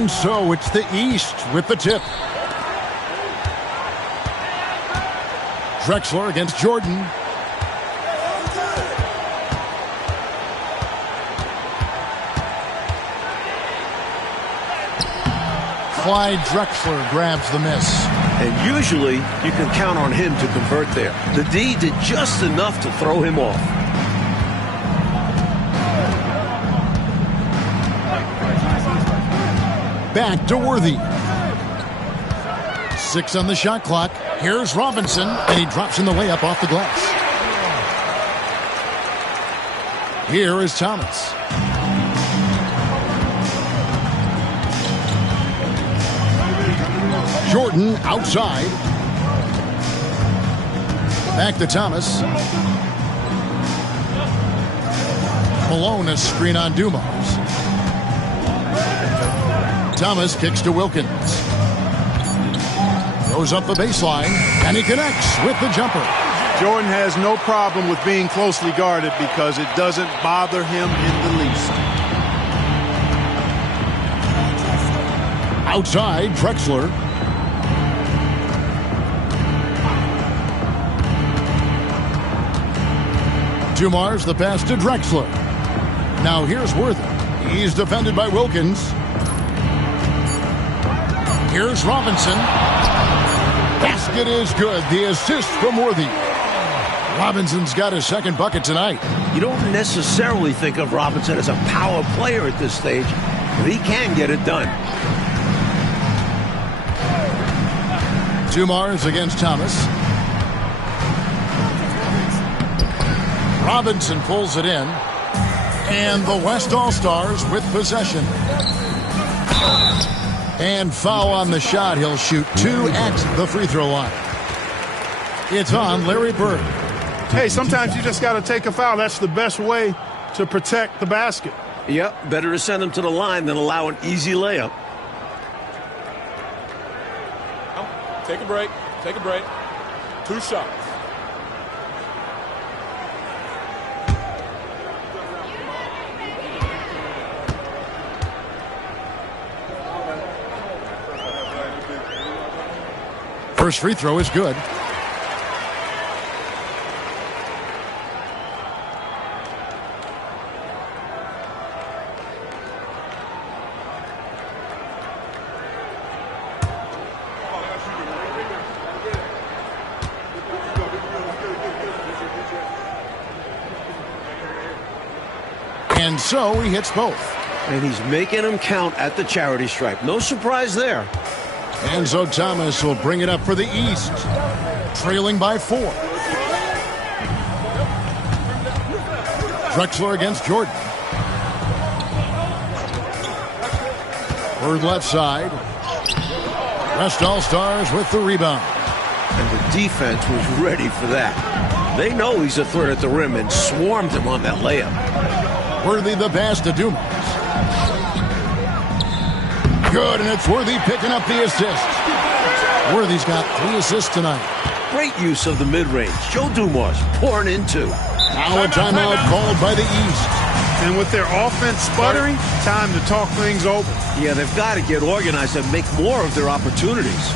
And so it's the East with the tip. Drexler against Jordan. Clyde Drexler grabs the miss. And usually you can count on him to convert there. The D did just enough to throw him off. Back to Worthy. 6 on the shot clock. Here's Robinson, and he drops in the layup off the glass. Here is Thomas. Jordan outside. Back to Thomas. Malone a screen on Dumars. Thomas kicks to Wilkins. Goes up the baseline, and he connects with the jumper. Jordan has no problem with being closely guarded because it doesn't bother him in the least. Outside, Drexler. Dumars the pass to Drexler. Now here's Worthy. He's defended by Wilkins. Here's Robinson. Basket is good. The assist from Worthy. Robinson's got his second bucket tonight. You don't necessarily think of Robinson as a power player at this stage, but he can get it done. Dumars against Thomas. Robinson pulls it in. And the West All-Stars with possession. And foul on the shot. He'll shoot 2 at the free throw line. It's on Larry Bird. Hey, sometimes you just got to take a foul. That's the best way to protect the basket. Yep, better to send him to the line than allow an easy layup. Take a break. Take a break. 2 shots. First free throw is good. And so he hits both. And he's making them count at the charity stripe. No surprise there. And so Thomas will bring it up for the East, trailing by 4. Drexler against Jordan. Bird left side. West All-Stars with the rebound. And the defense was ready for that. They know he's a threat at the rim and swarmed him on that layup. Worthy the pass to Dumars. Good, and it's Worthy picking up the assist. Worthy's got 3 assists tonight. Great use of the mid-range. Joe Dumars pouring in 2. Now a timeout called by the East. And with their offense sputtering, time to talk things over. Yeah, they've got to get organized and make more of their opportunities.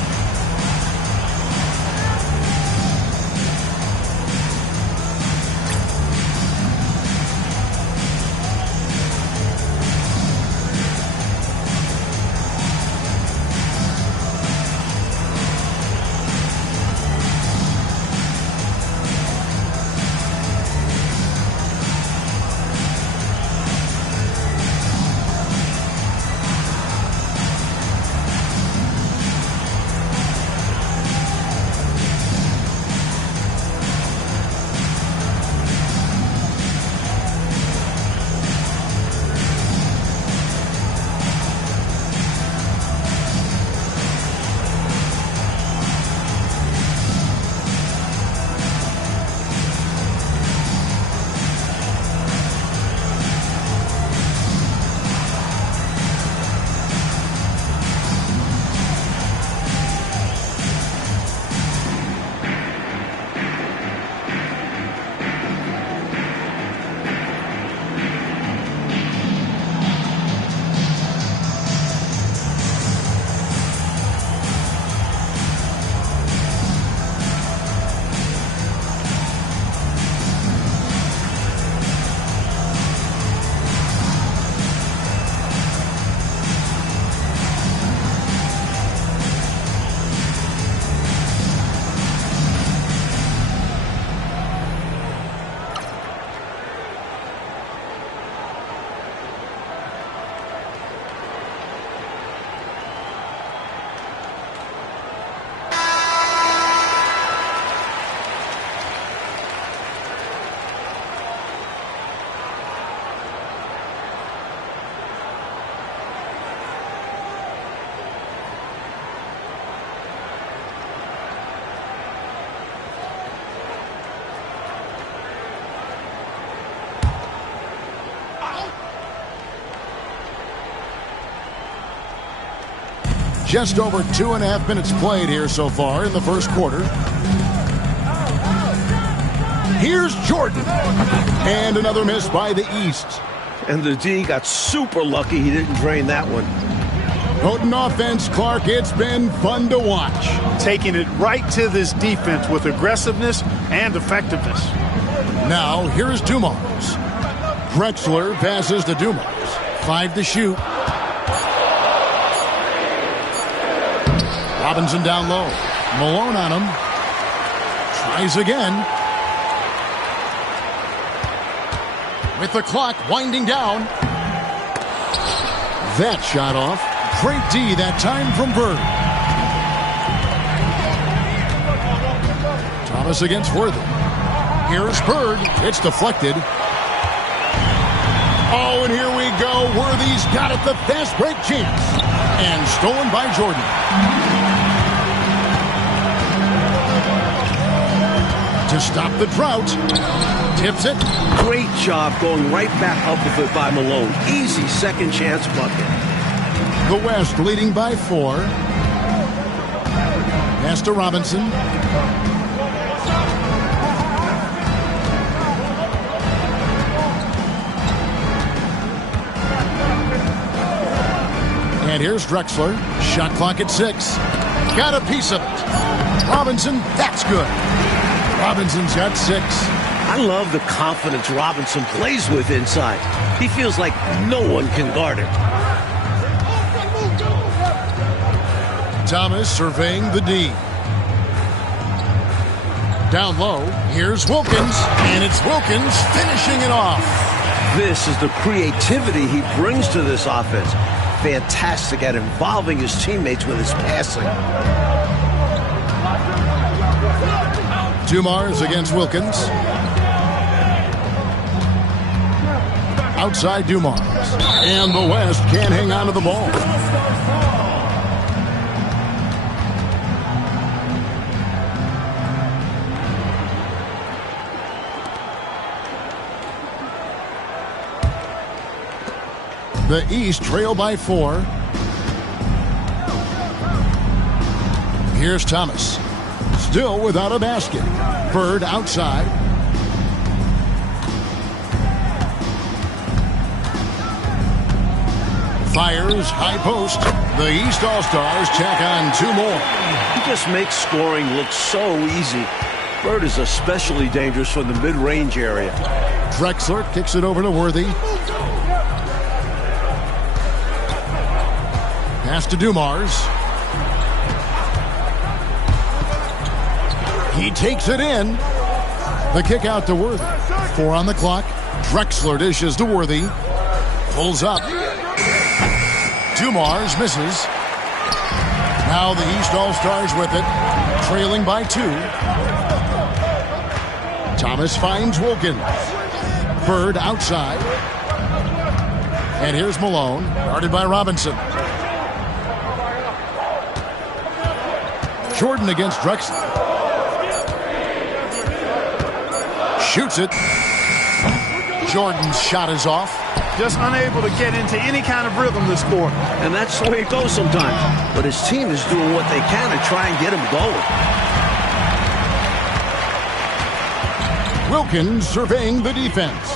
Just over 2.5 minutes played here so far in the first quarter. Here's Jordan. And another miss by the East. And the D got super lucky he didn't drain that one. Houghton offense, Clark, it's been fun to watch. Taking it right to this defense with aggressiveness and effectiveness. Now, here's Dumars. Drexler passes to Dumars. 5 to shoot. Robinson down low. Malone on him. Tries again. With the clock winding down. That shot off. Great D that time from Bird. Thomas against Worthy. Here's Bird. It's deflected. Oh, and here we go. Worthy's got it. The fast break chance. And stolen by Jordan. To stop the drought. Tips it. Great job going right back up with it by Malone. Easy second chance bucket. The West leading by 4. Pass to Robinson. And here's Drexler. Shot clock at 6. Got a piece of it. Robinson, that's good. Robinson's got 6. I love the confidence Robinson plays with inside. He feels like no one can guard him. Thomas surveying the D. Down low, here's Wilkins, and it's Wilkins finishing it off. This is the creativity he brings to this offense. Fantastic at involving his teammates with his passing. Dumars against Wilkins. Outside Dumars. And the West can't hang on to the ball. The East trail by 4. Here's Thomas. Still without a basket. Bird outside. Fires high post. The East All-Stars tack on 2 more. He just makes scoring look so easy. Bird is especially dangerous from the mid-range area. Drexler kicks it over to Worthy. Pass to Dumars. He takes it in. The kick out to Worthy. 4 on the clock. Drexler dishes to Worthy. Pulls up. Dumars misses. Now the East All-Stars with it. Trailing by 2. Thomas finds Wilkins. Bird outside. And here's Malone. Guarded by Robinson. Jordan against Drexler. Shoots it. Jordan's shot is off. Just unable to get into any kind of rhythm this quarter. And that's the way it goes sometimes. But his team is doing what they can to try and get him going. Wilkins surveying the defense.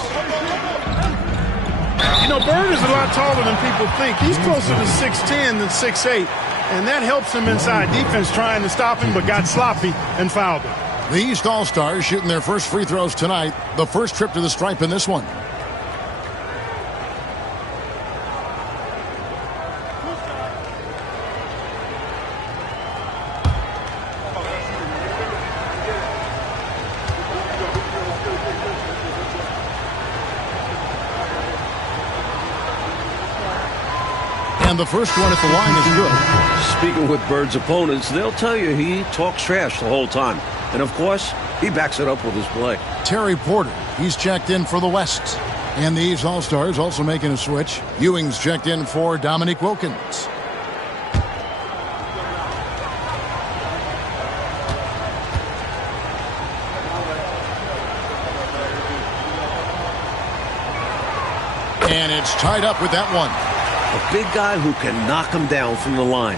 You know, Bird is a lot taller than people think. He's closer to 6'10 than 6'8. And that helps him inside defense trying to stop him, but got sloppy and fouled him. The East All-Stars shooting their first free throws tonight. The first trip to the stripe in this one. And the first one at the line is good. Speaking with Bird's opponents, they'll tell you he talks trash the whole time. And, of course, he backs it up with his play. Terry Porter, he's checked in for the West. And the East All-Stars also making a switch. Ewing's checked in for Dominique Wilkins. And it's tied up with that one. A big guy who can knock him down from the line.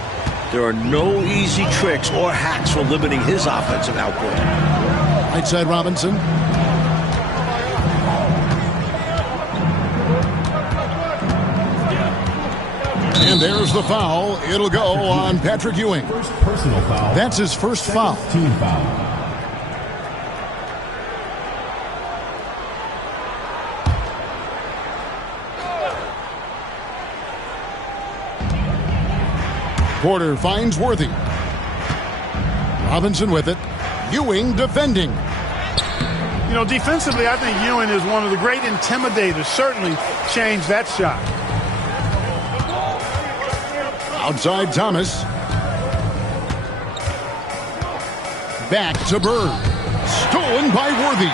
There are no easy tricks or hacks for limiting his offensive output. Right side Robinson. And there's the foul. It'll go on Patrick Ewing. First personal foul. That's his first foul. Team foul. Porter finds Worthy. Robinson with it. Ewing defending. You know, defensively, I think Ewing is one of the great intimidators. Certainly changed that shot. Outside Thomas. Back to Bird. Stolen by Worthy.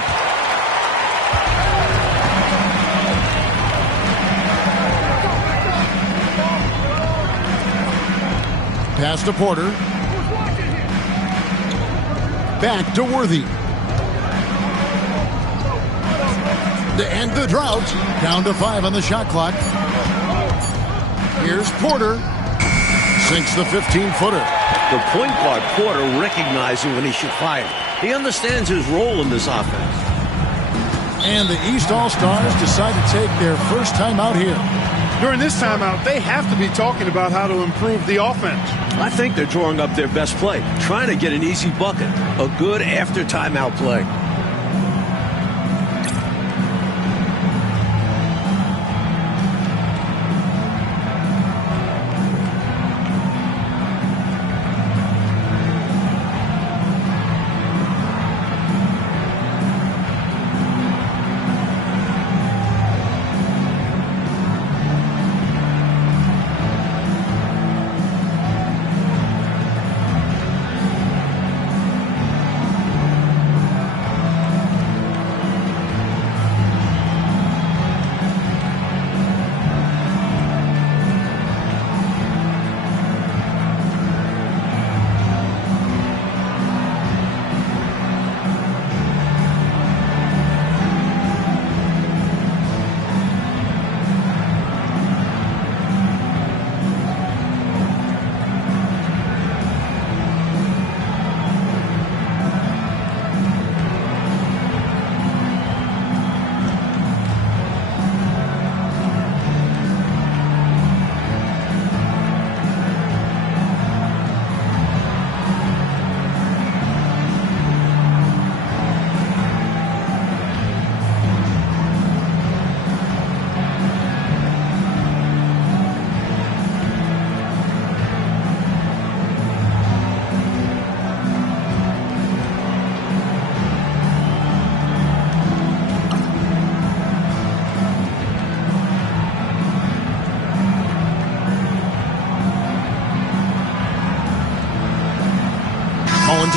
Pass to Porter. Back to Worthy. To end the drought. Down to 5 on the shot clock. Here's Porter. Sinks the 15-footer. The point guard, Porter, recognizing when he should fire. He understands his role in this offense. And the East All-Stars decide to take their first time out here. During this timeout, they have to be talking about how to improve the offense. I think they're drawing up their best play, trying to get an easy bucket, a good after timeout play.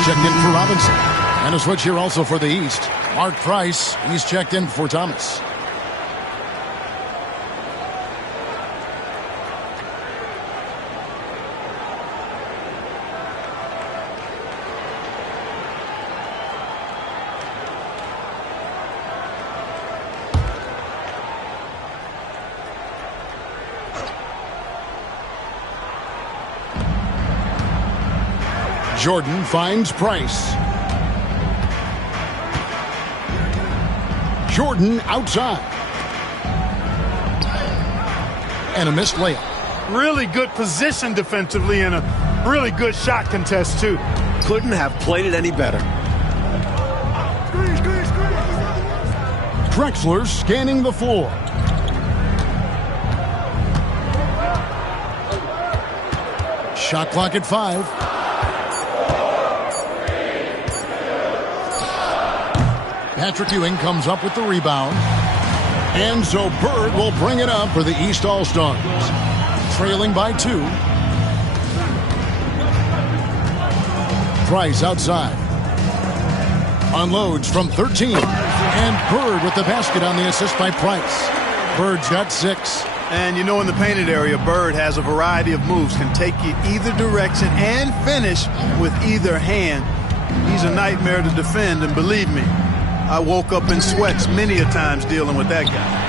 Checked in for Robinson. And a switch here also for the East. Mark Price, he's checked in for Thomas. Jordan finds Price. Jordan outside. And a missed layup. Really good position defensively and a really good shot contest, too. Couldn't have played it any better. Drexler scanning the floor. Shot clock at 5. Patrick Ewing comes up with the rebound. And so Bird will bring it up for the East All-Stars. Trailing by 2. Price outside. Unloads from 13. And Bird with the basket on the assist by Price. Bird's got 6. And you know, in the painted area, Bird has a variety of moves. Can take you either direction and finish with either hand. He's a nightmare to defend, and believe me, I woke up in sweats many a times dealing with that guy.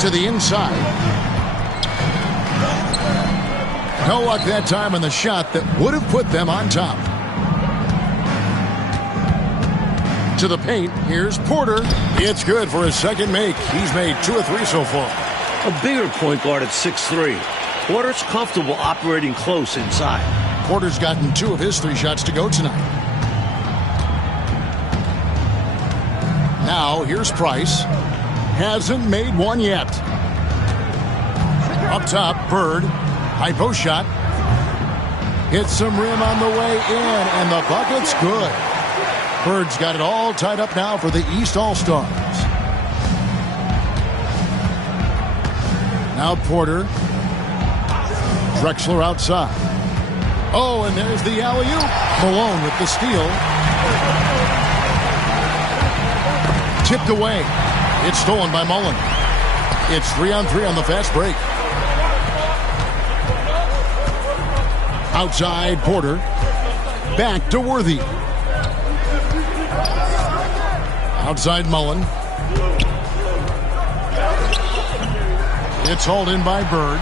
to the inside. No luck that time on the shot that would have put them on top. To the paint, here's Porter. It's good for his second make. He's made 2 of 3 so far. A bigger point guard at 6'3". Porter's comfortable operating close inside. Porter's gotten 2 of his 3 shots to go tonight. Now, here's Price. Hasn't made one yet. Up top, Bird. High post shot. Hits some rim on the way in, and the bucket's good. Bird's got it all tied up now for the East All-Stars. Now Porter. Drexler outside. Oh, and there's the alley-oop. Malone with the steal. Tipped away. It's stolen by Mullen. It's 3-on-3 on the fast break. Outside Porter. Back to Worthy. Outside Mullen. It's hauled in by Bird.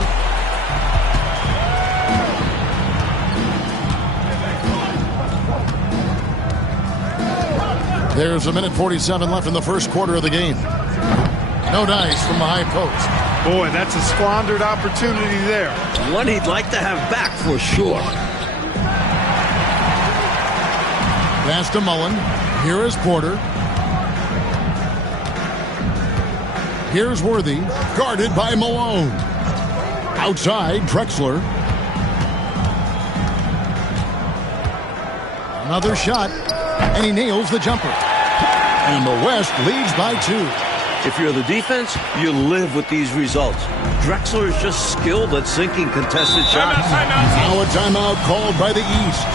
There's a minute 47 left in the first quarter of the game. No dice from the high post. Boy, that's a squandered opportunity there. One he'd like to have back for sure. Pass to Mullen. Here is Porter. Here's Worthy. Guarded by Malone. Outside, Drexler. Another shot. And he nails the jumper. And the West leads by 2. If you're the defense, you live with these results. Drexler is just skilled at sinking contested shots. Now a timeout called by the East.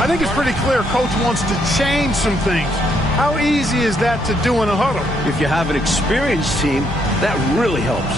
I think it's pretty clear Coach wants to change some things. How easy is that to do in a huddle? If you have an experienced team, that really helps.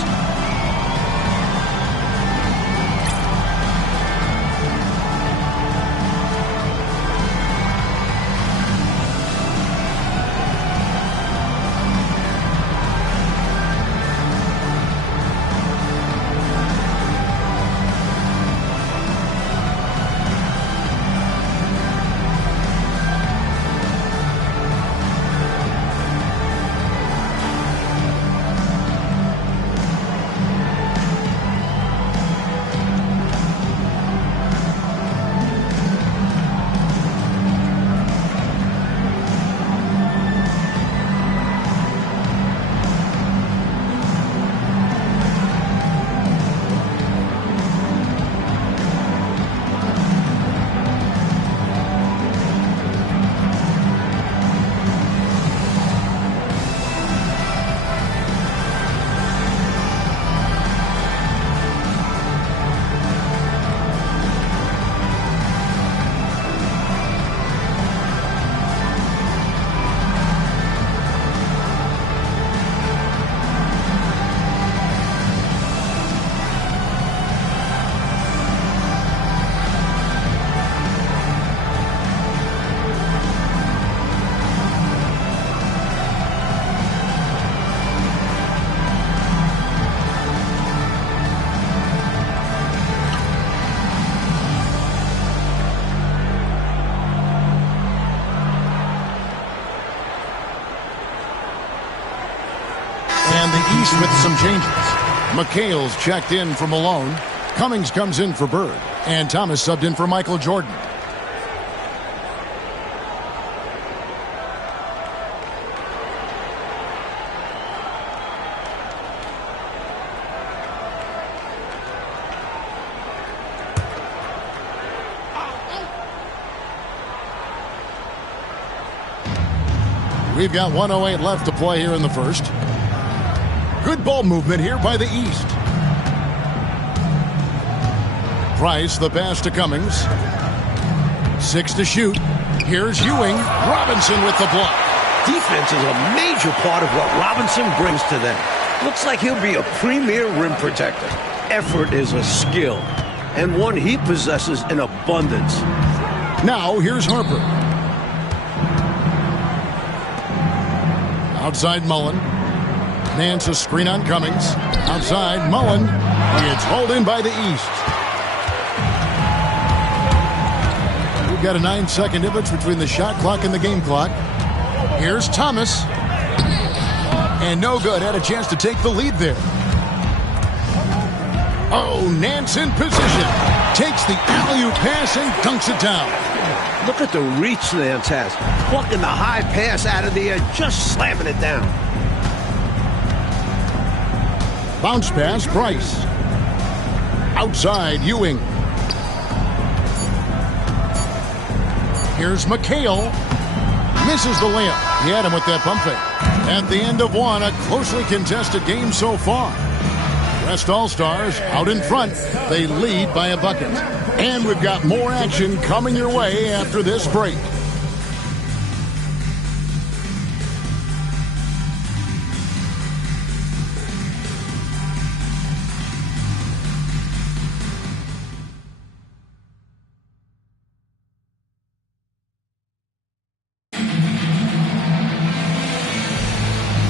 With some changes. McHale's checked in for Malone. Cummings comes in for Bird. And Thomas subbed in for Michael Jordan. We've got 1:08 left to play here in the first. Good ball movement here by the East. Price, the pass to Cummings. 6 to shoot. Here's Ewing. Robinson with the block. Defense is a major part of what Robinson brings to them. Looks like he'll be a premier rim protector. Effort is a skill, and one he possesses in abundance. Now here's Harper. Outside Mullen. Nance a screen on Cummings. Outside, Mullen. It's hauled in by the East. We've got a 9-second difference between the shot clock and the game clock. Here's Thomas. And no good. Had a chance to take the lead there. Oh, Nance in position. Takes the alley-oop pass and dunks it down. Look at the reach Nance has. Plucking the high pass out of the air, just slamming it down. Bounce pass, Price. Outside, Ewing. Here's McHale. Misses the layup. He had him with that pump fake. At the end of one, a closely contested game so far. West All-Stars out in front. They lead by a bucket. And we've got more action coming your way after this break.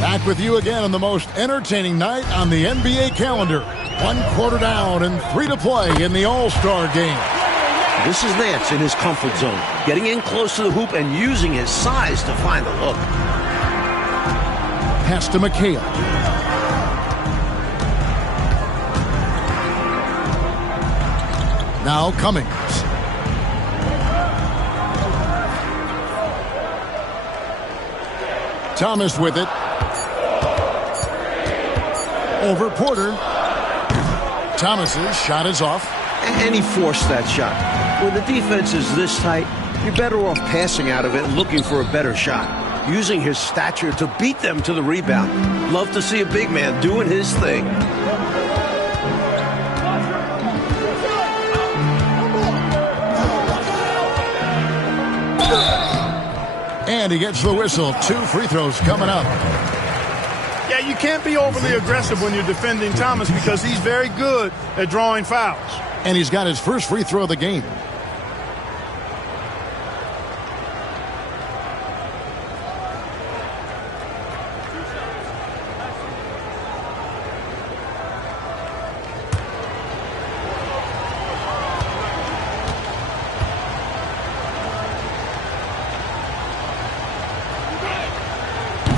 Back with you again on the most entertaining night on the NBA calendar. 1 quarter down and 3 to play in the All-Star game. This is Nance in his comfort zone, getting in close to the hoop and using his size to find the look. Pass to McHale. Now Cummings. Thomas with it. Over Porter. Thomas's shot is off. And he forced that shot. When the defense is this tight, you're better off passing out of it and looking for a better shot. Using his stature to beat them to the rebound. Love to see a big man doing his thing. And he gets the whistle. 2 free throws coming up. Yeah, you can't be overly aggressive when you're defending Thomas because he's very good at drawing fouls. And he's got his first free throw of the game.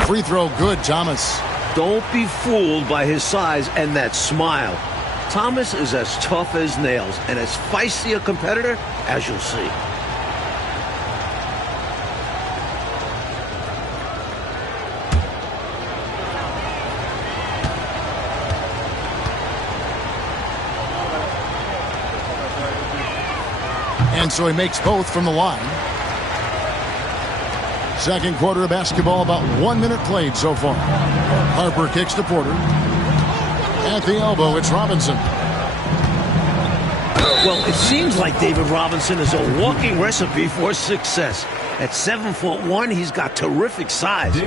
Free throw good, Thomas. Don't be fooled by his size and that smile. Thomas is as tough as nails and as feisty a competitor as you'll see. And so he makes both from the line. Second quarter of basketball, about 1 minute played so far. Harper kicks to Porter. At the elbow, it's Robinson. Well, it seems like David Robinson is a walking recipe for success. At 7'1", he's got terrific size.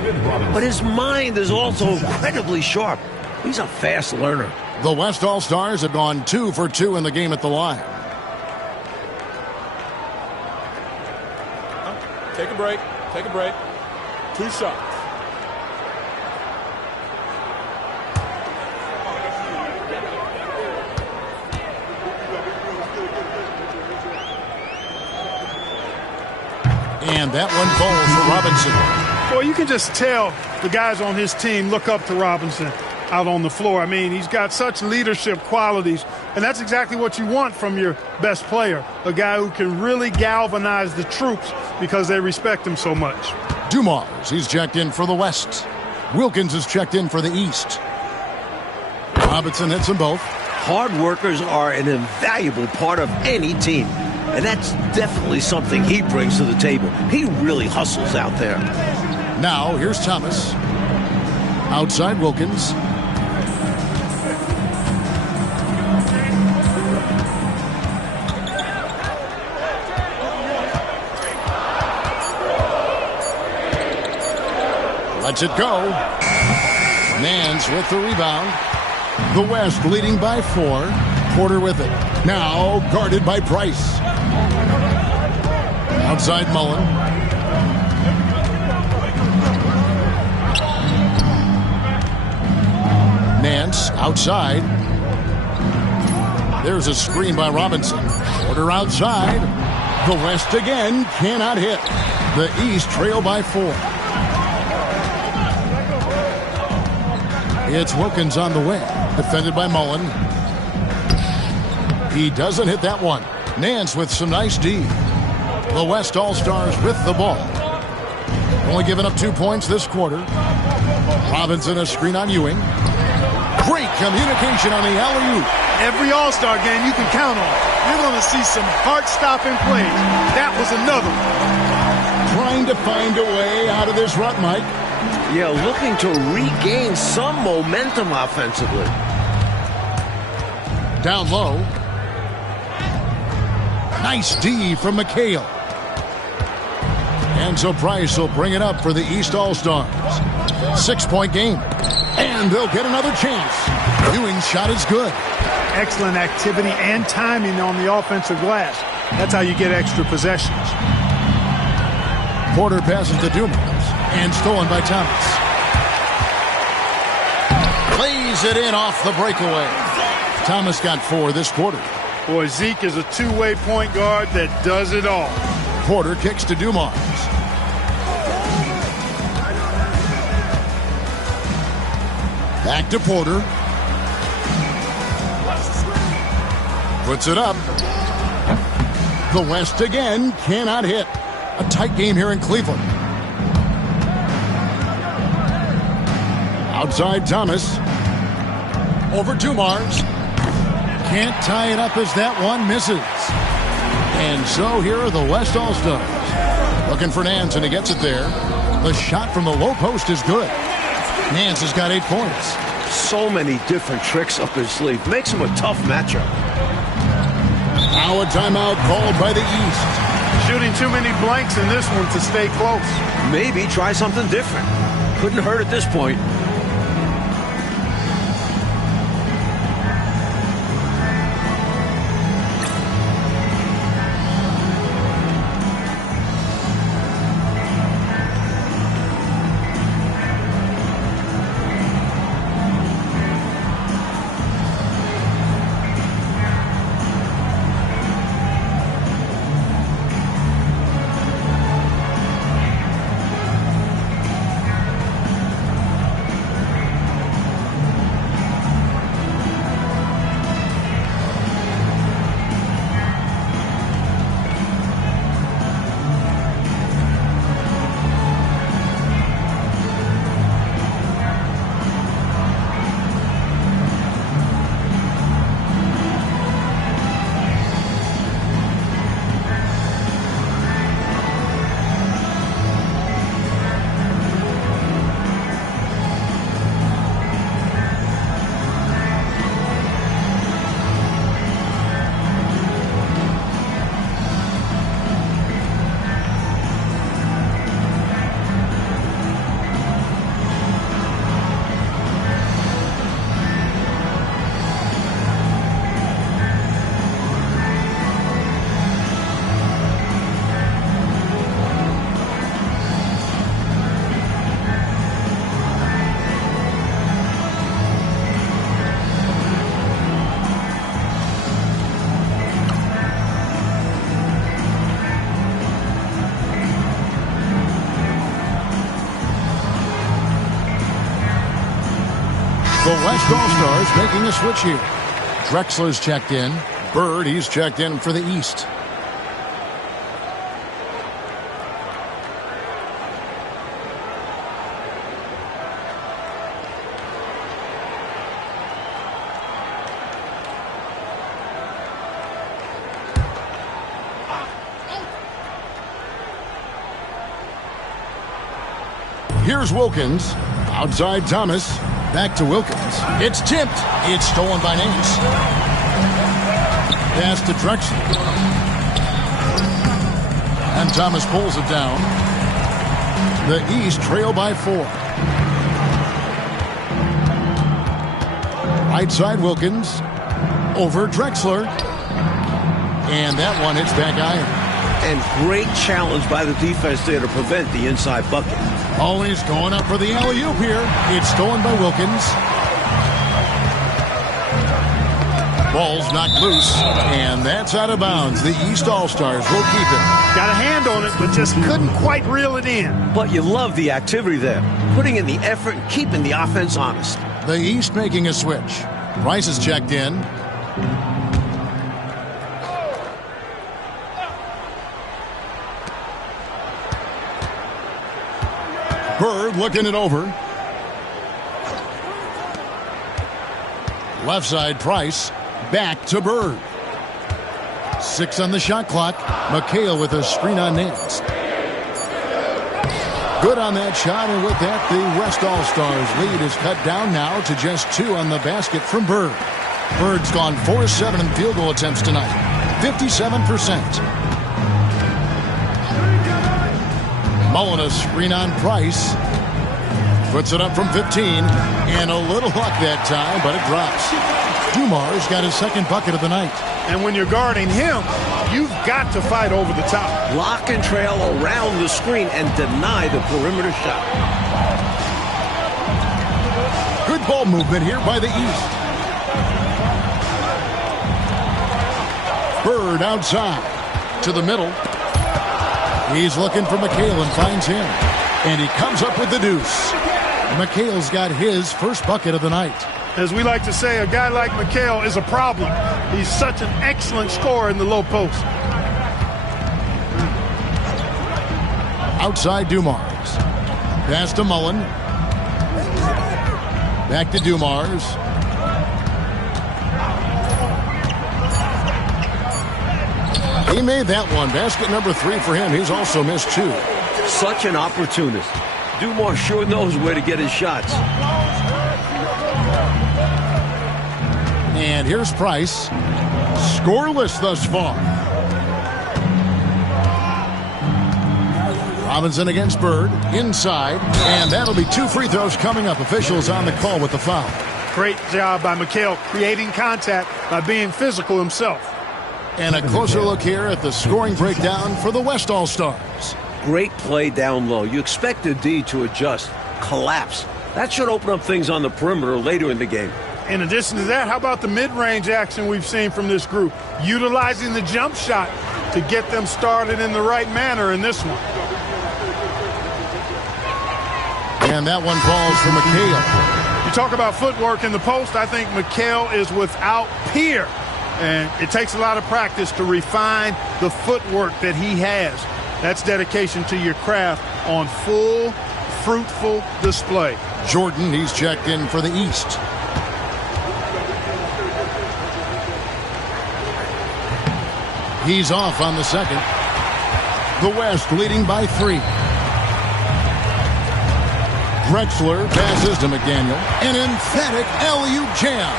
But his mind is also incredibly sharp. He's a fast learner. The West All-Stars have gone 2 for 2 in the game at the line. Take a break. Take a break. 2 shots. And that one falls for Robinson. Well, you can just tell the guys on his team look up to Robinson out on the floor. I mean, he's got such leadership qualities, and that's exactly what you want from your best player, a guy who can really galvanize the troops because they respect him so much. Dumars, he's checked in for the West. Wilkins is checked in for the East. Robinson hits them both. Hard workers are an invaluable part of any team, and that's definitely something he brings to the table. He really hustles out there. Now, here's Thomas. Outside Wilkins. Lets it go. Nance with the rebound. The West leading by 4. Porter with it. Now guarded by Price. Outside Mullen. Nance outside. There's a screen by Robinson. Porter outside. The West again cannot hit. The East trail by 4. It's Wilkins on the way. Defended by Mullen. He doesn't hit that one. Nance with some nice D. The West All-Stars with the ball. Only giving up 2 points this quarter. Robinson a screen on Ewing. Great communication on the alley-oop. Every All-Star game you can count on. You're going to see some heart-stopping plays. That was another one. Trying to find a way out of this rut, Mike. Yeah, looking to regain some momentum offensively. Down low. Nice D from McHale. Enzo Price will bring it up for the East All-Stars. 6-point game. And they'll get another chance. Ewing's shot is good. Excellent activity and timing on the offensive glass. That's how you get extra possessions. Porter passes to Dumas. And stolen by Thomas. Plays it in off the breakaway. Thomas got 4 this quarter. Boy, Zeke is a two-way point guard that does it all. Porter kicks to Dumas. Back to Porter. Puts it up. The West again cannot hit. A tight game here in Cleveland. Outside Thomas. Over Dumars. Can't tie it up as that one misses. And so here are the West All-Stars. Looking for Nance, and he gets it there. The shot from the low post is good. Nance has got 8 points. So many different tricks up his sleeve. Makes him a tough matchup. Now a timeout called by the East. Shooting too many blanks in this one to stay close. Maybe try something different. Couldn't hurt at this point. The West All-Stars making a switch here. Drexler's checked in. Bird, he's checked in for the East. Here's Wilkins. Outside Thomas. Back to Wilkins. It's tipped. It's stolen by Nance. Pass to Drexler. And Thomas pulls it down. The East trail by 4. Right side Wilkins. Over Drexler. And that one hits back iron. And great challenge by the defense there to prevent the inside bucket. Always going up for the alley-oop here. It's stolen by Wilkins. Ball's knocked loose, and that's out of bounds. The East All-Stars will keep it. Got a hand on it, but just couldn't quite reel it in. But you love the activity there, putting in the effort and keeping the offense honest. The East making a switch. Price is checked in. Bird looking it over. Left side, Price. Back to Bird. 6 on the shot clock. McHale with a screen on Nance. Good on that shot, and with that, the West All-Stars lead is cut down now to just 2 on the basket from Bird. Bird's gone 4-7 in field goal attempts tonight. 57%. Mullen a screen on Price. Puts it up from 15, and a little luck that time, but it drops. Dumar's got his second bucket of the night. And when you're guarding him, you've got to fight over the top. Lock and trail around the screen and deny the perimeter shot. Good ball movement here by the East. Bird outside to the middle. He's looking for McHale and finds him. And he comes up with the deuce. McHale's got his first bucket of the night. As we like to say, a guy like McHale is a problem. He's such an excellent scorer in the low post. Outside Dumars. Pass to Mullen. Back to Dumars. He made that one. Basket number 3 for him. He's also missed 2. Such an opportunist. Dumars sure knows where to get his shots. And here's Price. Scoreless thus far. Robinson against Bird. Inside. And that'll be 2 free throws coming up. Officials on the call with the foul. Great job by McHale creating contact by being physical himself. And a closer look here at the scoring breakdown for the West All-Stars. Great play down low. You expect the D to adjust, collapse. That should open up things on the perimeter later in the game. In addition to that, how about the mid-range action we've seen from this group? Utilizing the jump shot to get them started in the right manner in this one. And that one falls for McHale. You talk about footwork in the post, I think McHale is without peer. And it takes a lot of practice to refine the footwork that he has. That's dedication to your craft on full, fruitful display. Jordan, he's checked in for the East. He's off on the second. The West leading by 3. Drexler passes to McDaniel. An emphatic alley-oop jam.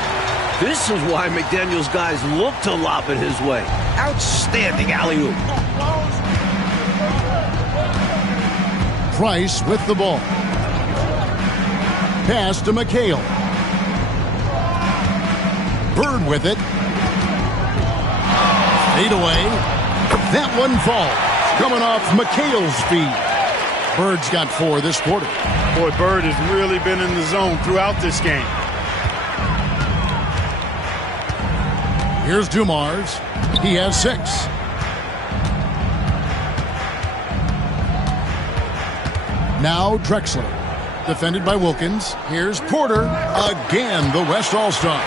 This is why McDaniel's guys look to lob it his way. Outstanding alley-oop. Price with the ball. Pass to McHale. Bird with it. Fade away. That one falls. Coming off McHale's feed. Bird's got 4 this quarter. Boy, Bird has really been in the zone throughout this game. Here's Dumars. He has 6. Now Drexler. Defended by Wilkins. Here's Porter. Again, the West All-Stars.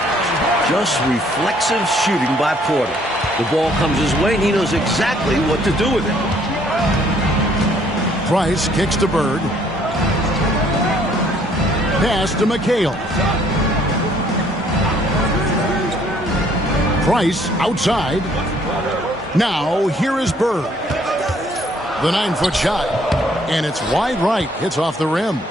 Just reflexive shooting by Porter. The ball comes his way, and he knows exactly what to do with it. Price kicks to Bird. Pass to McHale. Price outside. Now here is Bird. The 9-foot shot. And it's wide right. Hits off the rim.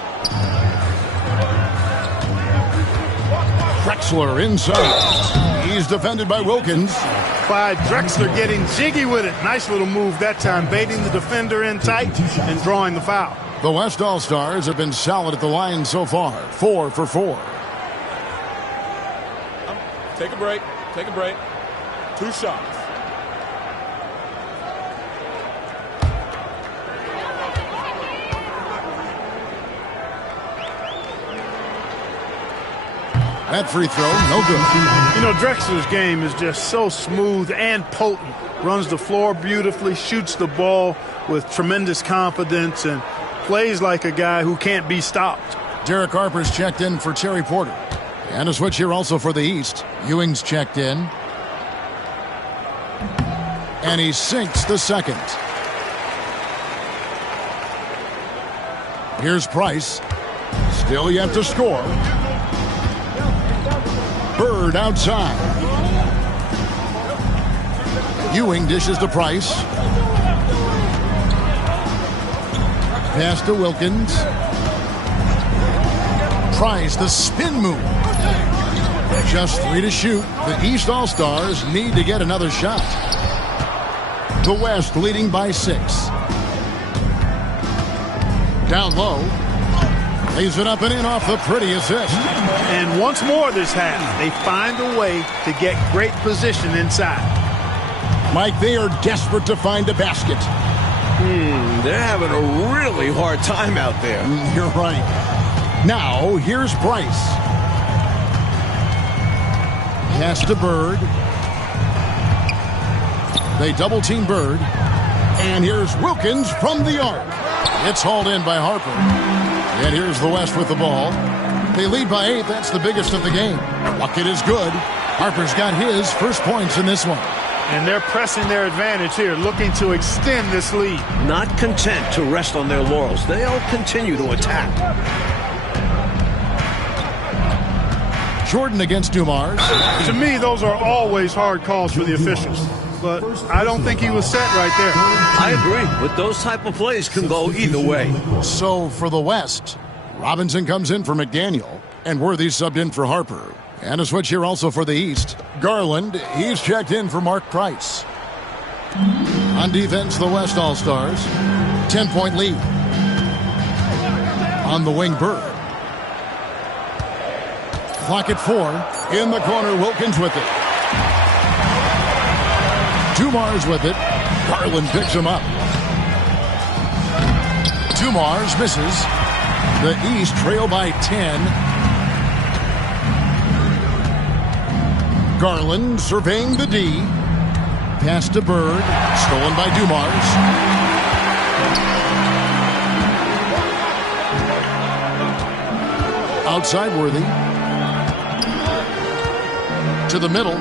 Drexler inside. He's defended by Wilkins. Clyde Drexler getting jiggy with it. Nice little move that time, baiting the defender in tight and drawing the foul. The West All-Stars have been solid at the line so far. 4 for 4. Take a break. Take a break. 2 shots. That free throw, no good. You know, Drexler's game is just so smooth and potent. Runs the floor beautifully, shoots the ball with tremendous confidence, and plays like a guy who can't be stopped. Derek Harper's checked in for Terry Porter. And a switch here also for the East. Ewing's checked in. And he sinks the second. Here's Price. Still yet to score. Bird outside. Ewing dishes to Price. Pass to Wilkins. Price, the spin move. Just 3 to shoot. The East All-Stars need to get another shot. The West leading by 6. Down low. Lays it up and in off the pretty assist. And once more this half, they find a way to get great position inside. Mike, they are desperate to find a basket. They're having a really hard time out there. You're right. Now, here's Price. Pass to Bird. They double-team Bird. And here's Wilkins from the arc. It's hauled in by Harper. And here's the West with the ball. They lead by 8. That's the biggest of the game. Bucket is good. Harper's got his first points in this one. And they're pressing their advantage here, looking to extend this lead. Not content to rest on their laurels. They'll continue to attack. Jordan against Dumars. To me, those are always hard calls for the officials. But I don't think he was set right there. I agree. But those type of plays can go either way. So for the West, Robinson comes in for McDaniel, and Worthy subbed in for Harper. And a switch here also for the East. Garland, he's checked in for Mark Price. On defense, the West All-Stars. 10-point lead. On the wing, Bird. Clock at 4. In the corner, Wilkins with it. Dumars with it. Garland picks him up. Dumars misses. The East trail by 10. Garland surveying the D. Pass to Bird. Stolen by Dumars. Outside Worthy. To the middle.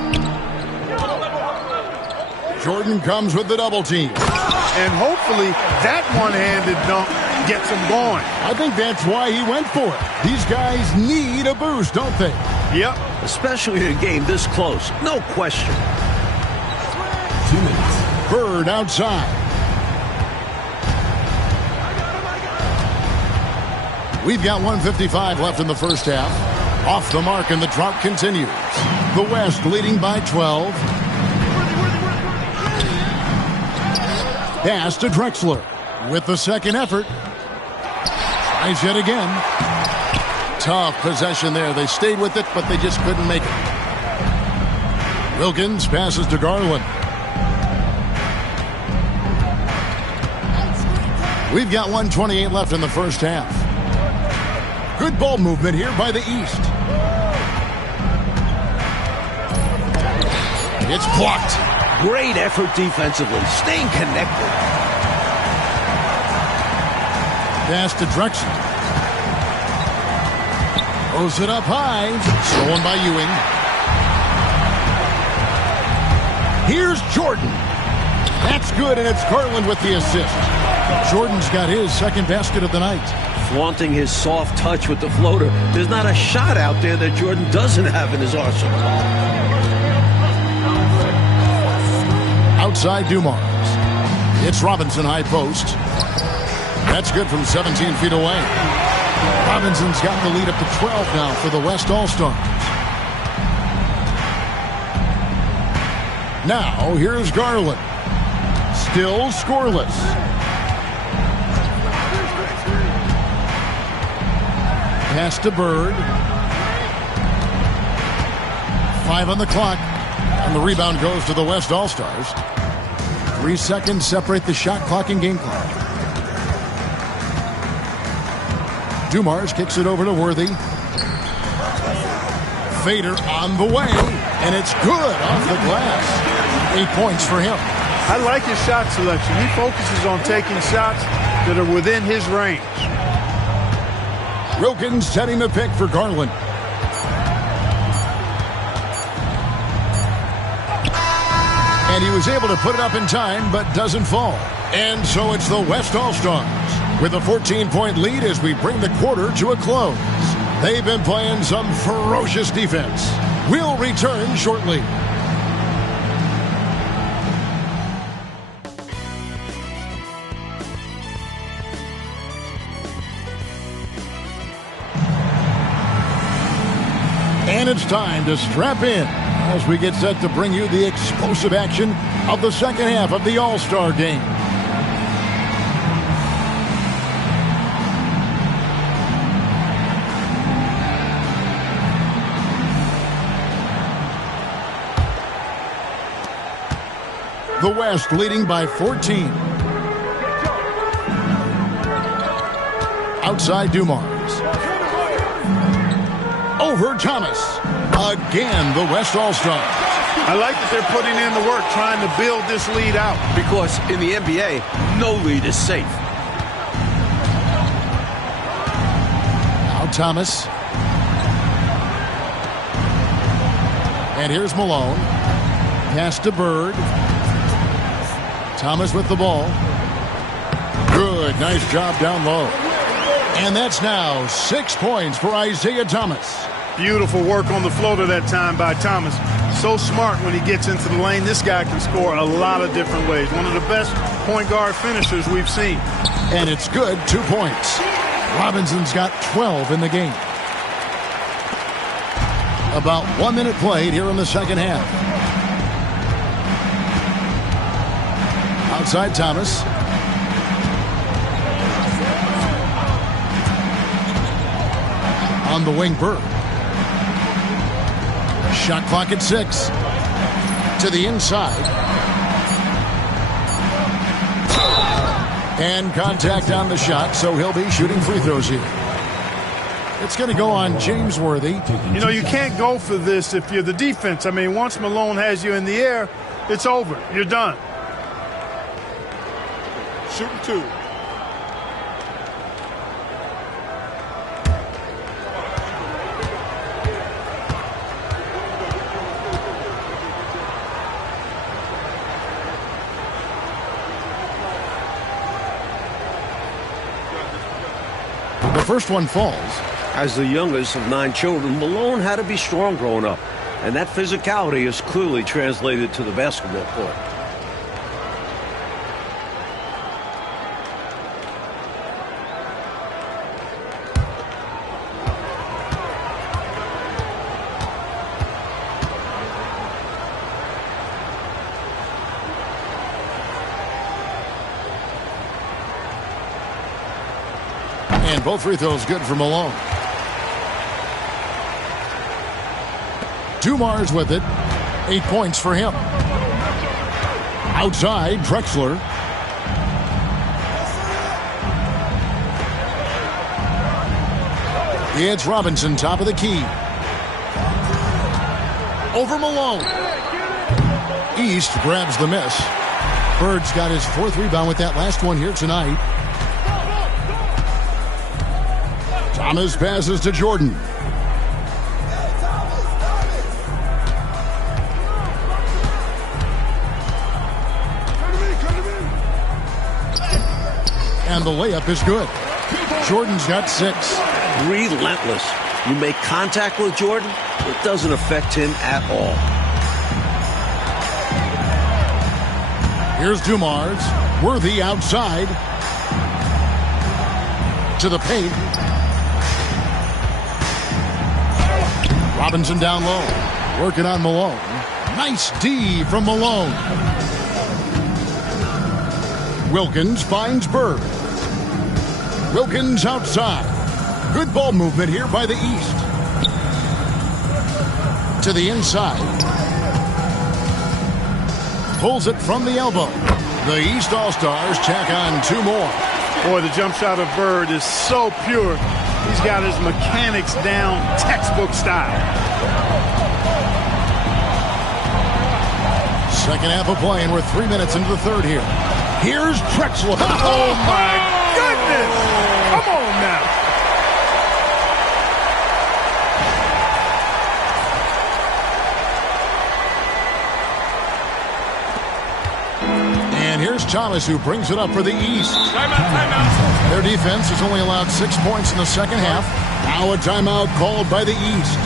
Jordan comes with the double team. And hopefully that one-handed dunk gets him going. I think that's why he went for it. These guys need a boost, don't they? Yep. Especially in a game this close. No question. 2 minutes. Bird outside. We've got 1:55 left in the first half. Off the mark, and the drought continues. The West leading by 12. Pass to Drexler with the second effort. Tries yet again. Tough possession there. They stayed with it, but they just couldn't make it. Wilkins passes to Garland. We've got 1:28 left in the first half. Good ball movement here by the East. It's blocked. Great effort defensively. Staying connected. Pass to Drexler. Throws it up high. Stolen by Ewing. Here's Jordan. That's good, and it's Garland with the assist. Jordan's got his second basket of the night. Flaunting his soft touch with the floater. There's not a shot out there that Jordan doesn't have in his arsenal. Outside Dumars. It's Robinson high post. That's good from 17 feet away. Robinson's got the lead up to 12 now for the West All-Stars. Now, here's Garland. Still scoreless. Pass to Bird. 5 on the clock. And the rebound goes to the West All-Stars. 3 seconds separate the shot clock and game clock. Dumars kicks it over to Worthy. Fader on the way, and it's good off the glass. 8 points for him. I like his shot selection. He focuses on taking shots that are within his range. Wilkins setting the pick for Garland. And he was able to put it up in time, but doesn't fall. And so it's the West All-Stars with a 14-point lead as we bring the quarter to a close. They've been playing some ferocious defense. We'll return shortly. And it's time to strap in as we get set to bring you the explosive action of the second half of the All-Star game. The West leading by 14. Outside Dumars. Over Thomas. Again, the West All-Stars. I like that they're putting in the work trying to build this lead out. Because in the NBA, no lead is safe. Now Thomas. And here's Malone. Pass to Bird. Thomas with the ball. Good. Nice job down low. And that's now 6 points for Isaiah Thomas. Beautiful work on the floater that time by Thomas. So smart when he gets into the lane. This guy can score a lot of different ways. One of the best point guard finishers we've seen. And it's good. 2 points. Robinson's got 12 in the game. About 1 minute played here in the second half. Outside Thomas. On the wing, Bird. Shot clock at 6. To the inside. And contact on the shot, so he'll be shooting free throws here. It's going to go on James Worthy. You know, you can't go for this if you're the defense. I mean, once Malone has you in the air, it's over. You're done. Shooting 2. The first one falls. As the youngest of 9 children, Malone had to be strong growing up. And that physicality is clearly translated to the basketball court. And both free throws good for Malone. Dumars with it. 8 points for him. Outside, Drexler. It's Robinson, top of the key. Over Malone. East grabs the miss. Bird's got his 4th rebound with that last one here tonight. Thomas passes to Jordan. And the layup is good. Jordan's got 6. Relentless. You make contact with Jordan, it doesn't affect him at all. Here's Dumars. Worthy outside. To the paint. Robinson down low. Working on Malone. Nice D from Malone. Wilkins finds Bird. Wilkins outside. Good ball movement here by the East. To the inside. Pulls it from the elbow. The East All-Stars tack on 2 more. Boy, the jump shot of Bird is so pure. He's got his mechanics down, textbook style. Second half of play, and we're 3 minutes into the third here. Here's Drexler. Oh, my goodness. Come on now. And here's Thomas, who brings it up for the East. Timeout. Their defense has only allowed 6 points in the second half. Now a timeout called by the East.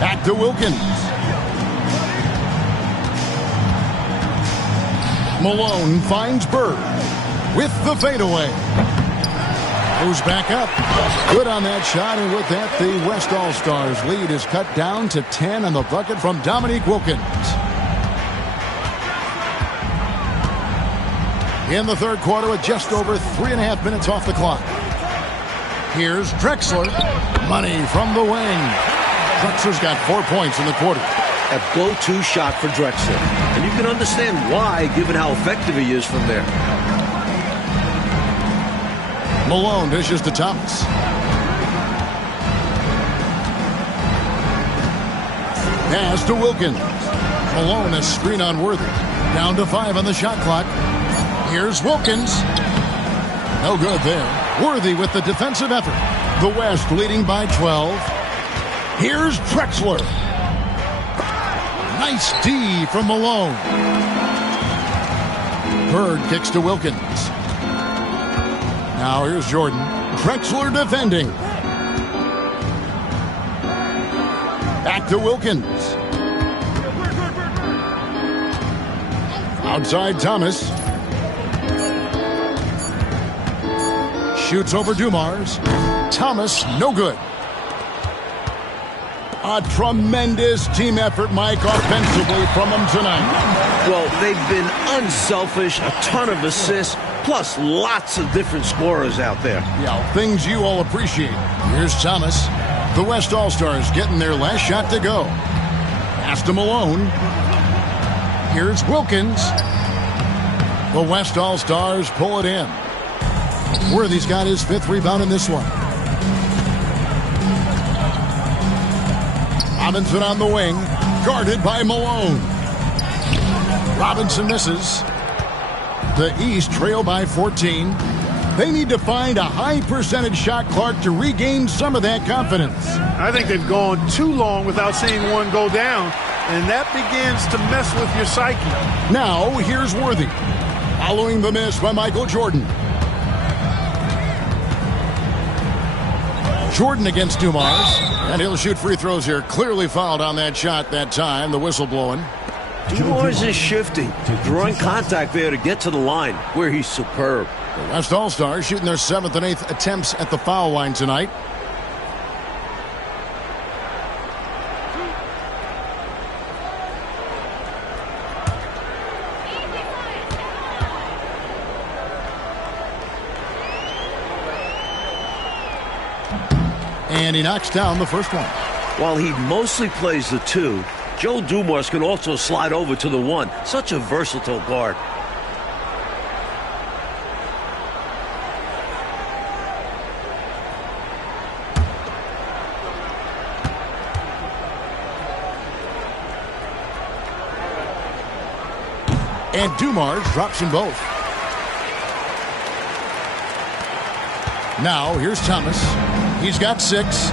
Back to Wilkins. Malone finds Bird with the fadeaway. Goes back up. Good on that shot, and with that, the West All-Stars lead is cut down to 10 on the bucket from Dominique Wilkins. In the third quarter with just over 3.5 minutes off the clock. Here's Drexler. Money from the wing. Drexler's got 4 points in the quarter. A go-to shot for Drexler. And you can understand why, given how effective he is from there. Malone dishes to Thomas. Pass to Wilkins. Malone a screen on Worthy. Down to 5 on the shot clock. Here's Wilkins. No good there. Worthy with the defensive effort. The West leading by 12. Here's Drexler. Nice D from Malone. Bird kicks to Wilkins. Now here's Jordan. Drexler defending. Back to Wilkins. Outside Thomas. Shoots over Dumars. Thomas, no good. A tremendous team effort, Mike, offensively from them tonight. Well, they've been unselfish, a ton of assists, plus lots of different scorers out there. Yeah, things you all appreciate. Here's Thomas. The West All-Stars getting their last shot to go. Pass to Malone. Here's Wilkins. The West All-Stars pull it in. Worthy's got his 5th rebound in this one. Robinson on the wing, guarded by Malone. Robinson misses. The East trail by 14. They need to find a high percentage shot, Clark, to regain some of that confidence. I think they've gone too long without seeing one go down, and that begins to mess with your psyche. Now, here's Worthy. Following the miss by Michael Jordan. Jordan against Dumars, and he'll shoot free throws here. Clearly fouled on that shot that time. The whistle blowing. Dumars is shifting, drawing contact there to get to the line, where he's superb. The West All-Stars shooting their 7th and 8th attempts at the foul line tonight. And he knocks down the first one. While he mostly plays the 2, Joe Dumars can also slide over to the 1. Such a versatile guard. And Dumars drops them both. Now, here's Thomas. He's got 6.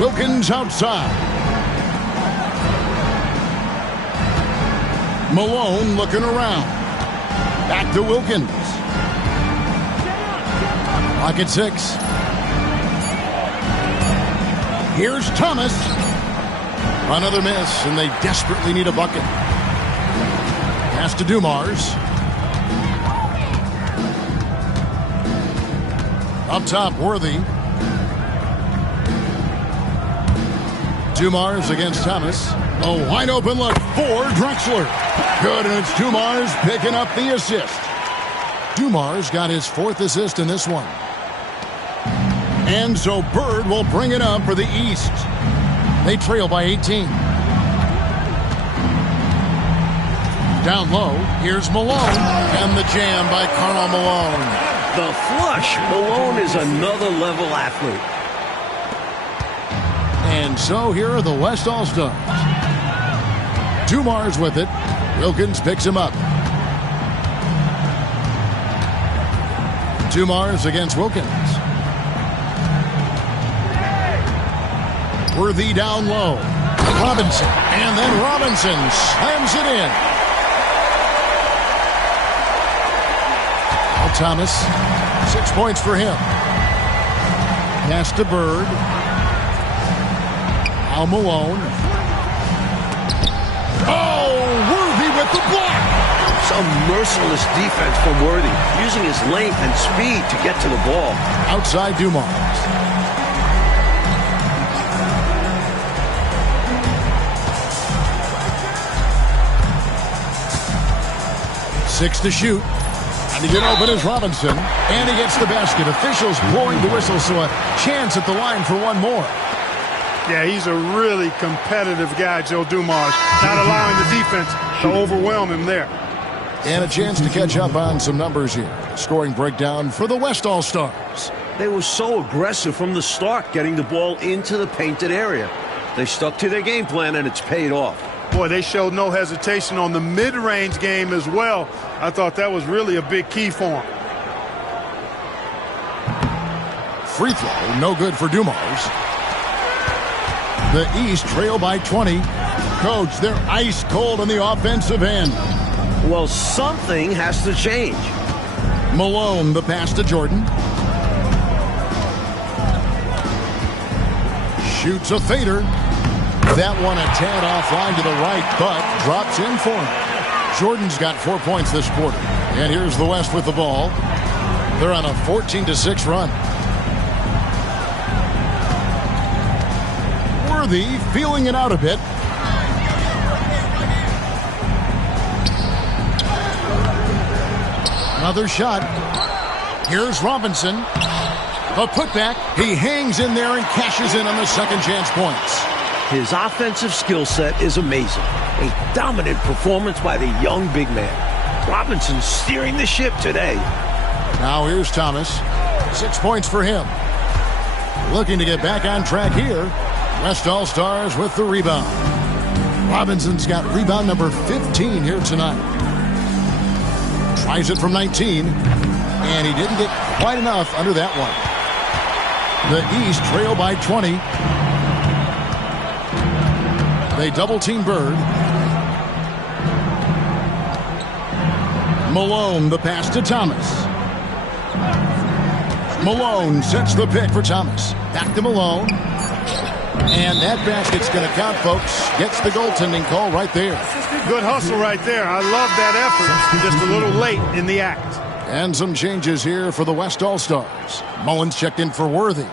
Wilkins outside. Malone looking around. Back to Wilkins. Clock at 6. Here's Thomas. Another miss, and they desperately need a bucket. Pass to Dumars. Up top, Worthy. Dumars against Thomas. A wide open look for Drexler. Good, and it's Dumars picking up the assist. Dumars got his 4th assist in this one. And so Bird will bring it up for the East. They trail by 18. Down low, here's Malone. And the jam by Karl Malone. The flush. Malone is another level athlete. And so here are the West All-Stars. Dumars with it. Wilkins picks him up. Dumars against Wilkins. Worthy down low. Robinson. And then Robinson slams it in. Now Thomas. 6 points for him. Pass to Bird. Now Malone. Oh, Worthy with the block. Some merciless defense from Worthy, using his length and speed to get to the ball. Outside Dumars. Six to shoot. And to get open is Robinson. And he gets the basket. Officials blowing the whistle, so a chance at the line for one more. Yeah, he's a really competitive guy, Joe Dumars. Not allowing the defense to overwhelm him there. And a chance to catch up on some numbers here. Scoring breakdown for the West All-Stars. They were so aggressive from the start, getting the ball into the painted area. They stuck to their game plan, and it's paid off. Boy, they showed no hesitation on the mid-range game as well. I thought that was really a big key for them. Free throw, no good for Dumars. The East trail by 20. Coach, they're ice cold on the offensive end. Well, something has to change. Malone, the pass to Jordan. Shoots a fader. That one a tad offline to the right, but drops in for him. Jordan's got 4 points this quarter. And here's the West with the ball. They're on a 14-6 run. Worthy feeling it out a bit. Another shot. Here's Robinson. A putback. He hangs in there and cashes in on the second chance points. His offensive skill set is amazing. A dominant performance by the young big man. Robinson steering the ship today. Now here's Thomas. 6 points for him. Looking to get back on track here. West All-Stars with the rebound. Robinson's got rebound number 15 here tonight. Tries it from 19. And he didn't get quite enough under that one. The East trail by 20. They double-team Bird. Malone, the pass to Thomas. Malone sets the pick for Thomas. Back to Malone. And that basket's going to count, folks. Gets the goaltending call right there. Good hustle right there. I love that effort. Just a little late in the act. And some changes here for the West All-Stars. Mullins checked in for Worthy.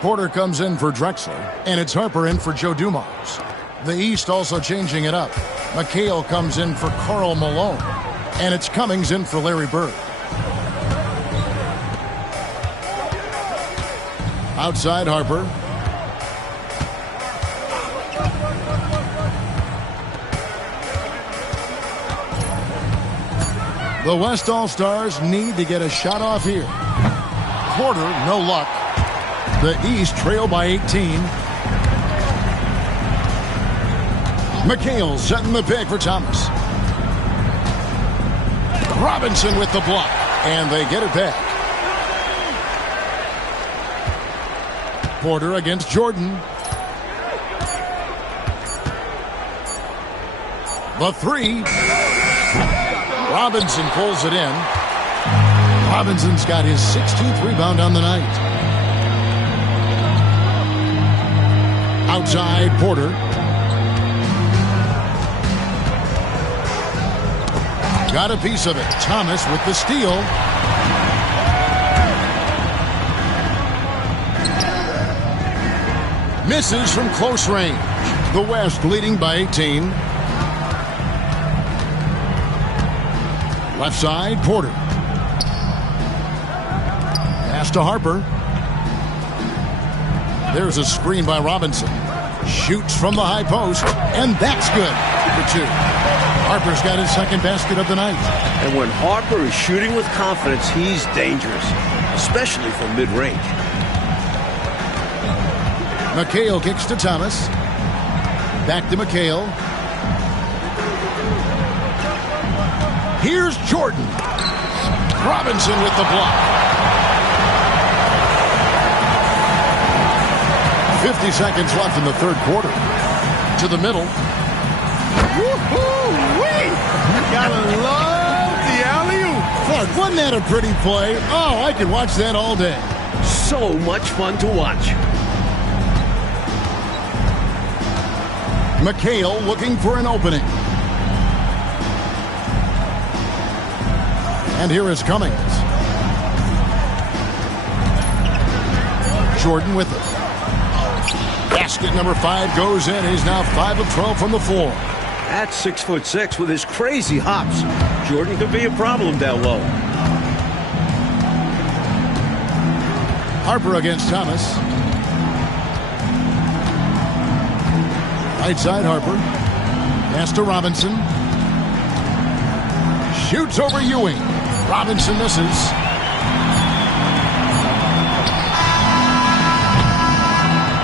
Porter comes in for Drexler. And it's Harper in for Joe Dumars. The East also changing it up. McHale comes in for Karl Malone. And it's Cummings in for Larry Bird. Outside Harper. The West All-Stars need to get a shot off here. Porter, no luck. The East trail by 18. McHale setting the pick for Thomas. Robinson with the block. And they get it back. Porter against Jordan. The three. Robinson pulls it in. Robinson's got his 16th rebound on the night. Outside Porter. Got a piece of it. Thomas with the steal. Misses from close range. The West leading by 18. Left side, Porter. Pass to Harper. There's a screen by Robinson. Shoots from the high post, and that's good for two. Harper's got his second basket of the night. And when Harper is shooting with confidence, he's dangerous, especially from mid-range. McHale kicks to Thomas. Back to McHale. Here's Jordan. Robinson with the block. 50 seconds left in the third quarter. To the middle. Woo-hoo-wee! Gotta love the alley-oop. Clark, wasn't that a pretty play? Oh, I could watch that all day. So much fun to watch. McHale looking for an opening. And here is Cummings. Jordan with it. Basket number 5 goes in. He's now 5 of 12 from the floor. At 6'6" with his crazy hops, Jordan could be a problem down low. Harper against Thomas. Right side Harper. Pass to Robinson. Shoots over Ewing. Robinson misses.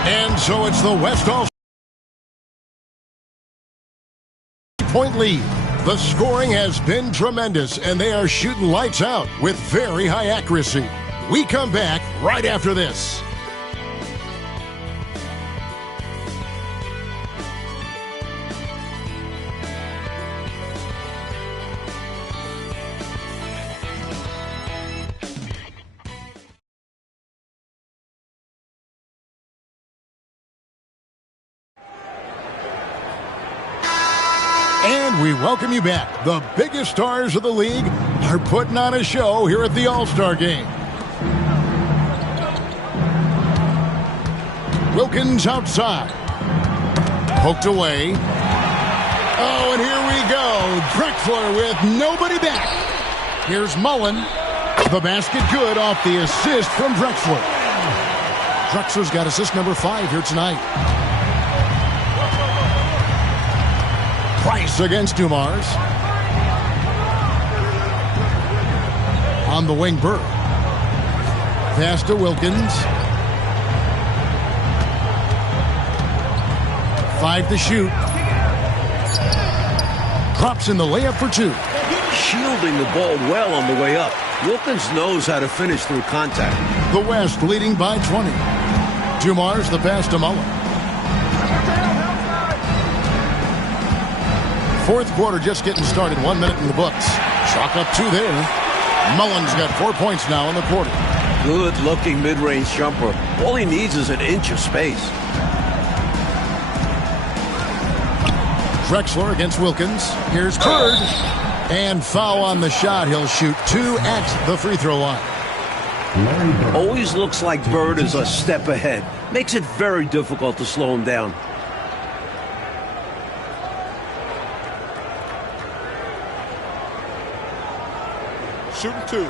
And so it's the West All-Point lead. The scoring has been tremendous, and they are shooting lights out with very high accuracy. We come back right after this. And we welcome you back. The biggest stars of the league are putting on a show here at the All-Star Game. Wilkins outside. Poked away. Oh, and here we go. Drexler with nobody back. Here's Mullen. The basket good off the assist from Drexler. Drexler's got assist number 5 here tonight. Price against Dumars. On the wing, Bird. Pass to Wilkins. 5 to shoot. Drops in the layup for 2. shielding the ball well on the way up. Wilkins knows how to finish through contact. The West leading by 20. Dumars the pass to Mullen. Fourth quarter just getting started. 1 minute in the books. Chalk up 2 there. Mullen's got 4 points now in the quarter. Good-looking mid-range jumper. All he needs is an inch of space. Drexler against Wilkins. Here's Bird. And foul on the shot. He'll shoot 2 at the free throw line. Always looks like Bird is a step ahead. Makes it very difficult to slow him down. Shooting 2.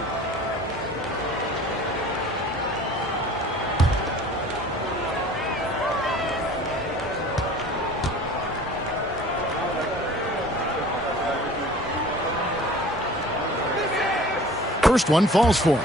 First one falls for him.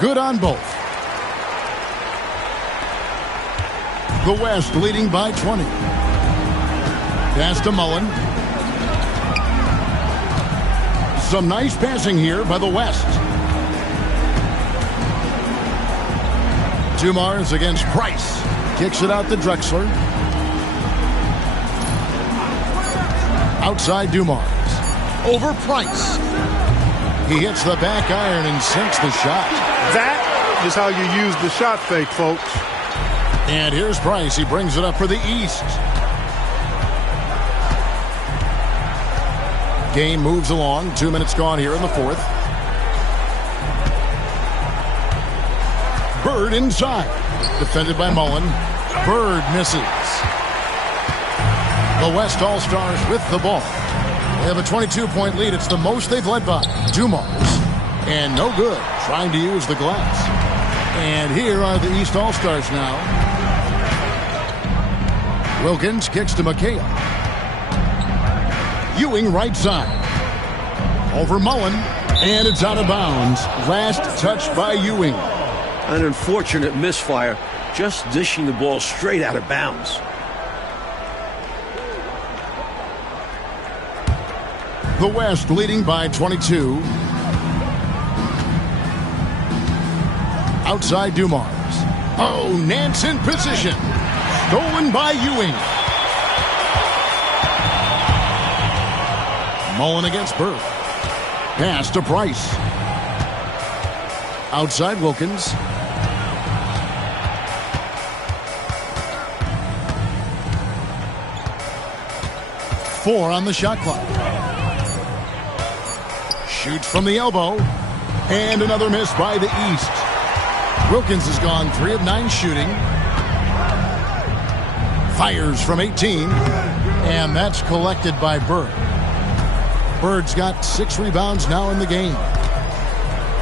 Good on both. The West leading by 20. Pass to Mullen. Some nice passing here by the West. Dumars against Price. Kicks it out to Drexler. Outside Dumars. Over Price. He hits the back iron and sinks the shot. That is how you use the shot fake, folks. And here's Price. He brings it up for the East. Game moves along. 2 minutes gone here in the fourth. Bird inside. Defended by Mullen. Bird misses. The West All-Stars with the ball. They have a 22-point lead. It's the most they've led by. Dumars. And no good. Trying to use the glass. And here are the East All-Stars now. Wilkins kicks to McHale. Ewing right side. Over Mullen. And it's out of bounds. Last touch by Ewing. An unfortunate misfire. Just dishing the ball straight out of bounds. The West leading by 22. Outside Dumars. Oh, Nance in position. Stolen by Ewing. Mullen against Bird. Pass to Price. Outside Wilkins. Four on the shot clock. Shoots from the elbow. And another miss by the East. Wilkins has gone 3 of 9 shooting. Fires from 18. And that's collected by Bird. Bird's got 6 rebounds now in the game.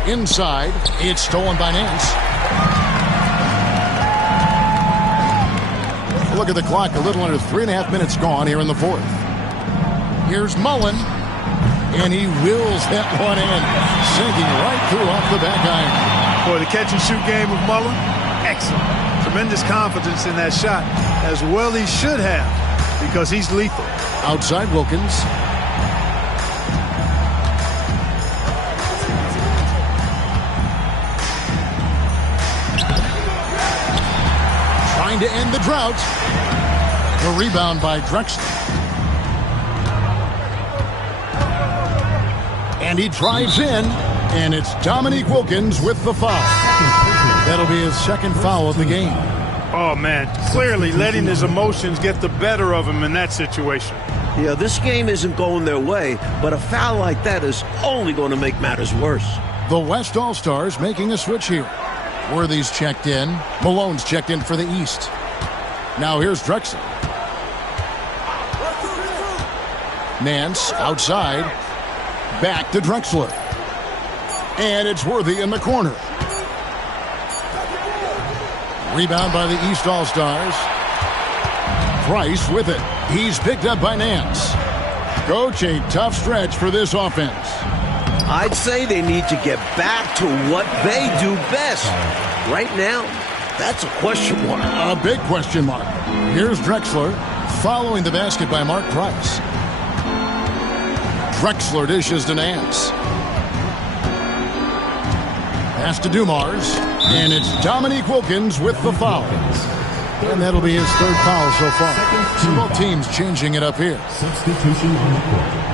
Inside, it's stolen by Nance. Look at the clock, a little under 3.5 minutes gone here in the fourth. Here's Mullen, and he wills that one in, sinking right through off the back iron. Boy, the catch and shoot game of Mullen, excellent. Tremendous confidence in that shot, as well he should have, because he's lethal. Outside Wilkins. Trying to end the drought. The rebound by Drexler. And he drives in, and it's Dominique Wilkins with the foul. That'll be his second foul of the game. Oh, man, clearly letting his emotions get the better of him in that situation. Yeah, this game isn't going their way, but a foul like that is only going to make matters worse. The West All-Stars making a switch here. Worthy's checked in. Malone's checked in for the East. Now here's Drexler. Nance outside. Back to Drexler. And it's Worthy in the corner. Rebound by the East All-Stars. Price with it. He's picked up by Nance. Coach, a tough stretch for this offense. I'd say they need to get back to what they do best. Right now, that's a question mark. A big question mark. Here's Drexler following the basket by Mark Price. Drexler dishes to Nance. Pass to Dumars. And it's Dominique Wilkins with the foul. And that'll be his third foul so far. So both teams changing it up here. Substitution on the court.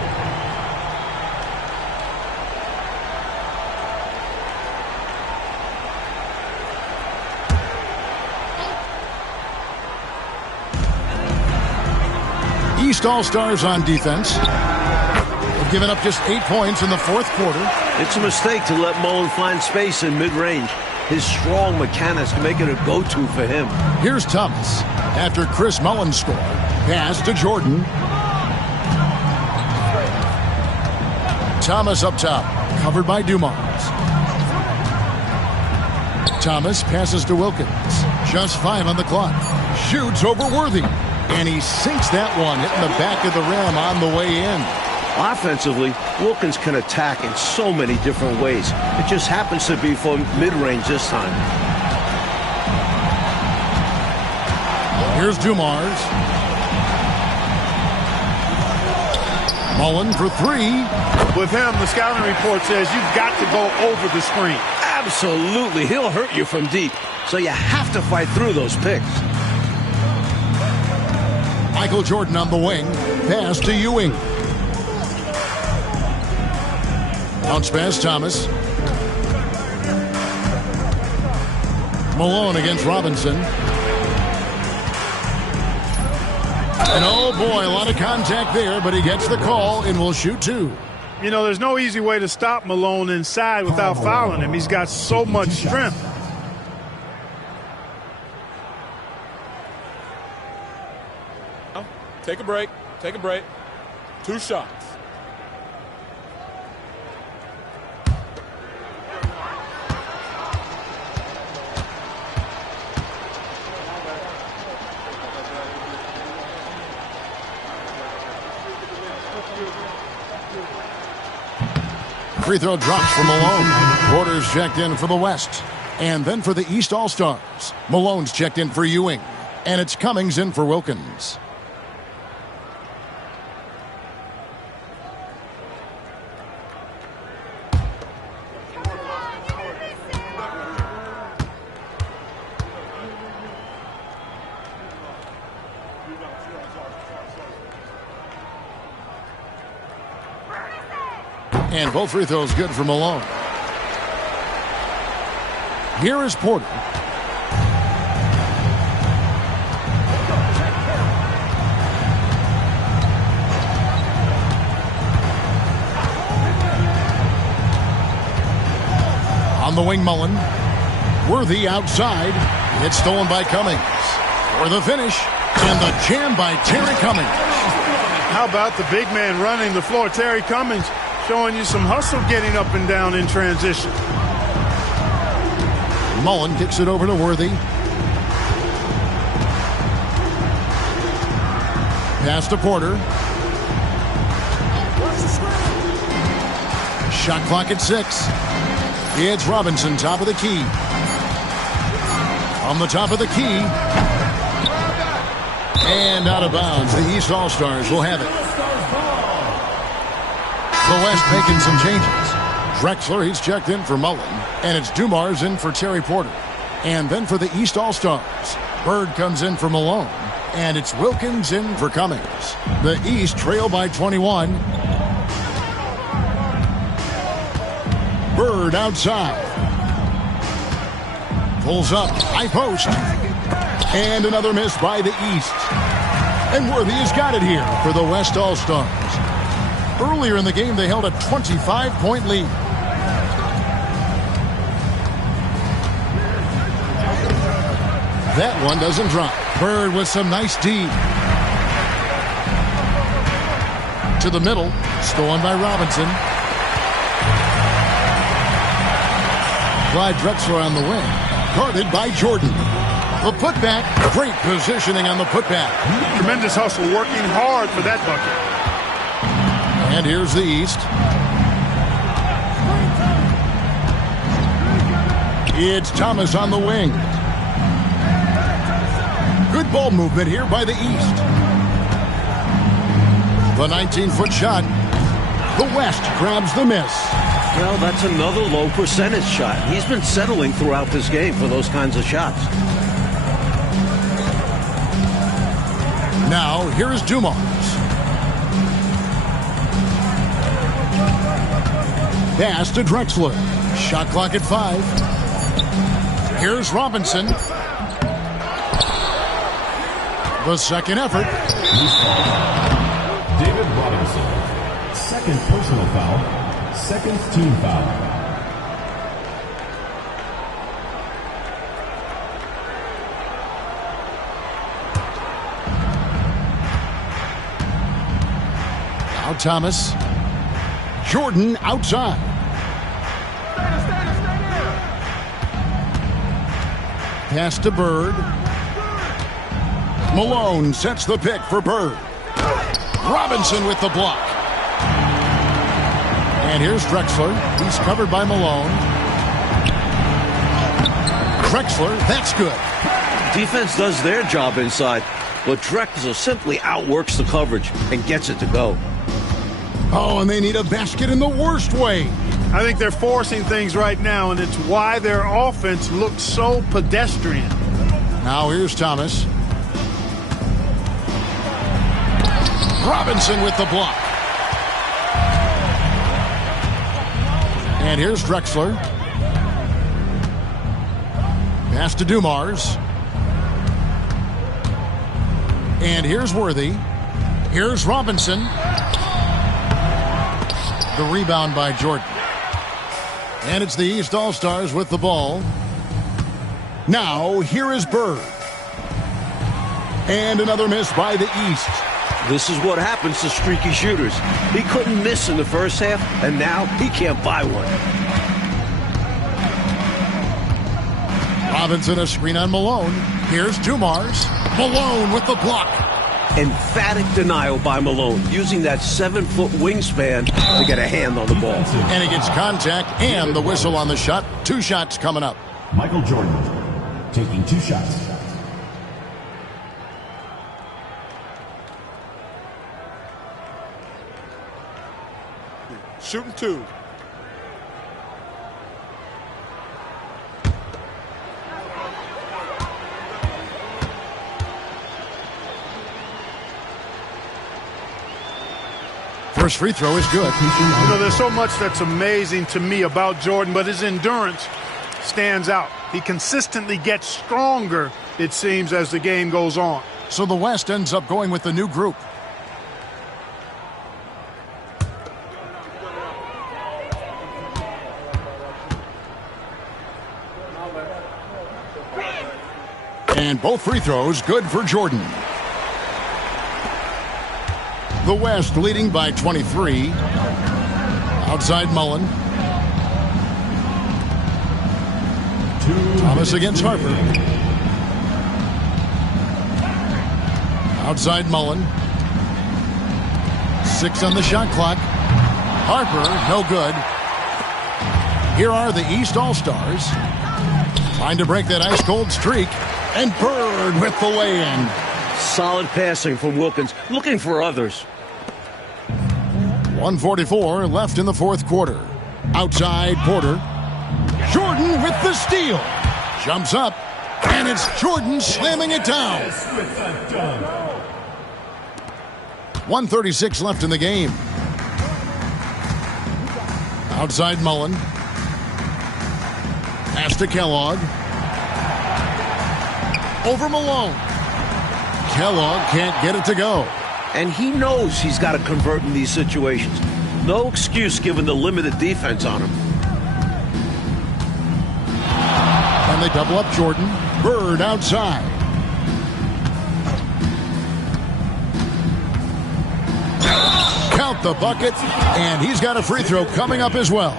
East All-Stars on defense. They've given up just 8 points in the fourth quarter. It's a mistake to let Mullen find space in mid-range. His strong mechanics can make it a go-to for him. Here's Thomas. After Chris Mullen scored, pass to Jordan. Thomas up top, covered by Dumars. Thomas passes to Wilkins. Just 5 on the clock. Shoots over Worthy. And he sinks that one, hitting the back of the rim on the way in. Offensively, Wilkins can attack in so many different ways. It just happens to be from mid-range this time. Here's Dumars. Mullen for 3. With him, the scouting report says you've got to go over the screen. Absolutely. He'll hurt you from deep. So you have to fight through those picks. Michael Jordan on the wing. Pass to Ewing. Bounce pass, Thomas. Malone against Robinson. And oh boy, a lot of contact there, but he gets the call and will shoot 2. You know, there's no easy way to stop Malone inside without fouling him. He's got so much strength. Take a break. Take a break. 2 shots. Free throw drops for Malone. Porter's checked in for the West. And then for the East All-Stars, Malone's checked in for Ewing. And it's Cummings in for Wilkins. And both free throws good for Malone. Here is Porter. On the wing, Mullen. Worthy outside. It's stolen by Cummings. For the finish. And the jam by Terry Cummings. How about the big man running the floor? Terry Cummings showing you some hustle getting up and down in transition. Mullen kicks it over to Worthy. Pass to Porter. Shot clock at 6. It's Robinson, top of the key. On the top of the key. And out of bounds. The East All-Stars will have it. The West making some changes. Drexler, he's checked in for Mullen. And it's Dumars in for Terry Porter. And then for the East All-Stars, Bird comes in for Malone. And it's Wilkins in for Cummings. The East trail by 21. Bird outside. Pulls up, high post. And another miss by the East. And Worthy has got it here for the West All-Stars. Earlier in the game, they held a 25-point lead. That one doesn't drop. Bird with some nice D. To the middle. Stolen by Robinson. Clyde Drexler on the wing. Guarded by Jordan. The putback. Great positioning on the putback. Tremendous hustle, working hard for that bucket. And here's the East. It's Thomas on the wing. Good ball movement here by the East. The 19-foot shot. The West grabs the miss. Well, that's another low percentage shot. He's been settling throughout this game for those kinds of shots. Now, here is Dumars. Pass to Drexler. Shot clock at 5. Here's Robinson. The second effort. David Robinson. Second personal foul. Second team foul. Now Thomas. Jordan outside. Pass to Bird. Malone sets the pick for Bird. Robinson with the block. And here's Drexler. He's covered by Malone. Drexler, that's good. Defense does their job inside, but Drexler simply outworks the coverage and gets it to go. Oh, and they need a basket in the worst way. I think they're forcing things right now, and it's why their offense looks so pedestrian. Now here's Thomas. Robinson with the block. And here's Drexler. Pass to Dumars. And here's Worthy. Here's Robinson. The rebound by Jordan. And it's the East All-Stars with the ball. Now, here is Bird. And another miss by the East. This is what happens to streaky shooters. He couldn't miss in the first half, and now he can't buy one. Robinson a screen on Malone. Here's Dumars. Malone with the block. Emphatic denial by Malone, using that 7-foot wingspan to get a hand on the ball. And he gets contact and the whistle on the shot. 2 shots coming up. Michael Jordan taking 2 shots. Shooting 2. First free throw is good. You know, there's so much that's amazing to me about Jordan, but his endurance stands out. He consistently gets stronger, it seems, as the game goes on. So the West ends up going with the new group. And both free throws good for Jordan. The West leading by 23. Outside Mullen. Thomas against Harper. Outside Mullen. 6 on the shot clock. Harper, no good. Here are the East All-Stars. Trying to break that ice-cold streak. And Bird with the lay-in. Solid passing from Wilkins, looking for others. 1:44 left in the fourth quarter. Outside Porter. Jordan with the steal. Jumps up. And it's Jordan slamming it down. 1:36 left in the game. Outside Mullen. Pass to Kellogg. Over Malone. Kellogg can't get it to go. And he knows he's got to convert in these situations. No excuse given the limited defense on him. And they double up Jordan. Bird outside. Count the bucket. And he's got a free throw coming up as well.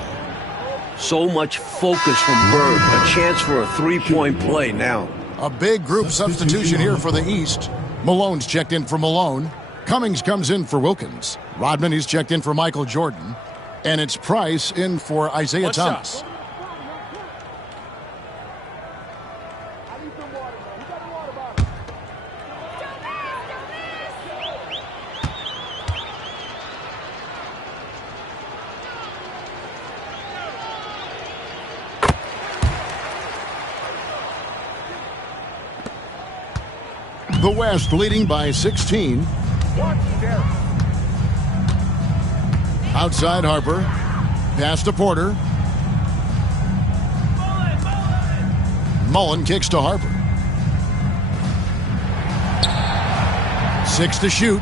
So much focus from Bird. A chance for a 3-point play now. A big group substitution here for the East. Malone's checked in for Malone. Cummings comes in for Wilkins. Rodman, he's checked in for Michael Jordan. And it's Price in for Isaiah Thomas. The West leading by 16. Outside Harper. Pass to Porter. Mullen kicks to Harper. 6 to shoot.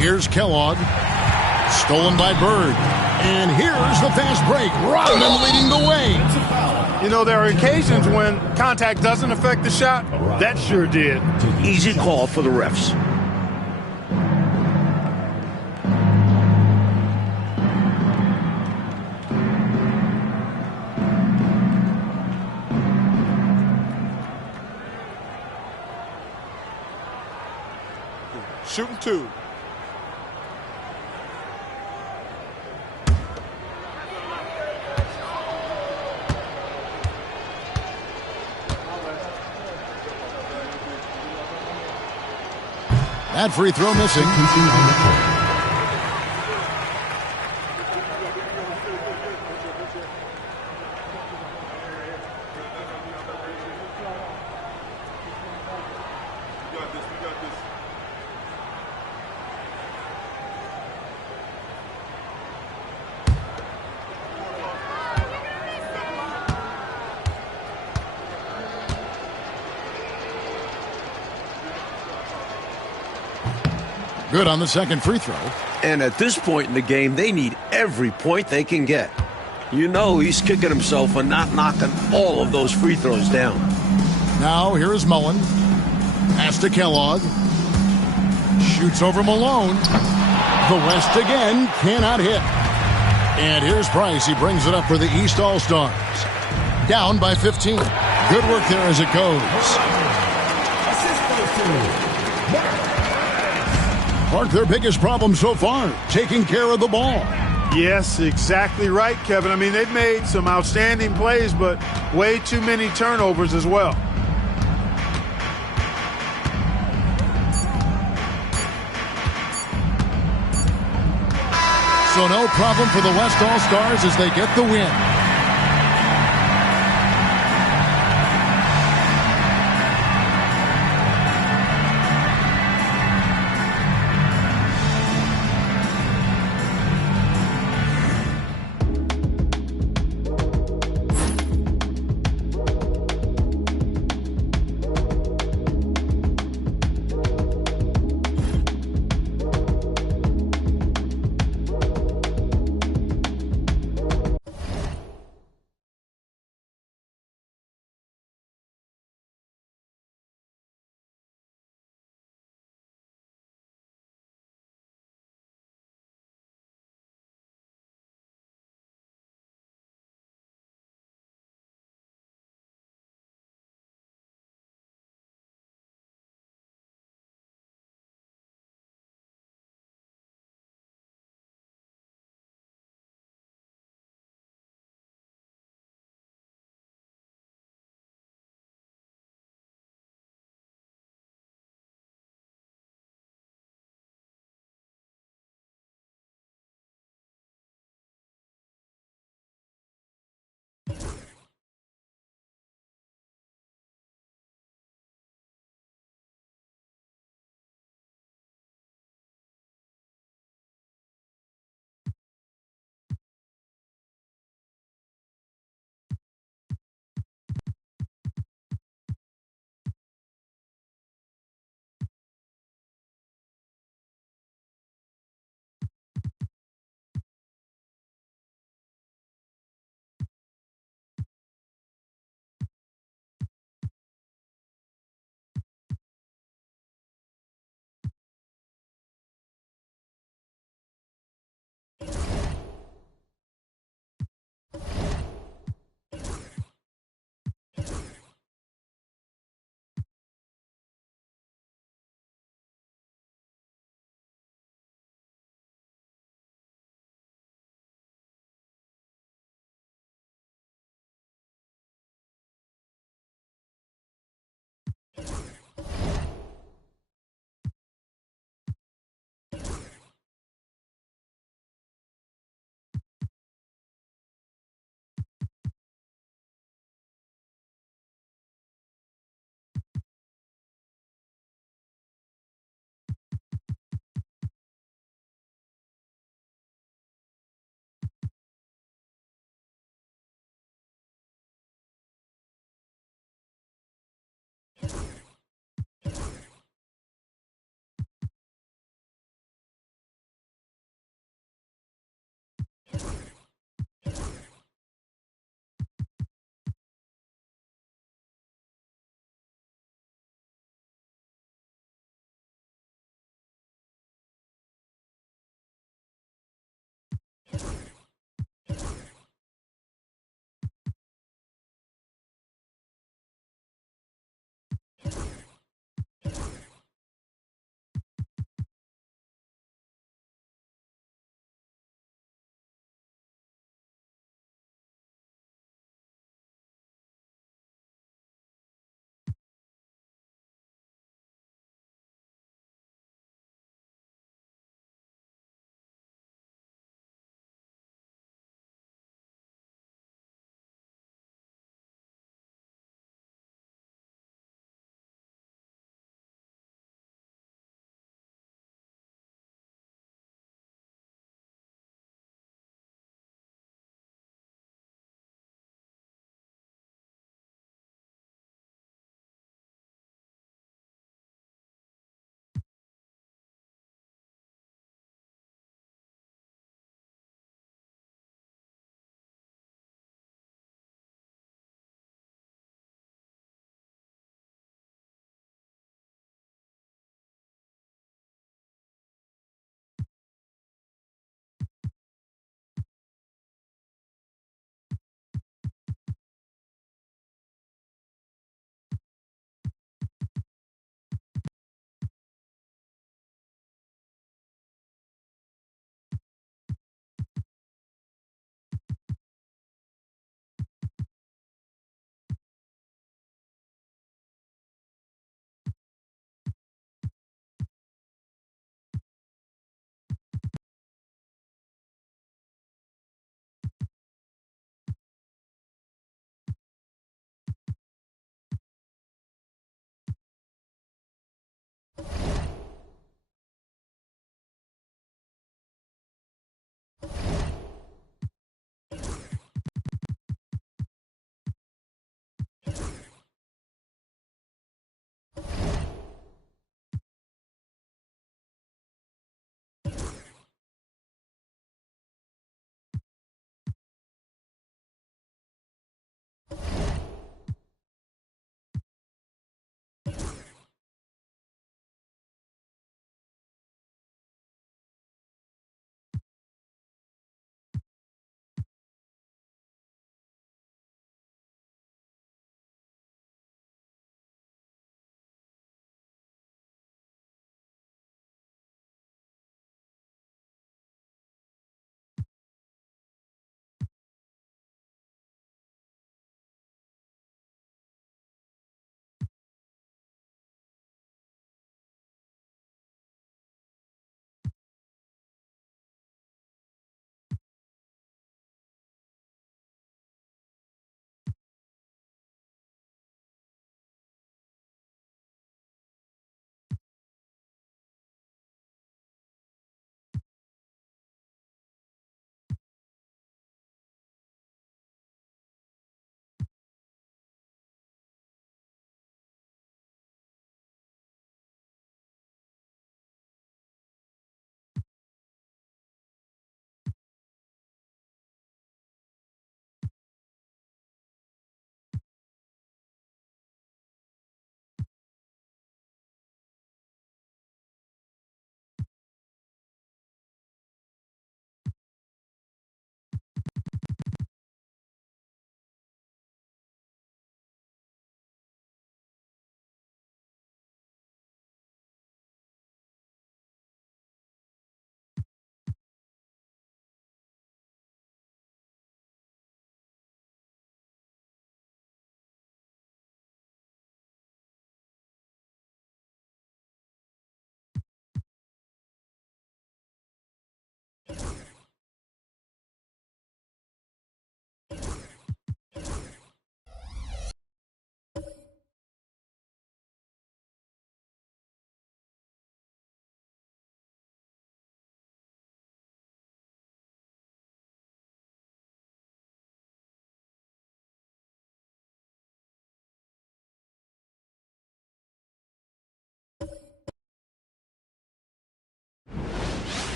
Here's Kellogg. Stolen by Bird. And here's the fast break. Rodman leading the way. You know, there are occasions when contact doesn't affect the shot. That sure did. Easy call for the refs. Shooting 2. That free throw missing. Good on the second free throw. And at this point in the game, they need every point they can get. You know he's kicking himself for not knocking all of those free throws down. Now here is Mullen. Pass to Kellogg. Shoots over Malone. The West again cannot hit. And here's Price. He brings it up for the East All-Stars. Down by 15. Good work there as it goes. Mark, their biggest problem so far, taking care of the ball. Yes, exactly right, Kevin. I mean, they've made some outstanding plays, but way too many turnovers as well. So no problem for the West All-Stars as they get the win.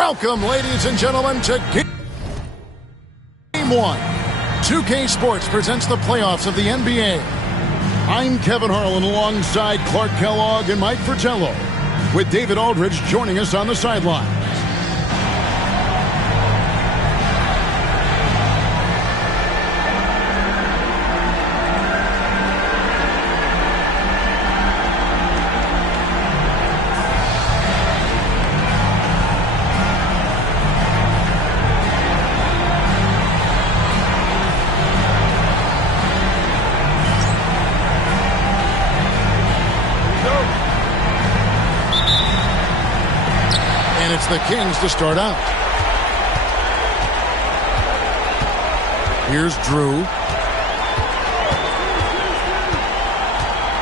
Welcome, ladies and gentlemen, to Game 1. 2K Sports presents the playoffs of the NBA. I'm Kevin Harlan alongside Clark Kellogg and Mike Fratello, with David Aldridge joining us on the sideline. The Kings to start out. Here's Drew.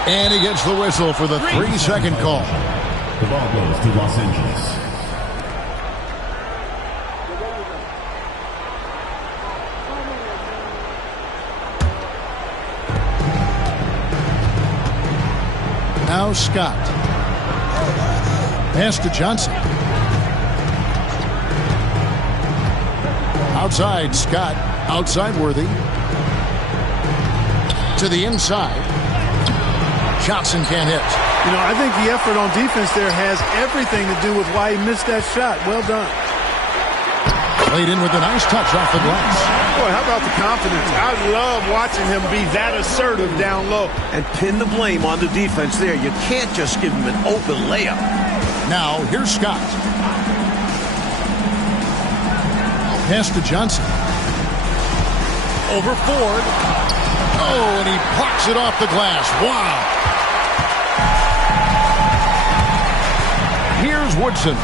And he gets the whistle for the 3-second call. The ball goes to Los Angeles. Now Scott. Pass to Johnson. Outside, Scott. Outside, Worthy. To the inside. Johnson can't hit. You know, I think the effort on defense there has everything to do with why he missed that shot. Well done. Played in with a nice touch off the glass. Boy, how about the confidence? I love watching him be that assertive down low. And pin the blame on the defense there. You can't just give him an open layup. Now, here's Scott. Pass to Johnson. Over Ford. Oh, and he blocks it off the glass. Wow. Here's Woodson.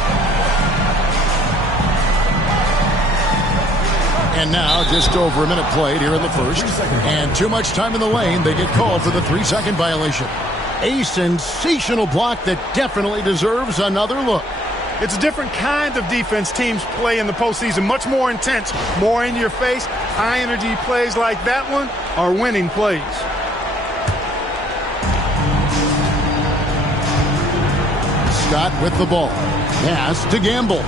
And now, just over a minute played here in the first. And too much time in the lane. They get called for the 3-second violation. A sensational block that definitely deserves another look. It's a different kind of defense teams play in the postseason. Much more intense, more in your face. High-energy plays like that one are winning plays. Scott with the ball. Pass to Gamble.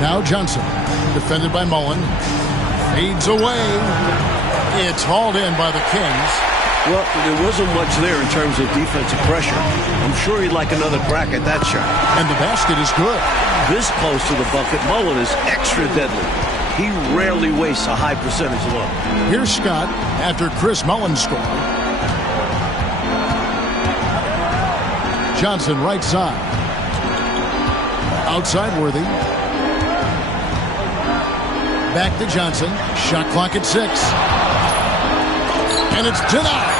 Now Johnson. Defended by Mullen. Fades away. It's hauled in by the Kings. Well, there wasn't much there in terms of defensive pressure. I'm sure he'd like another crack at that shot. And the basket is good. This close to the bucket, Mullen is extra deadly. He rarely wastes a high percentage look. Here's Scott after Chris Mullen scored. Johnson right side. Outside Worthy. Back to Johnson. Shot clock at 6. And it's denied.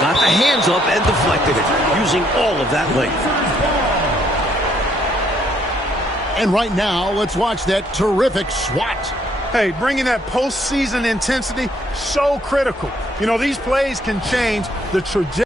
Got the hands up and deflected it, using all of that length. And right now, let's watch that terrific swat. Hey, bringing that postseason intensity, so critical. You know, these plays can change the trajectory.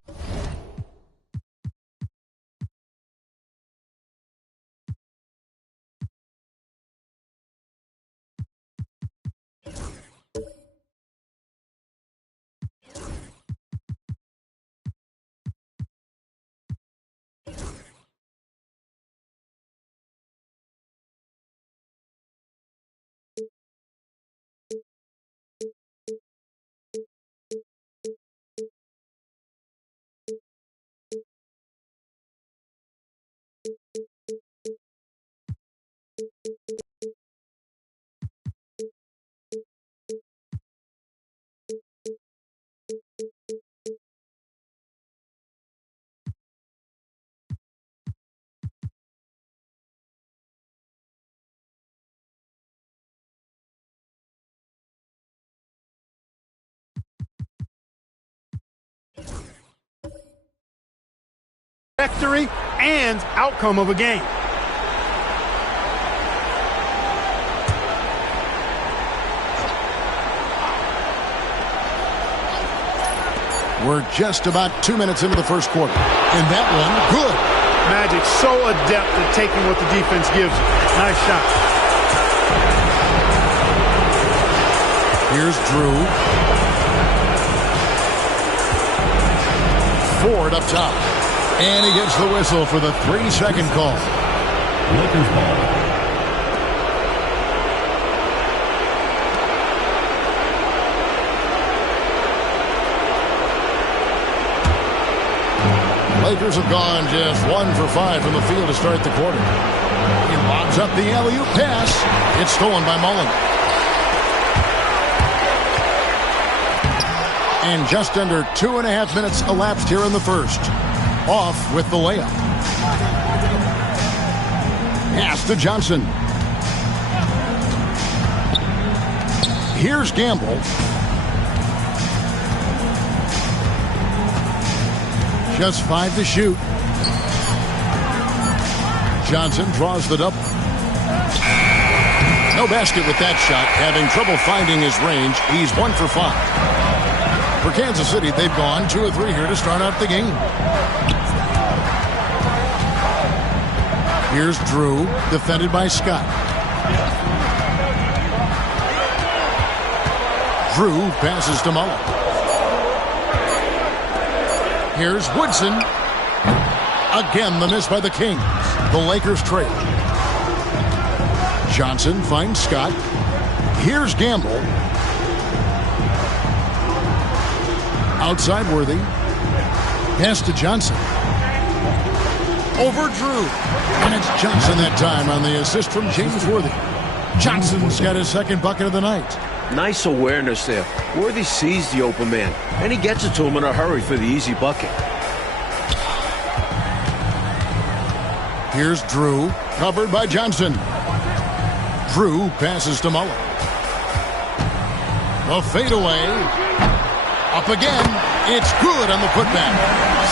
Trajectory and outcome of a game. We're just about 2 minutes into the first quarter. And that one, good. Magic so adept at taking what the defense gives him. Nice shot. Here's Drew. Ford up top. And he gets the whistle for the 3-second call. Lakers ball. Lakers have gone just 1 for 5 from the field to start the quarter. He lobs up the alley-oop pass. It's stolen by Mullen. And just under 2.5 minutes elapsed here in the first. Off with the layup. Pass to Johnson. Here's Gamble. Just 5 to shoot. Johnson draws the double. No basket with that shot. Having trouble finding his range. He's 1 for 5. For Kansas City, they've gone 2 of 3 here to start out the game. Here's Drew, defended by Scott. Drew passes to Mullen. Here's Woodson. Again, the miss by the Kings. The Lakers trail. Johnson finds Scott. Here's Gamble. Outside Worthy. Pass to Johnson. Over Drew. And it's Johnson that time on the assist from James Worthy. Johnson's got his second bucket of the night. Nice awareness there. Worthy sees the open man, and he gets it to him in a hurry for the easy bucket. Here's Drew, covered by Johnson. Drew passes to Mullen. The fadeaway. Up again. It's good on the putback.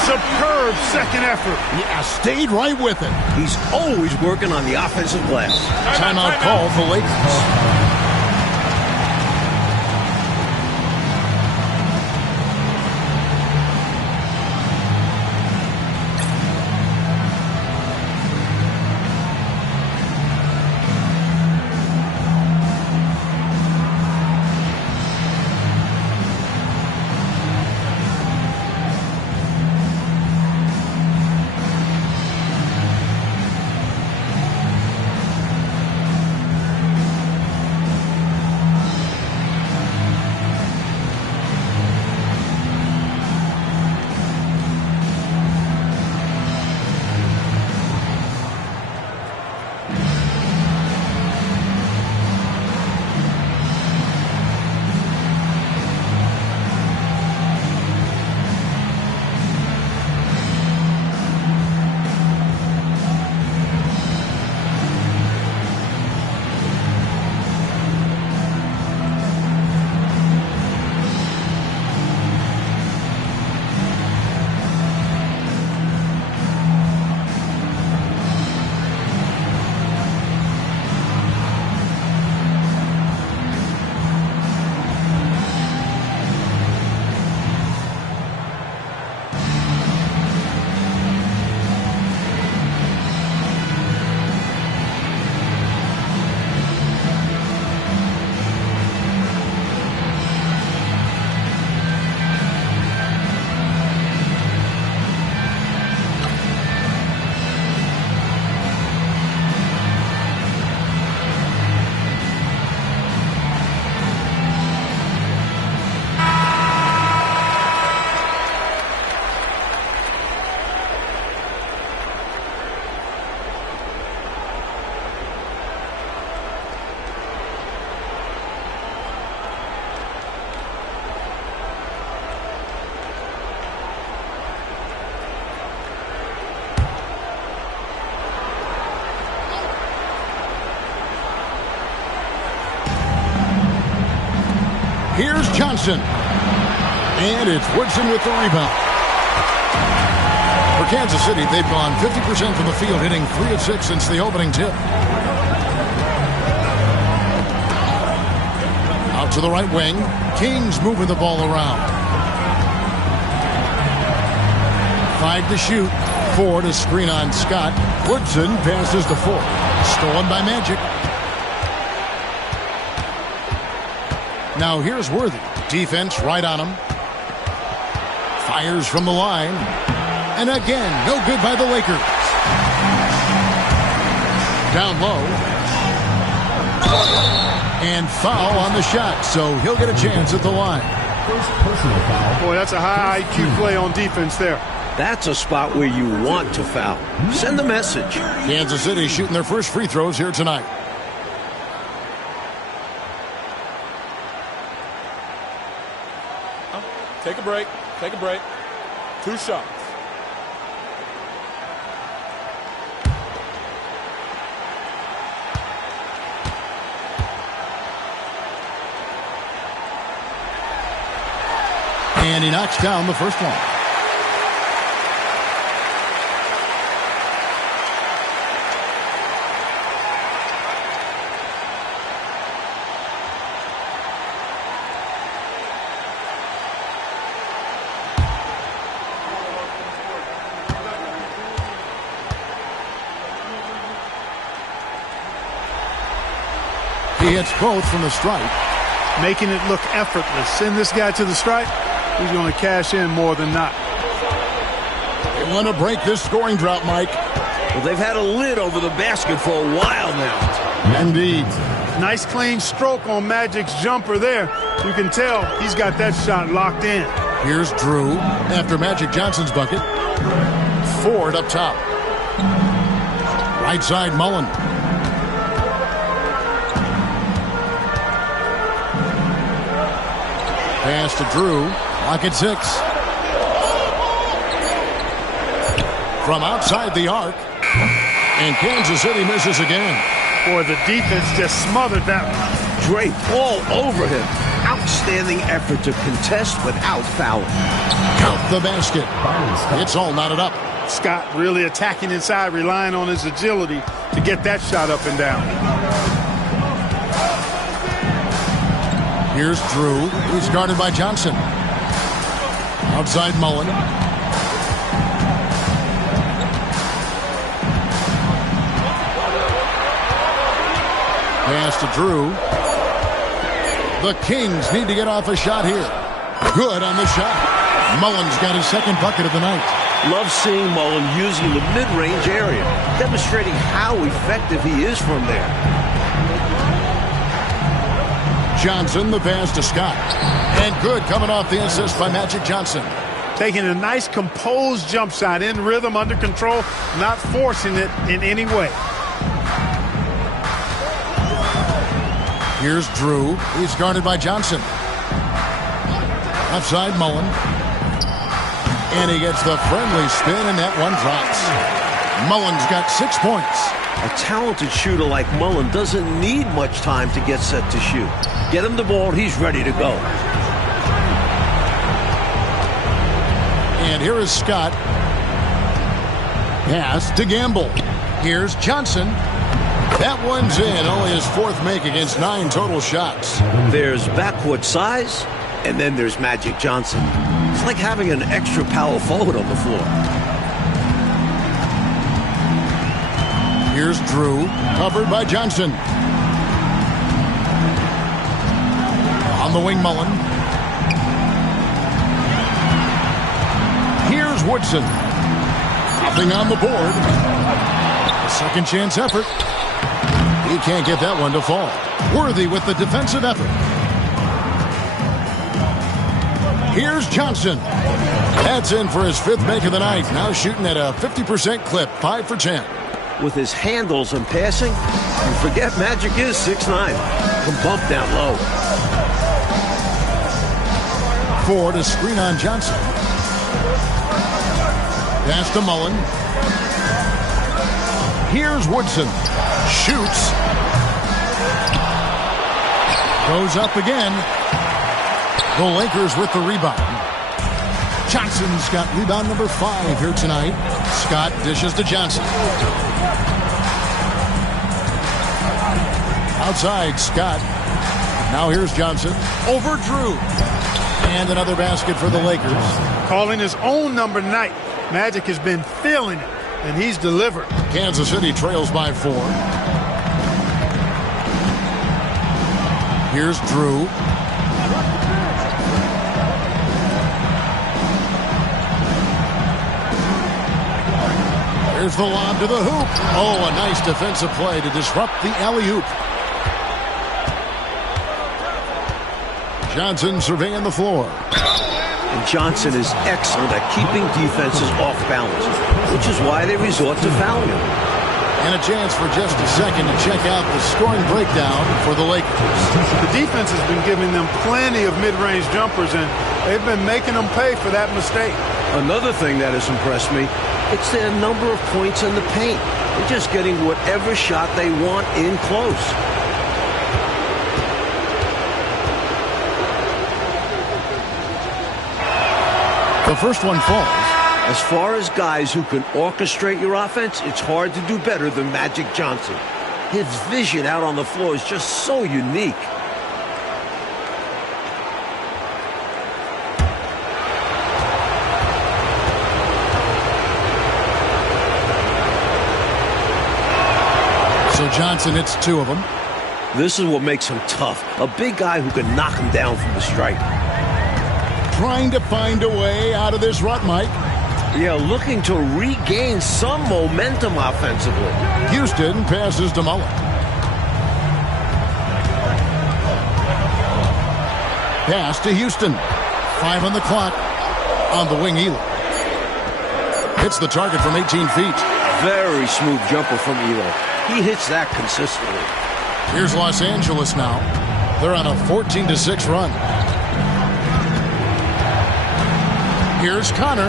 Superb second effort. Yeah, stayed right with it. He's always working on the offensive glass. Timeout call for Lakers. Here's Johnson. And it's Woodson with the rebound. For Kansas City, they've gone 50% from the field, hitting 3 of 6 since the opening tip. Out to the right wing. Kings moving the ball around. 5 to shoot. 4 to screen on Scott. Woodson passes to 4. Stolen by Magic. Now here's Worthy. Defense right on him. Fires from the line. And again, no good by the Lakers. Down low. And foul on the shot, so he'll get a chance at the line. First personal foul. Boy, that's a high IQ play on defense there. That's a spot where you want to foul. Send the message. Kansas City shooting their first free throws here tonight. Take a break. Take a break. 2 shots. And he knocks down the first one. He hits both from the stripe. Making it look effortless. Send this guy to the stripe. He's going to cash in more than not. They want to break this scoring drought, Mike. Well, they've had a lid over the basket for a while now. Indeed. Nice clean stroke on Magic's jumper there. You can tell he's got that shot locked in. Here's Drew after Magic Johnson's bucket. Ford up top. Right side, Mullen. Pass to Drew. Lock at 6. From outside the arc. And Kansas City misses again. Boy, the defense just smothered that one. Drake all over him. Outstanding effort to contest without fouling. Count the basket. It's all knotted up. Scott really attacking inside, relying on his agility to get that shot up and down. Here's Drew. He's guarded by Johnson. Outside Mullen. Pass to Drew. The Kings need to get off a shot here. Good on the shot. Mullen's got his second bucket of the night. Love seeing Mullen using the mid-range area, demonstrating how effective he is from there. Johnson, the pass to Scott. And good coming off the assist by Magic Johnson. Taking a nice composed jump shot in rhythm, under control, not forcing it in any way. Here's Drew. He's guarded by Johnson. Outside Mullen. And he gets the friendly spin, and that one drops. Mullen's got 6 points. A talented shooter like Mullen doesn't need much time to get set to shoot. Get him the ball, he's ready to go. And here is Scott. Pass to Gamble. Here's Johnson. That one's in. Only his 4th make against 9 total shots. There's backcourt size, and then there's Magic Johnson. It's like having an extra power forward on the floor. Here's Drew, covered by Johnson. On the wing, Mullen. Here's Woodson. Nothing on the board. A second chance effort. He can't get that one to fall. Worthy with the defensive effort. Here's Johnson. That's in for his 5th make of the night. Now shooting at a 50% clip, 5 for 10. With his handles and passing, you forget Magic is 6'9". Can bump down low. Ford to screen on Johnson. Pass to Mullen. Here's Woodson. Shoots. Goes up again. The Lakers with the rebound. Johnson's got rebound number 5 here tonight. Scott dishes to Johnson. Outside, Scott. Now here's Johnson. Over Drew. And another basket for the Lakers. Calling his own number night. Magic has been feeling it, and he's delivered. Kansas City trails by 4. Here's Drew. There's Here's the lob to the hoop. Oh, a nice defensive play to disrupt the alley-oop. Johnson surveying the floor. And Johnson is excellent at keeping defenses off balance, which is why they resort to fouling him. And a chance for just a second to check out the scoring breakdown for the Lakers. The defense has been giving them plenty of mid-range jumpers, and they've been making them pay for that mistake. Another thing that has impressed me, it's their number of points in the paint. They're just getting whatever shot they want in close. The first one falls. As far as guys who can orchestrate your offense, it's hard to do better than Magic Johnson. His vision out on the floor is just so unique. So Johnson hits two of them. This is what makes him tough. A big guy who can knock him down from the stripe. Trying to find a way out of this rut, Mike. Yeah, looking to regain some momentum offensively. Houston passes to Mullen. Pass to Houston. 5 on the clock. On the wing, Elo. Hits the target from 18 feet. Very smooth jumper from Elo. He hits that consistently. Here's Los Angeles now. They're on a 14-6 run. Here's Connor.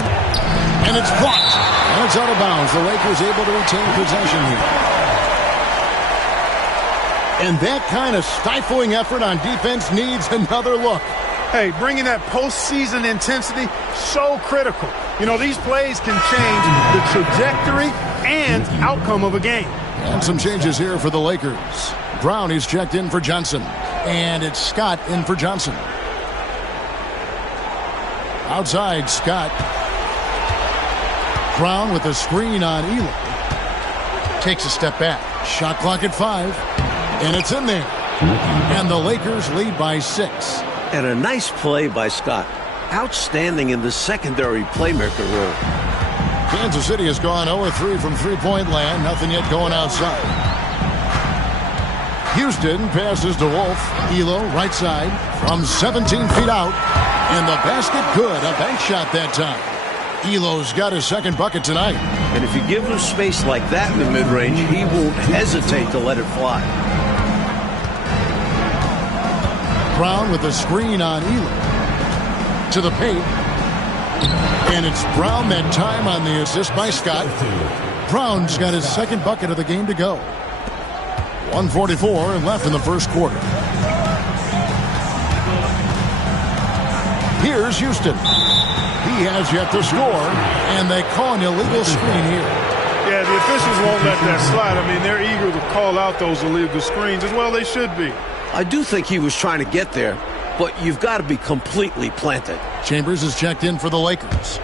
And it's blocked. And it's out of bounds. The Lakers able to retain possession here. And that kind of stifling effort on defense needs another look. Hey, bringing that postseason intensity, so critical. You know, these plays can change the trajectory and outcome of a game. And some changes here for the Lakers. Brown is checked in for Johnson. And it's Scott in for Johnson. Outside, Scott. Brown with a screen on Elo. Takes a step back. Shot clock at 5. And it's in there. And the Lakers lead by 6. And a nice play by Scott. Outstanding in the secondary playmaker role. Kansas City has gone 0-3 from three-point land. Nothing yet going outside. Houston passes to Wolf. Elo, right side, from 17 feet out. And the basket good. A bank shot that time. Elo's got his second bucket tonight. And if you give him space like that in the mid-range, he won't hesitate to let it fly. Brown with a screen on Elo. To the paint. And it's Brown that time on the assist by Scott. Brown's got his second bucket of the game to go. 1:44 left in the first quarter. Here's Houston. He has yet to score, and they call an illegal screen here. Yeah, the officials won't let that slide. I mean, they're eager to call out those illegal screens. As well, they should be. I do think he was trying to get there, but you've got to be completely planted. Chambers is checked in for the Lakers.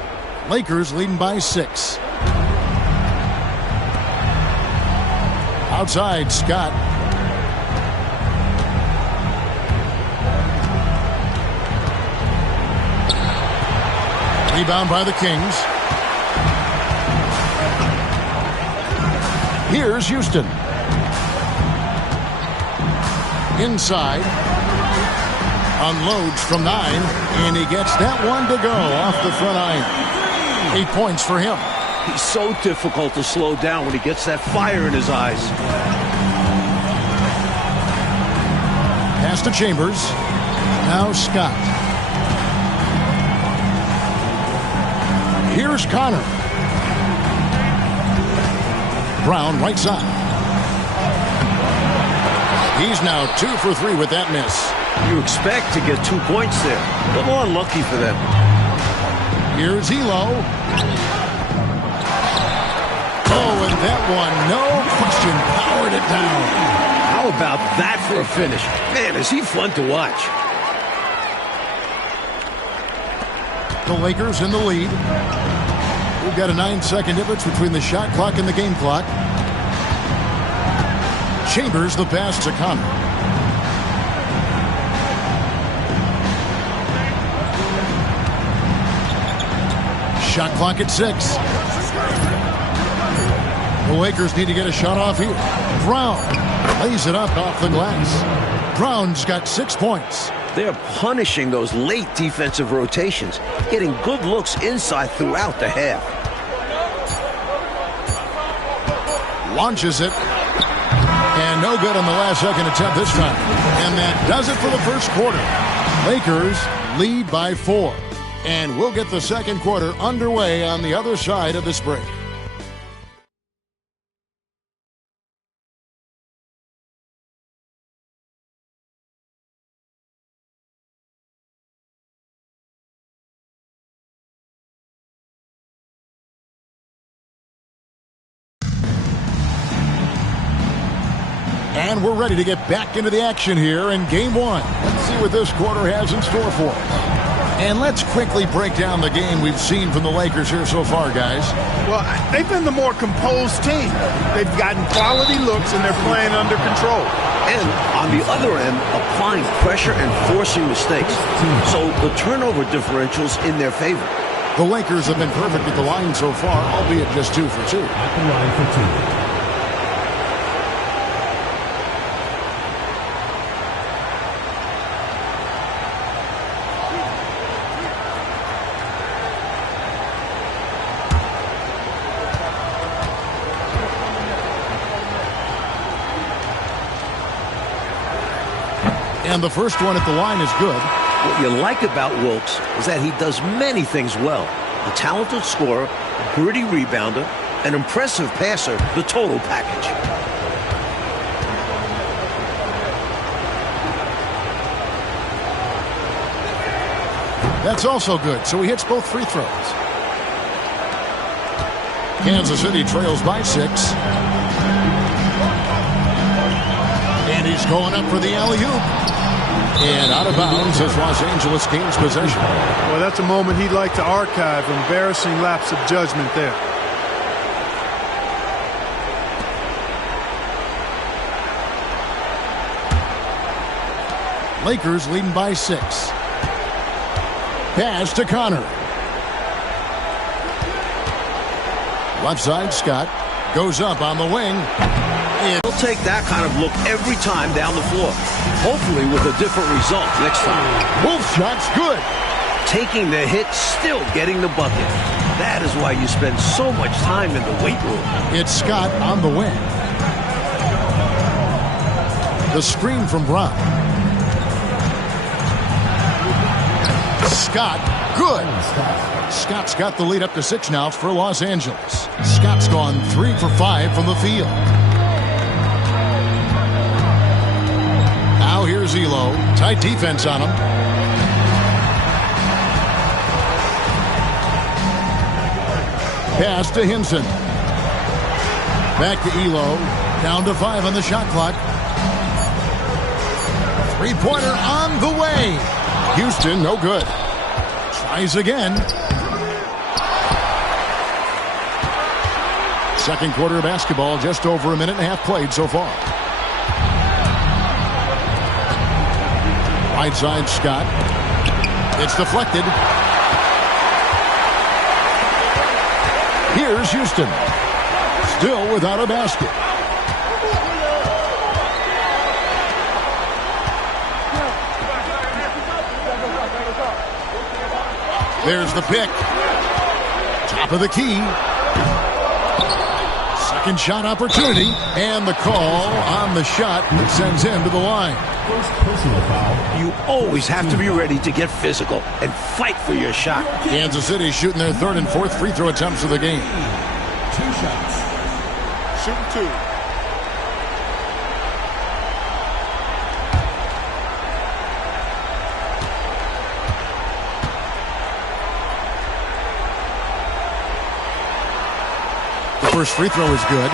Lakers leading by 6. Outside, Scott. Rebound by the Kings. Here's Houston. Inside. Unloads from 9. And he gets that one to go off the front iron. 8 points for him. He's so difficult to slow down when he gets that fire in his eyes. Pass to Chambers. Now Scott. Here's Connor. Brown, right side. He's now 2 for 3 with that miss. You expect to get 2 points there. A little unlucky for them. Here's Elo. Oh, and that one, no question, powered it down. How about that for a finish? Man, is he fun to watch. The Lakers in the lead. We've got a 9-second difference between the shot clock and the game clock. Chambers the pass to Connor. Shot clock at 6. The Lakers need to get a shot off here. Brown lays it up off the glass. Brown's got 6 points. They're punishing those late defensive rotations, getting good looks inside throughout the half. Launches it. And no good on the last second attempt this time. And that does it for the first quarter. Lakers lead by 4. And we'll get the second quarter underway on the other side of this break. And we're ready to get back into the action here in Game 1. Let's see what this quarter has in store for us. And let's quickly break down the game we've seen from the Lakers here so far, guys. Well, they've been the more composed team. They've gotten quality looks, and they're playing under control. And on the other end, applying pressure and forcing mistakes. So the turnover differential's in their favor. The Lakers have been perfect at the line so far, albeit just 2 for 2. At the line for 2. And the first one at the line is good. What you like about Wilkes is that he does many things well. A talented scorer, a gritty rebounder, an impressive passer, the total package. That's also good, so he hits both free throws. Kansas City trails by 6. And he's going up for the alley-oop. And out of bounds as Los Angeles gains possession. Well, that's a moment he'd like to archive. Embarrassing lapse of judgment there. Lakers leading by 6. Pass to Connor. Left side, Scott goes up on the wing. He'll take that kind of look every time down the floor. Hopefully with a different result next time. Wolf shot's good. Taking the hit, still getting the bucket. That is why you spend so much time in the weight room. It's Scott on the wing. The screen from Brown. Scott, good. Scott's got the lead up to 6 now for Los Angeles. Scott's gone 3 for 5 from the field. Now here's Elo. Tight defense on him. Pass to Hinson. Back to Elo. Down to 5 on the shot clock. Three-pointer on the way. Houston, no good. Tries again. Second quarter of basketball, just over a minute and a half played so far. Right side, Scott. It's deflected. Here's Houston. Still without a basket. There's the pick. Top of the key. Second shot opportunity. And the call on the shot that sends him to the line. First personal foul. You always have to be ready to get physical and fight for your shot. Kansas City shooting their third and fourth free throw attempts of the game. 2 shots. Shooting 2. The first free throw is good.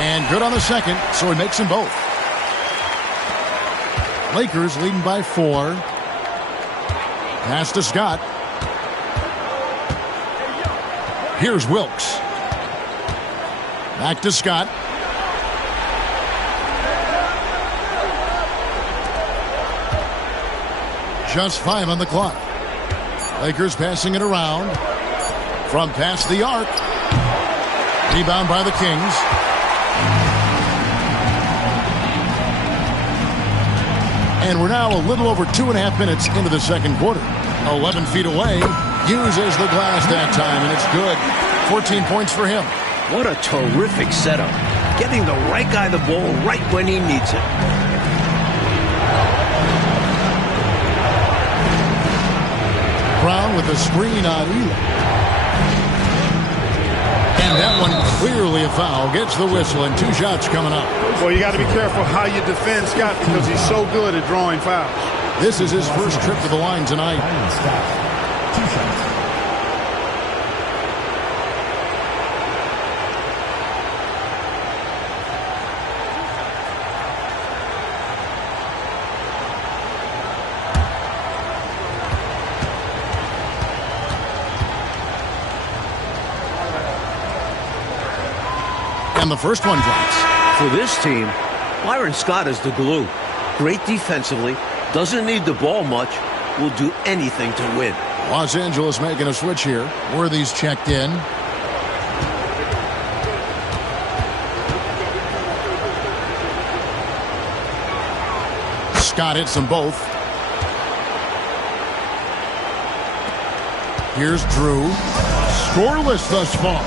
And good on the second, so he makes them both. Lakers leading by 4. Pass to Scott. Here's Wilkes. Back to Scott. Just 5 on the clock. Lakers passing it around. From past the arc. Rebound by the Kings. And we're now a little over 2.5 minutes into the second quarter. 11 feet away. Uses the glass that time, and it's good. 14 points for him. What a terrific setup. Getting the right guy the ball right when he needs it. Brown with the screen on Ely. And that one clearly a foul. Gets the whistle, and 2 shots coming up. Well, you got to be careful how you defend Scott because he's so good at drawing fouls. This is his first trip to the line tonight. Byron Scott, 2 shots. And the first one drops. For this team, Byron Scott is the glue. Great defensively, doesn't need the ball much, will do anything to win. Los Angeles making a switch here. Worthy's checked in. Scott hits them both. Here's Drew. Scoreless thus far.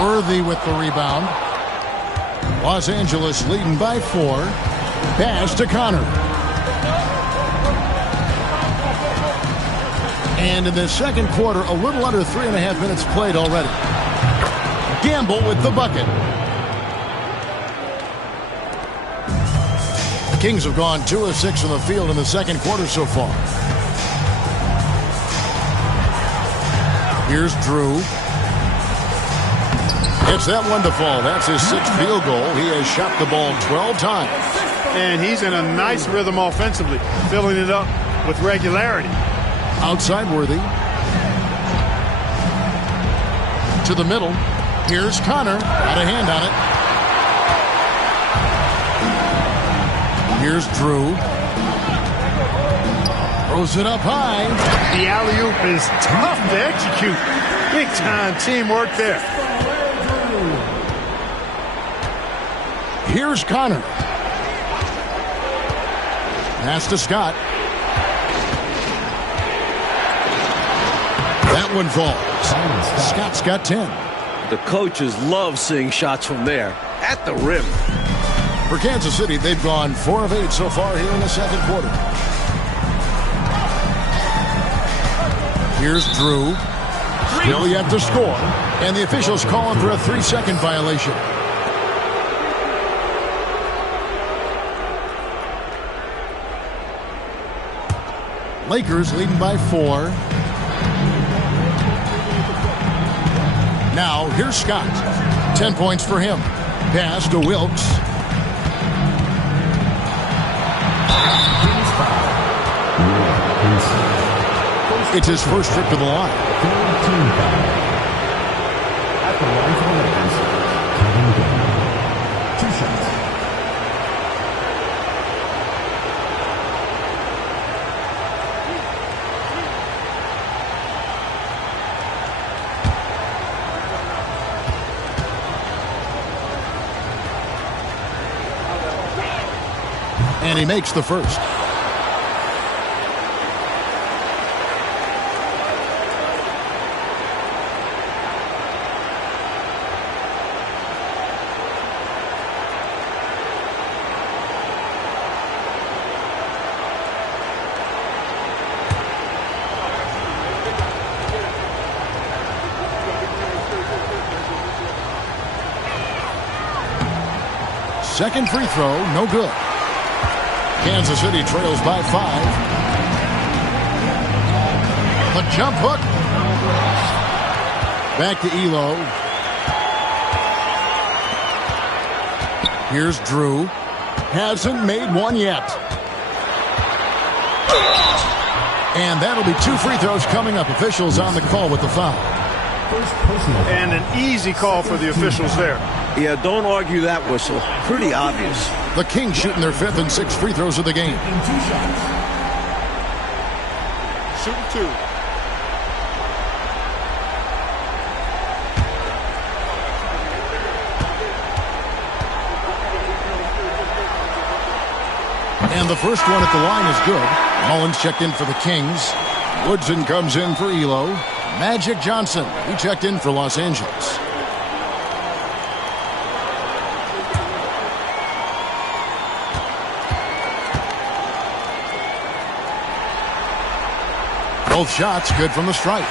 Worthy with the rebound. Los Angeles leading by 4. Pass to Connor. And in the second quarter, a little under 3.5 minutes played already. Gamble with the bucket. The Kings have gone 2 of 6 from the field in the second quarter so far. Here's Drew. It's that one to fall. That's his 6th field goal. He has shot the ball 12 times. And he's in a nice rhythm offensively, filling it up with regularity. Outside Worthy. To the middle. Here's Connor. Got a hand on it. Here's Drew. Throws it up high. The alley-oop is tough to execute. Big-time teamwork there. Here's Connor. Pass to Scott. That one falls. Scott's got 10. The coaches love seeing shots from there, at the rim. For Kansas City, they've gone 4 of 8 so far here in the second quarter. Here's Drew. Still yet to score. And the officials calling for a 3-second violation. Lakers leading by 4. Now, here's Scott. 10 points for him. Pass to Wilkes. It's his first trip to the line. At the line for the Lakers, Kevin Durant. 2 shots. And he makes the first. Second free throw, no good. Kansas City trails by 5. The jump hook. Back to Elo. Here's Drew. Hasn't made one yet. And that'll be 2 free throws coming up. Officials on the call with the foul. And an easy call for the officials there. Yeah, don't argue that whistle. Pretty obvious. The Kings shooting their 5th and 6th free throws of the game. Shooting 2. And the first one at the line is good. Mullins checked in for the Kings. Woodson comes in for Elo. Magic Johnson, he checked in for Los Angeles. Both shots good from the stripe.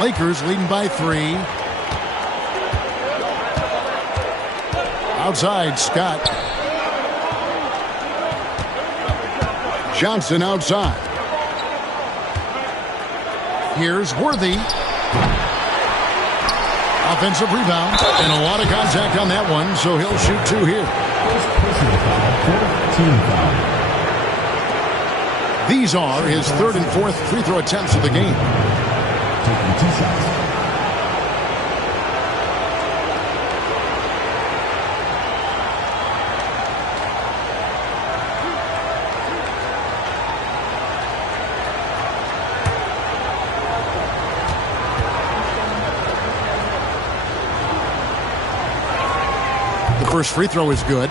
Lakers leading by 3. Outside, Scott. Johnson outside. Here's Worthy. Offensive rebound. And a lot of contact on that one, so he'll shoot 2 here. These are his 3rd and 4th free throw attempts of the game. Taking 2 shots. The first free throw is good.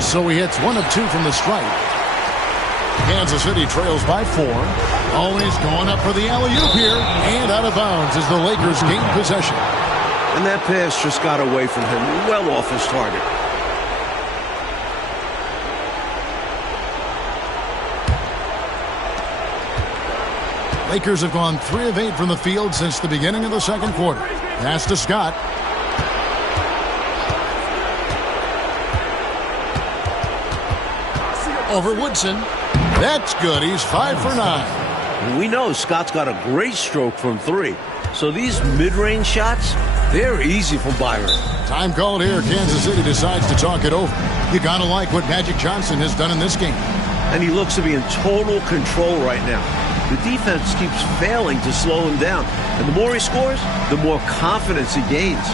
So he hits 1 of 2 from the stripe. Kansas City trails by 4. Always going up for the alley-oop here. And out of bounds as the Lakers gain possession. And that pass just got away from him, well off his target. Lakers have gone 3 of 8 from the field since the beginning of the second quarter. Pass to Scott. Over Woodson. That's good. He's 5 for 9. We know Scott's got a great stroke from 3. So these mid-range shots, they're easy for Byron. Time called here. Kansas City decides to talk it over. You gotta like what Magic Johnson has done in this game. And he looks to be in total control right now. The defense keeps failing to slow him down. And the more he scores, the more confidence he gains.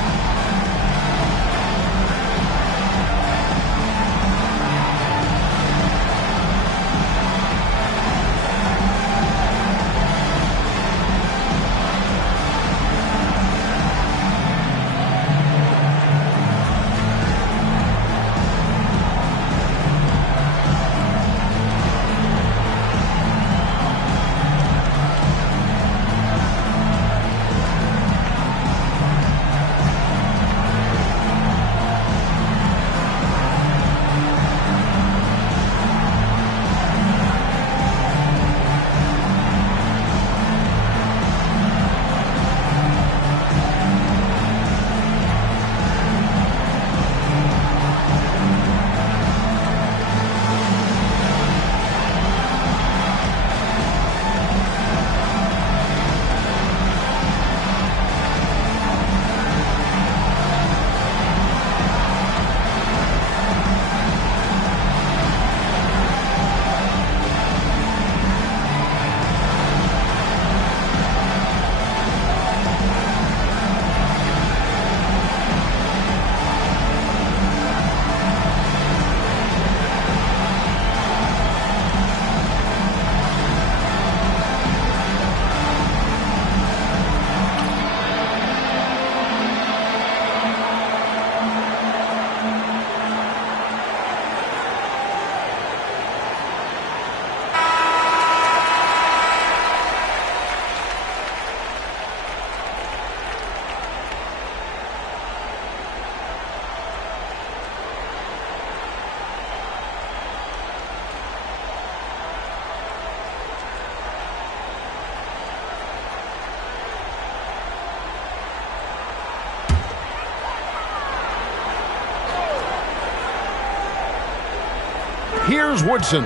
Here's Woodson.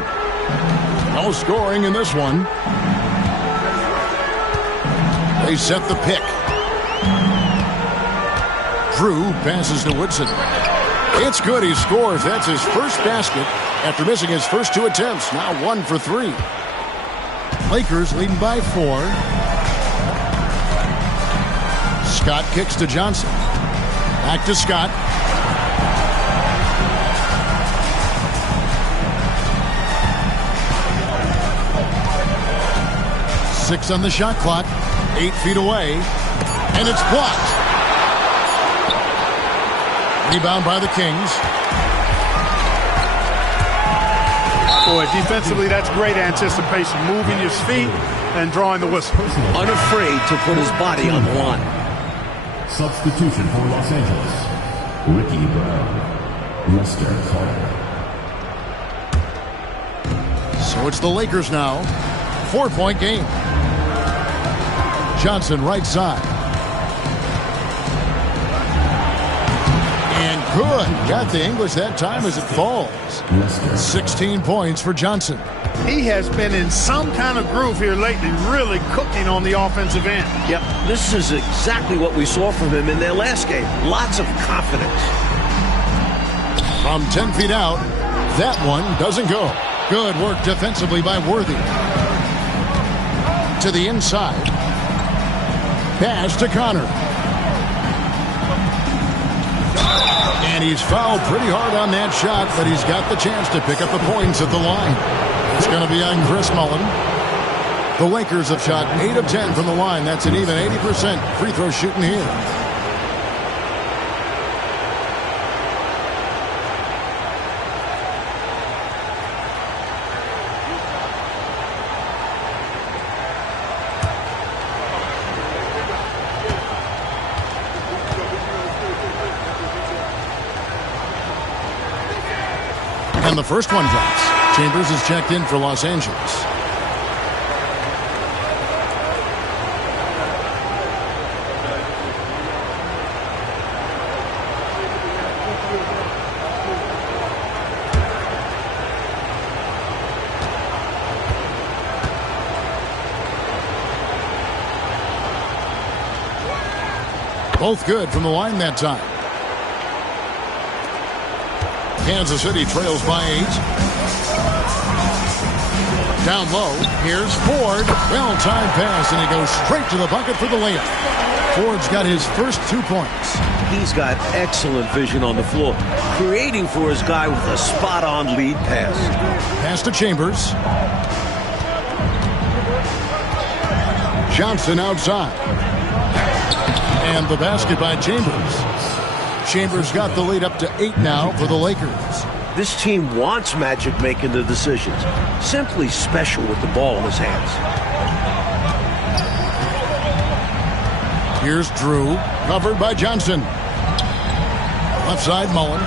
No scoring in this one. They set the pick. Drew passes to Woodson. It's good. He scores. That's his first basket after missing his first 2 attempts. Now 1 for 3. Lakers leading by 4. Scott kicks to Johnson. Back to Scott. Six on the shot clock. 8 feet away. And it's blocked. Rebound by the Kings. Boy, defensively, that's great anticipation. Moving his feet and drawing the whistle. Unafraid to put his body on the line. Substitution for Los Angeles. Ricky Brown. Lester Carter. So it's the Lakers now. 4-point game. Johnson right side. And good. Got the English that time as it falls. 16 points for Johnson. He has been in some kind of groove here lately, really cooking on the offensive end. Yep, this is exactly what we saw from him in their last game. Lots of confidence. From 10 feet out, that one doesn't go. Good work defensively by Worthy. To the inside. Pass to Connor. And he's fouled pretty hard on that shot, but he's got the chance to pick up the points at the line. It's going to be on Chris Mullin. The Lakers have shot 8 of 10 from the line. That's an even 80% free throw shooting here. And the first one drops. Chambers is checked in for Los Angeles. Both good from the line that time. Kansas City trails by 8. Down low, here's Ford. Well-timed pass, and he goes straight to the bucket for the layup. Ford's got his first 2 points. He's got excellent vision on the floor, creating for his guy with a spot-on lead pass. Pass to Chambers. Johnson outside. And the basket by Chambers. Chambers got the lead up to 8 now for the Lakers. This team wants Magic making the decisions. Simply special with the ball in his hands. Here's Drew, covered by Johnson. Left side, Mullin.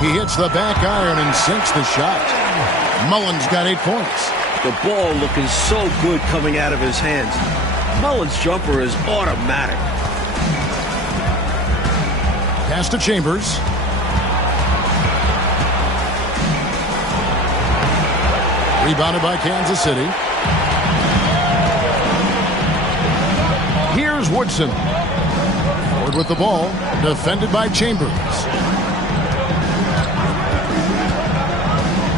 He hits the back iron and sinks the shot. Mullin's got 8 points. The ball looking so good coming out of his hands. Mullin's jumper is automatic. Pass to Chambers. Rebounded by Kansas City. Here's Woodson. Ford with the ball. Defended by Chambers.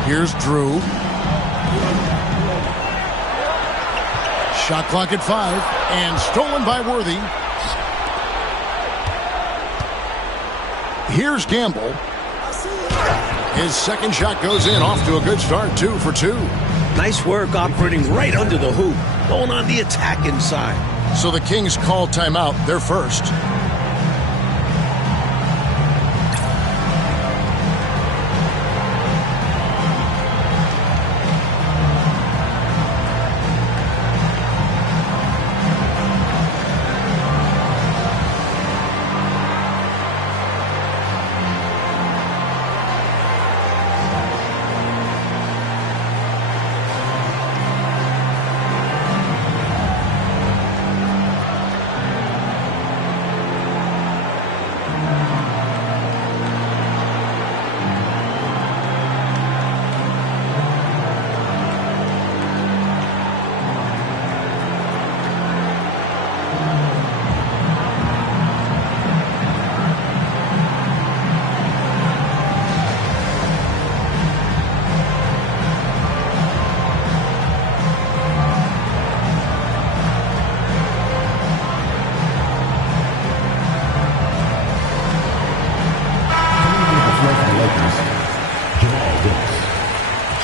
Here's Drew. Shot clock at 5. And stolen by Worthy. Here's Gamble. His second shot goes in, off to a good start, 2 for 2. Nice work operating right under the hoop, going on the attack inside. So the Kings call timeout, they're first.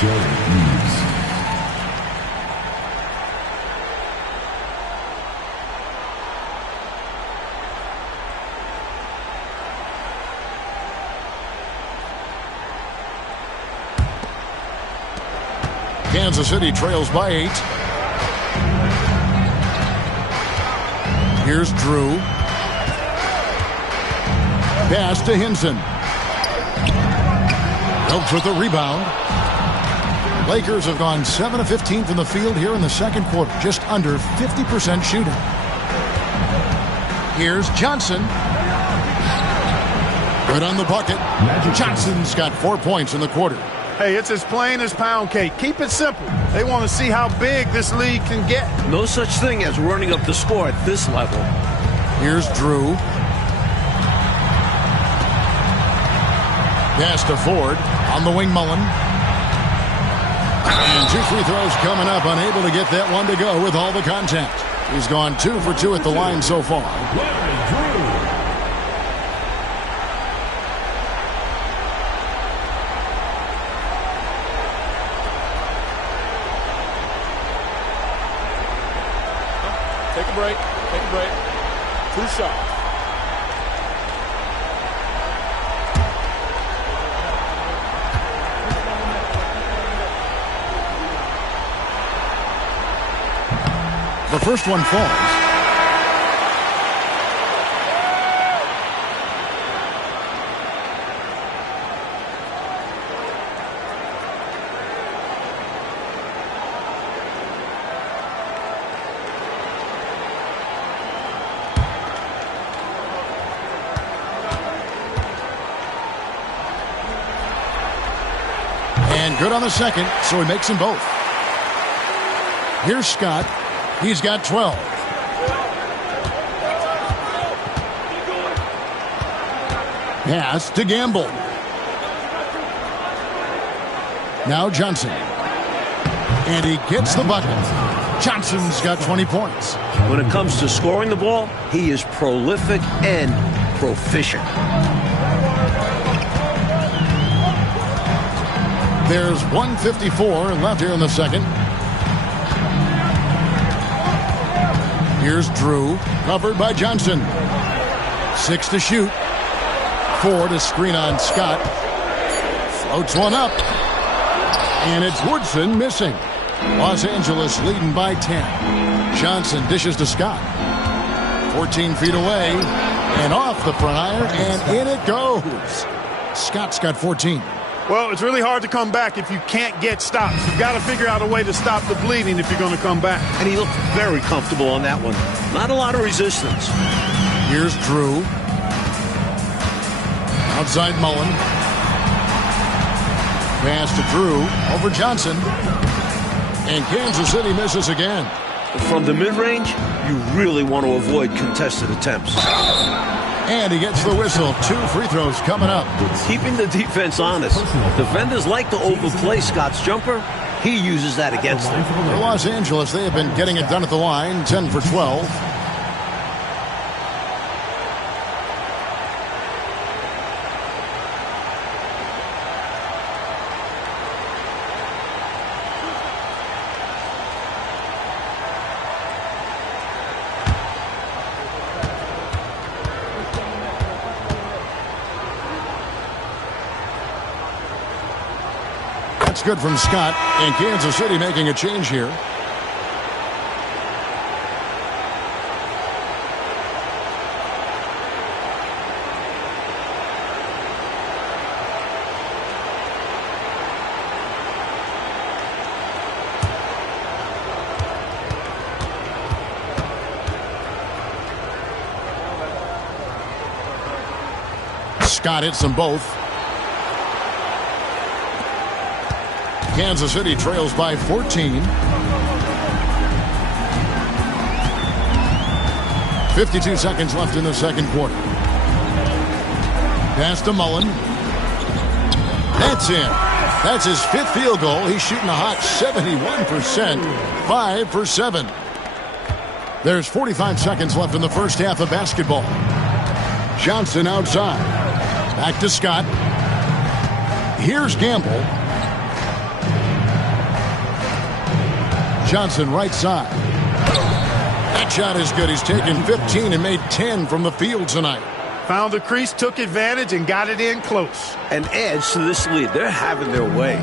Joe Hughes. Kansas City trails by 8. Here's Drew. Pass to Hinson. Helps with the rebound. Lakers have gone 7 of 15 from the field here in the second quarter. Just under 50% shooting. Here's Johnson. Good on the bucket. Johnson's got 4 points in the quarter. Hey, it's as plain as pound cake. Keep it simple. They want to see how big this league can get. No such thing as running up the score at this level. Here's Drew. Pass to Ford. On the wing, Mullen. And 2 free throws coming up. Unable to get that one to go with all the contact. He's gone 2 for 2 at the line so far. Take a break. Take a break. 2 shots. The first one falls. And good on the second, so he makes them both. Here's Scott. He's got 12. Pass to Gamble. Now Johnson. And he gets the bucket. Johnson's got 20 points. When it comes to scoring the ball, he is prolific and proficient. There's 1:54 left here in the second. Here's Drew, covered by Johnson. 6 to shoot. 4 to screen on Scott. Floats one up. And it's Woodson missing. Los Angeles leading by 10. Johnson dishes to Scott. 14 feet away. And off the front iron, and in it goes. Scott's got 14. Well, it's really hard to come back if you can't get stops. You've got to figure out a way to stop the bleeding if you're going to come back. And he looked very comfortable on that one. Not a lot of resistance. Here's Drew. Outside Mullen. Pass to Drew over Johnson. And Kansas City misses again. From the mid-range, you really want to avoid contested attempts. And he gets the whistle. 2 free throws coming up. Keeping the defense honest. Defenders like to overplay Scott's jumper. He uses that against them. For Los Angeles, they have been getting it done at the line. 10 for 12. That's good from Scott, and Kansas City making a change here. Scott hits them both. Kansas City trails by 14. 52 seconds left in the second quarter. Pass to Mullen. That's in. That's his 5th field goal. He's shooting a hot 71%. 5 for 7. There's 45 seconds left in the first half of basketball. Johnson outside. Back to Scott. Here's Gamble. Johnson right side. That shot is good. He's taken 15 and made 10 from the field tonight. Found the crease, took advantage, and got it in close. An edge to this lead. They're having their way.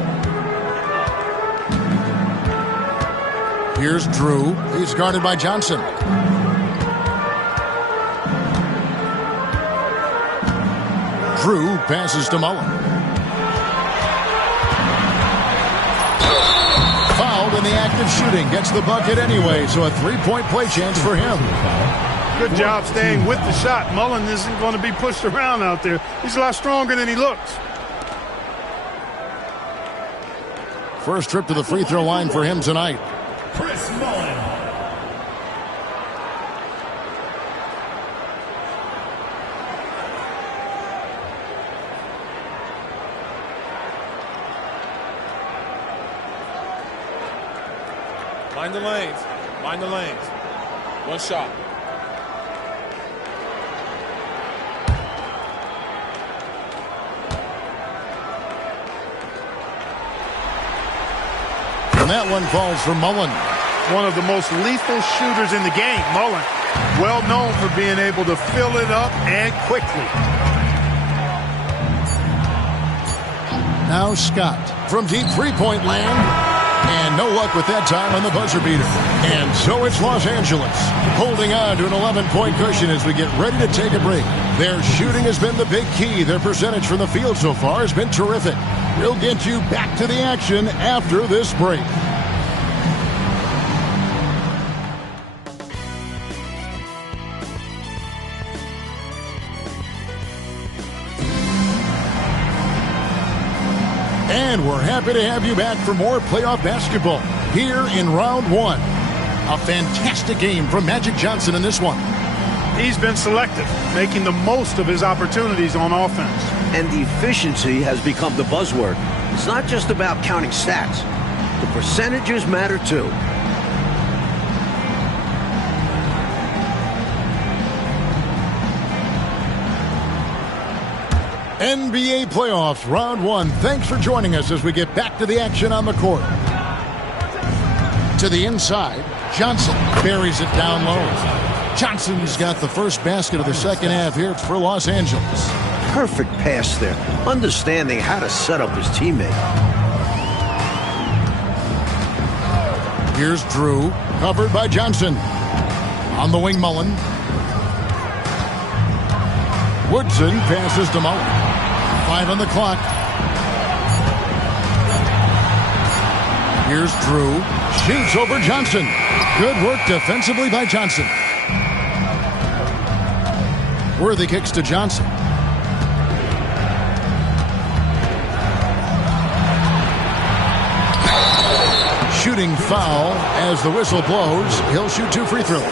Here's Drew. He's guarded by Johnson. Drew passes to Mullen. Fouled in the act of shooting. Gets the bucket anyway, so a three-point play chance for him. Good job staying with the shot. Mullen isn't going to be pushed around out there. He's a lot stronger than he looks. First trip to the free throw line for him tonight. Chris Mullen. Mind the lanes. Mind the lanes. One shot. And that one falls for Mullen. One of the most lethal shooters in the game, Mullen. Well known for being able to fill it up and quickly. Now Scott from deep three-point land. And no luck with that time on the buzzer beater. And so it's Los Angeles holding on to an 11-point cushion as we get ready to take a break. Their shooting has been the big key. Their percentage from the field so far has been terrific. We'll get you back to the action after this break. And we're happy to have you back for more playoff basketball here in round one. A fantastic game from Magic Johnson in this one. He's been selective, making the most of his opportunities on offense. And the efficiency has become the buzzword. It's not just about counting stats. The percentages matter too. NBA playoffs, round one. Thanks for joining us as we get back to the action on the court. To the inside, Johnson buries it down low. Johnson's got the first basket of the second half here for Los Angeles. Perfect pass there, understanding how to set up his teammate. Here's Drew, covered by Johnson. On the wing, Mullen. Woodson passes to Mullen. 5 on the clock. Here's Drew. Shoots over Johnson. Good work defensively by Johnson. Worthy kicks to Johnson. Shooting foul as the whistle blows. He'll shoot 2 free throws.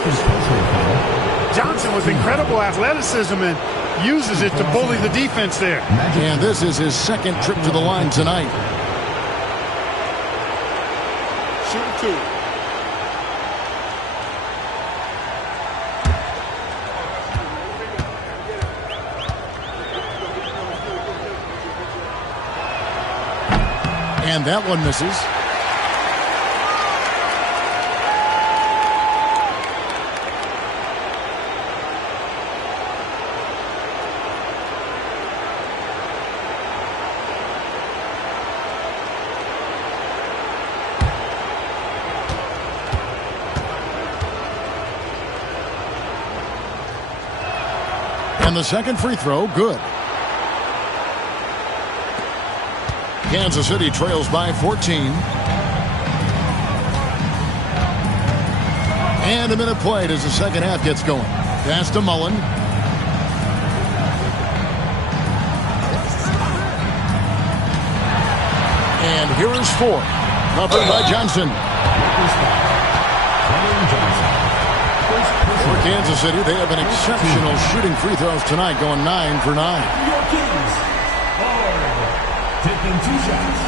Johnson with incredible athleticism and uses it to bully the defense there. And this is his second trip to the line tonight. Shoot 2. And that one misses. And the second free throw, good. Kansas City trails by 14. And a minute played as the second half gets going. Pass to Mullen. And here is 4. Covered by Johnson. For Kansas City, they have an exceptional shooting free throws tonight, going 9 for 9. Your Kings are taking 2 shots.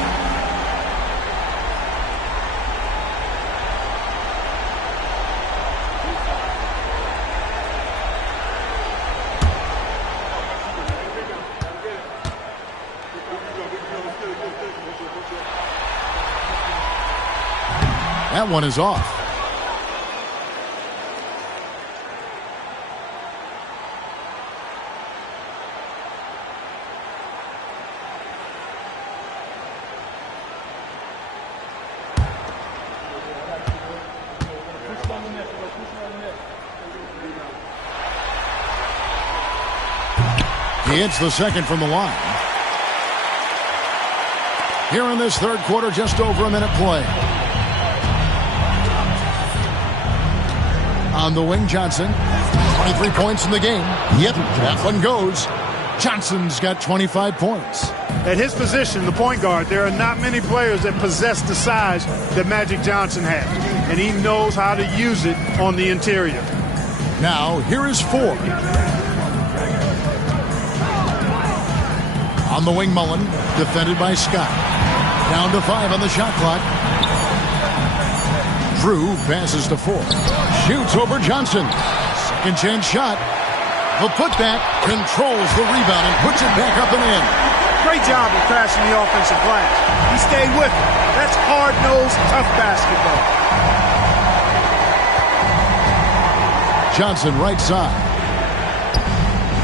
That one is off. He hits the second from the line. Here in this third quarter, just over a minute play. On the wing, Johnson. 23 points in the game. Yep, that one goes. Johnson's got 25 points. At his position, the point guard, there are not many players that possess the size that Magic Johnson has. And he knows how to use it on the interior. Now, here is Ford. On the wing, Mullen, defended by Scott. Down to 5 on the shot clock. Drew passes to Ford. Shoots over Johnson. Second chance shot. The putback controls the rebound and puts it back up and in. Great job of crashing the offensive glass. He stayed with it. That's hard-nosed, tough basketball. Johnson right side.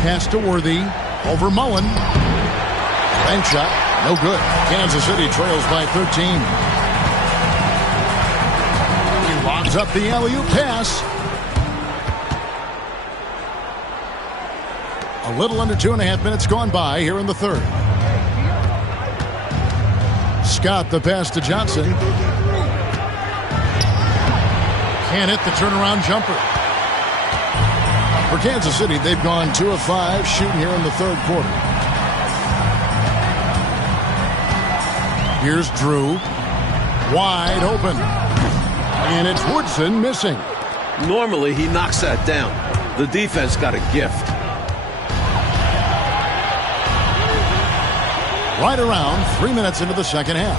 Pass to Worthy. Over Mullen. Bank shot. No good. Kansas City trails by 13. He lobs up the alley-oop pass. A little under 2.5 minutes gone by here in the third. Scott the pass to Johnson. Can't hit the turnaround jumper. For Kansas City, they've gone 2 of 5 shooting here in the third quarter. Here's Drew. Wide open. And it's Woodson missing. Normally, he knocks that down. The defense got a gift. Right around 3 minutes into the second half.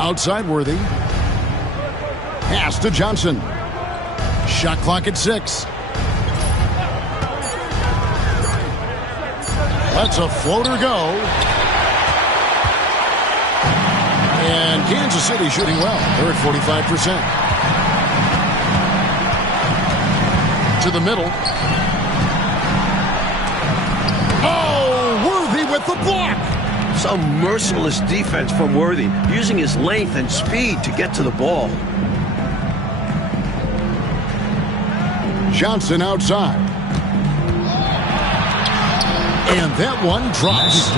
Outside Worthy. Pass to Johnson. Shot clock at 6. Lets a floater go. And Kansas City shooting well. They're at 45%. To the middle. Oh, Worthy with the block. Some merciless defense from Worthy, using his length and speed to get to the ball. Johnson outside. And that one drops.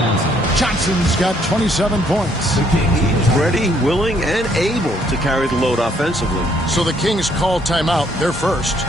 Johnson's got 27 points. He's ready, willing, and able to carry the load offensively. So the Kings call timeout. They're first.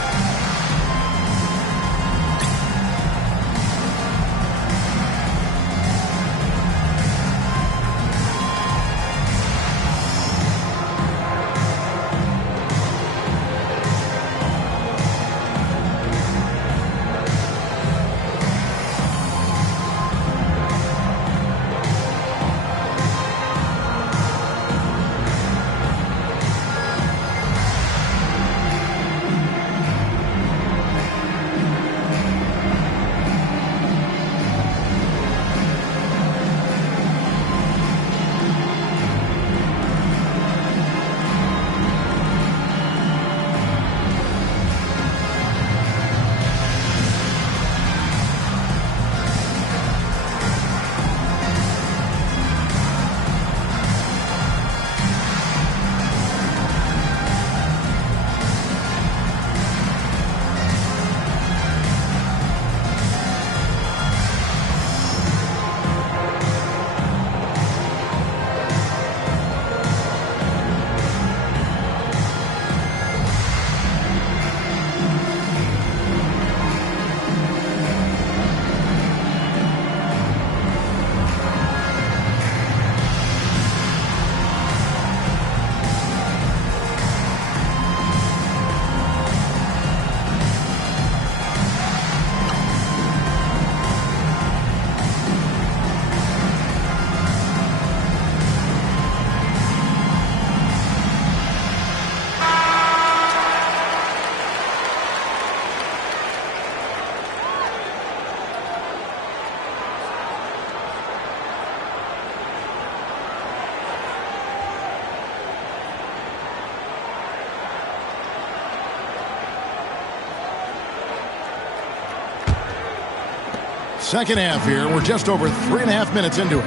Second half here. We're just over 3.5 minutes into it.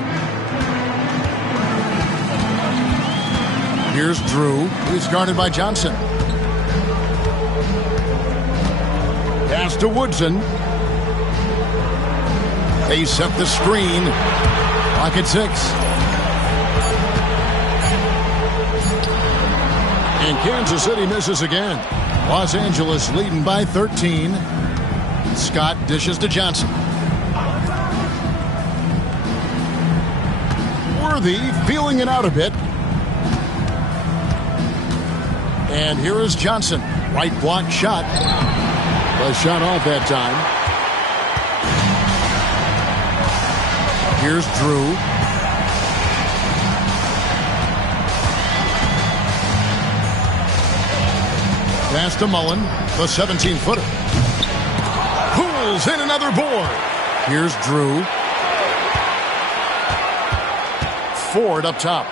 Here's Drew. He's guarded by Johnson. Pass to Woodson. They set the screen. Clock at 6. And Kansas City misses again. Los Angeles leading by 13. Scott dishes to Johnson. Worthy feeling it out a bit. And here is Johnson. Right block shot. The shot off that time. Here's Drew. Pass to Mullen, the 17-footer. Pulls in another board. Here's Drew. Ford up top.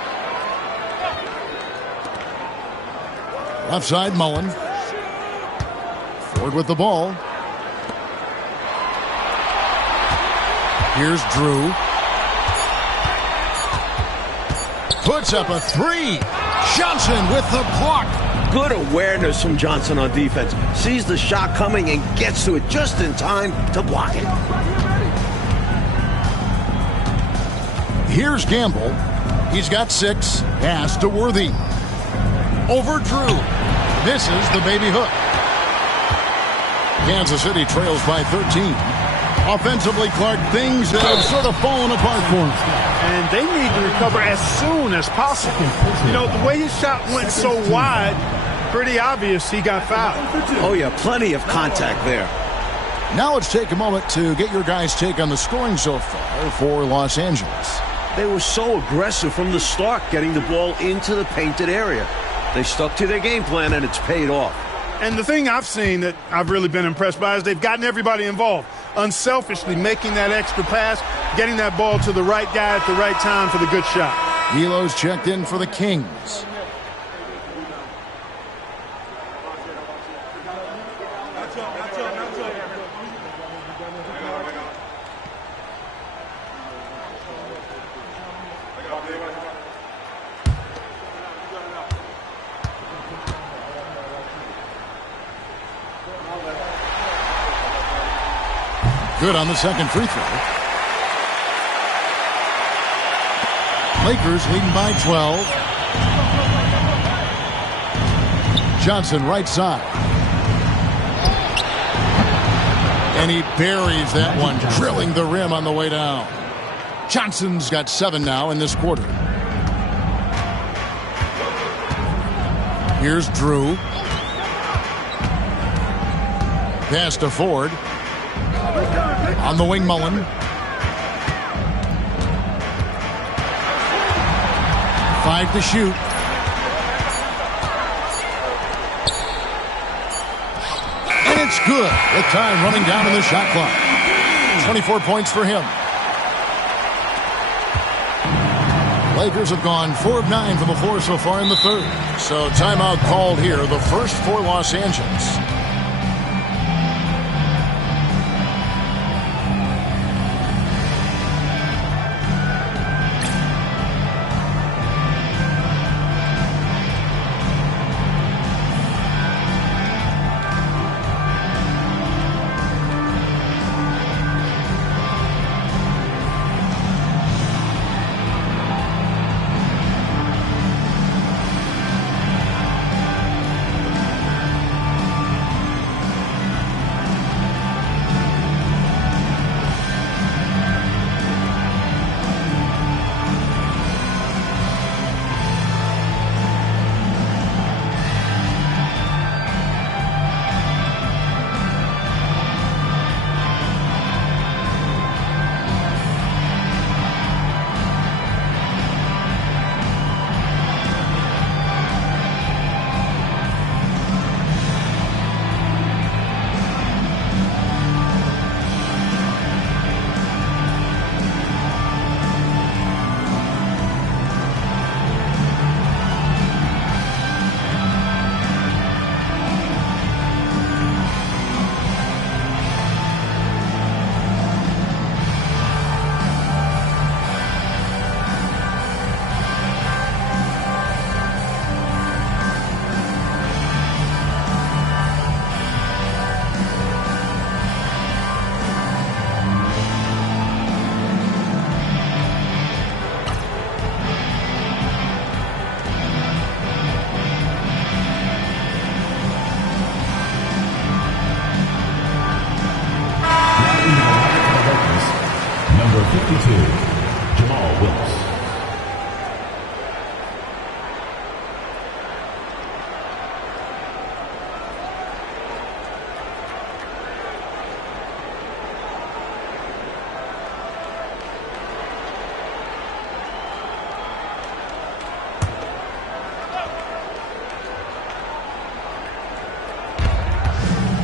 Left side, Mullen. Ford with the ball. Here's Drew. Puts up a 3. Johnson with the block. Good awareness from Johnson on defense. Sees the shot coming and gets to it just in time to block it. Here's Gamble. He's got 6. Pass to Worthy. Over Drew. Misses the baby hook. Kansas City trails by 13. Offensively, Clark, things that have sort of fallen apart for him. And they need to recover as soon as possible. You know, the way his shot went so wide, pretty obvious he got fouled. Oh, yeah, plenty of contact there. Now let's take a moment to get your guys' take on the scoring so far for Los Angeles. They were so aggressive from the start, getting the ball into the painted area. They stuck to their game plan, and it's paid off. And the thing I've seen that I've really been impressed by is they've gotten everybody involved. Unselfishly making that extra pass, getting that ball to the right guy at the right time for the good shot. Elo's checked in for the Kings. Good on the second free throw. Lakers leading by 12. Johnson right side. And he buries that one, drilling the rim on the way down. Johnson's got 7 now in this quarter. Here's Drew. Pass to Ford. On the wing, Mullen. Five to shoot. And it's good with time running down in the shot clock. 24 points for him. Lakers have gone 4 of 9 from the floor so far in the third. So timeout called here, the first for Los Angeles.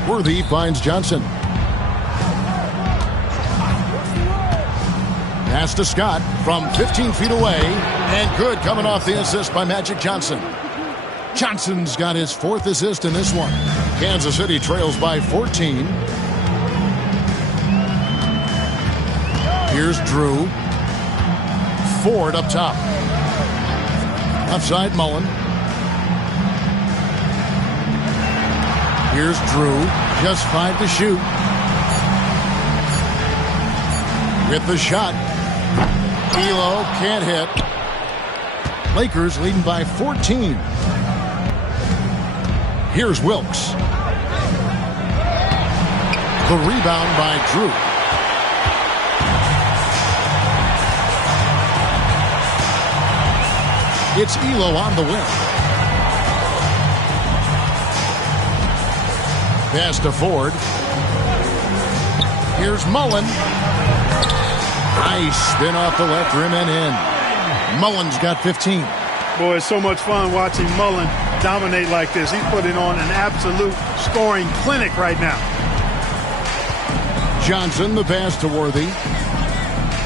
Worthy finds Johnson. Pass to Scott from 15 feet away. And good coming off the assist by Magic Johnson. Johnson's got his 4th assist in this one. Kansas City trails by 14. Here's Drew. Ford up top. Outside Mullen. Here's Drew. Just 5 to shoot. With the shot. Elo can't hit. Lakers leading by 14. Here's Wilkes. The rebound by Drew. It's Elo on the win. Pass to Ford. Here's Mullen. Nice spin off the left rim and in. Mullen's got 15. Boy, it's so much fun watching Mullen dominate like this. He's putting on an absolute scoring clinic right now. Johnson, the pass to Worthy.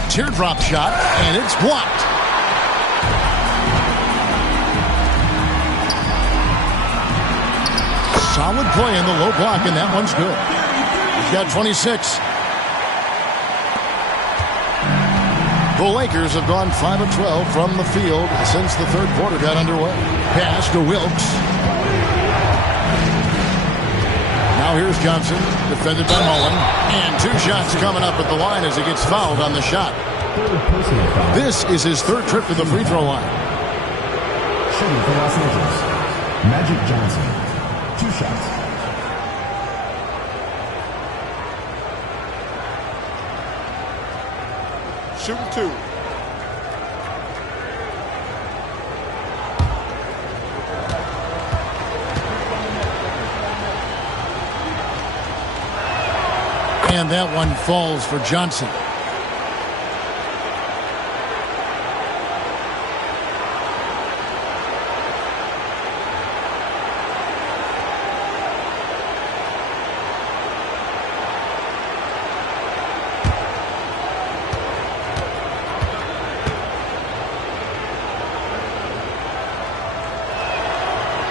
Teardrop shot, and it's blocked. Solid play in the low block, and that one's good. He's got 26. The Lakers have gone 5 of 12 from the field since the third quarter got underway. Pass to Wilkes. Now here's Johnson, defended by Mullen. And 2 shots coming up at the line as he gets fouled on the shot. This is his 3rd trip to the free throw line. Shooting for Los Angeles, Magic Johnson. 2 shots. Shooting 2. And that one falls for Johnson.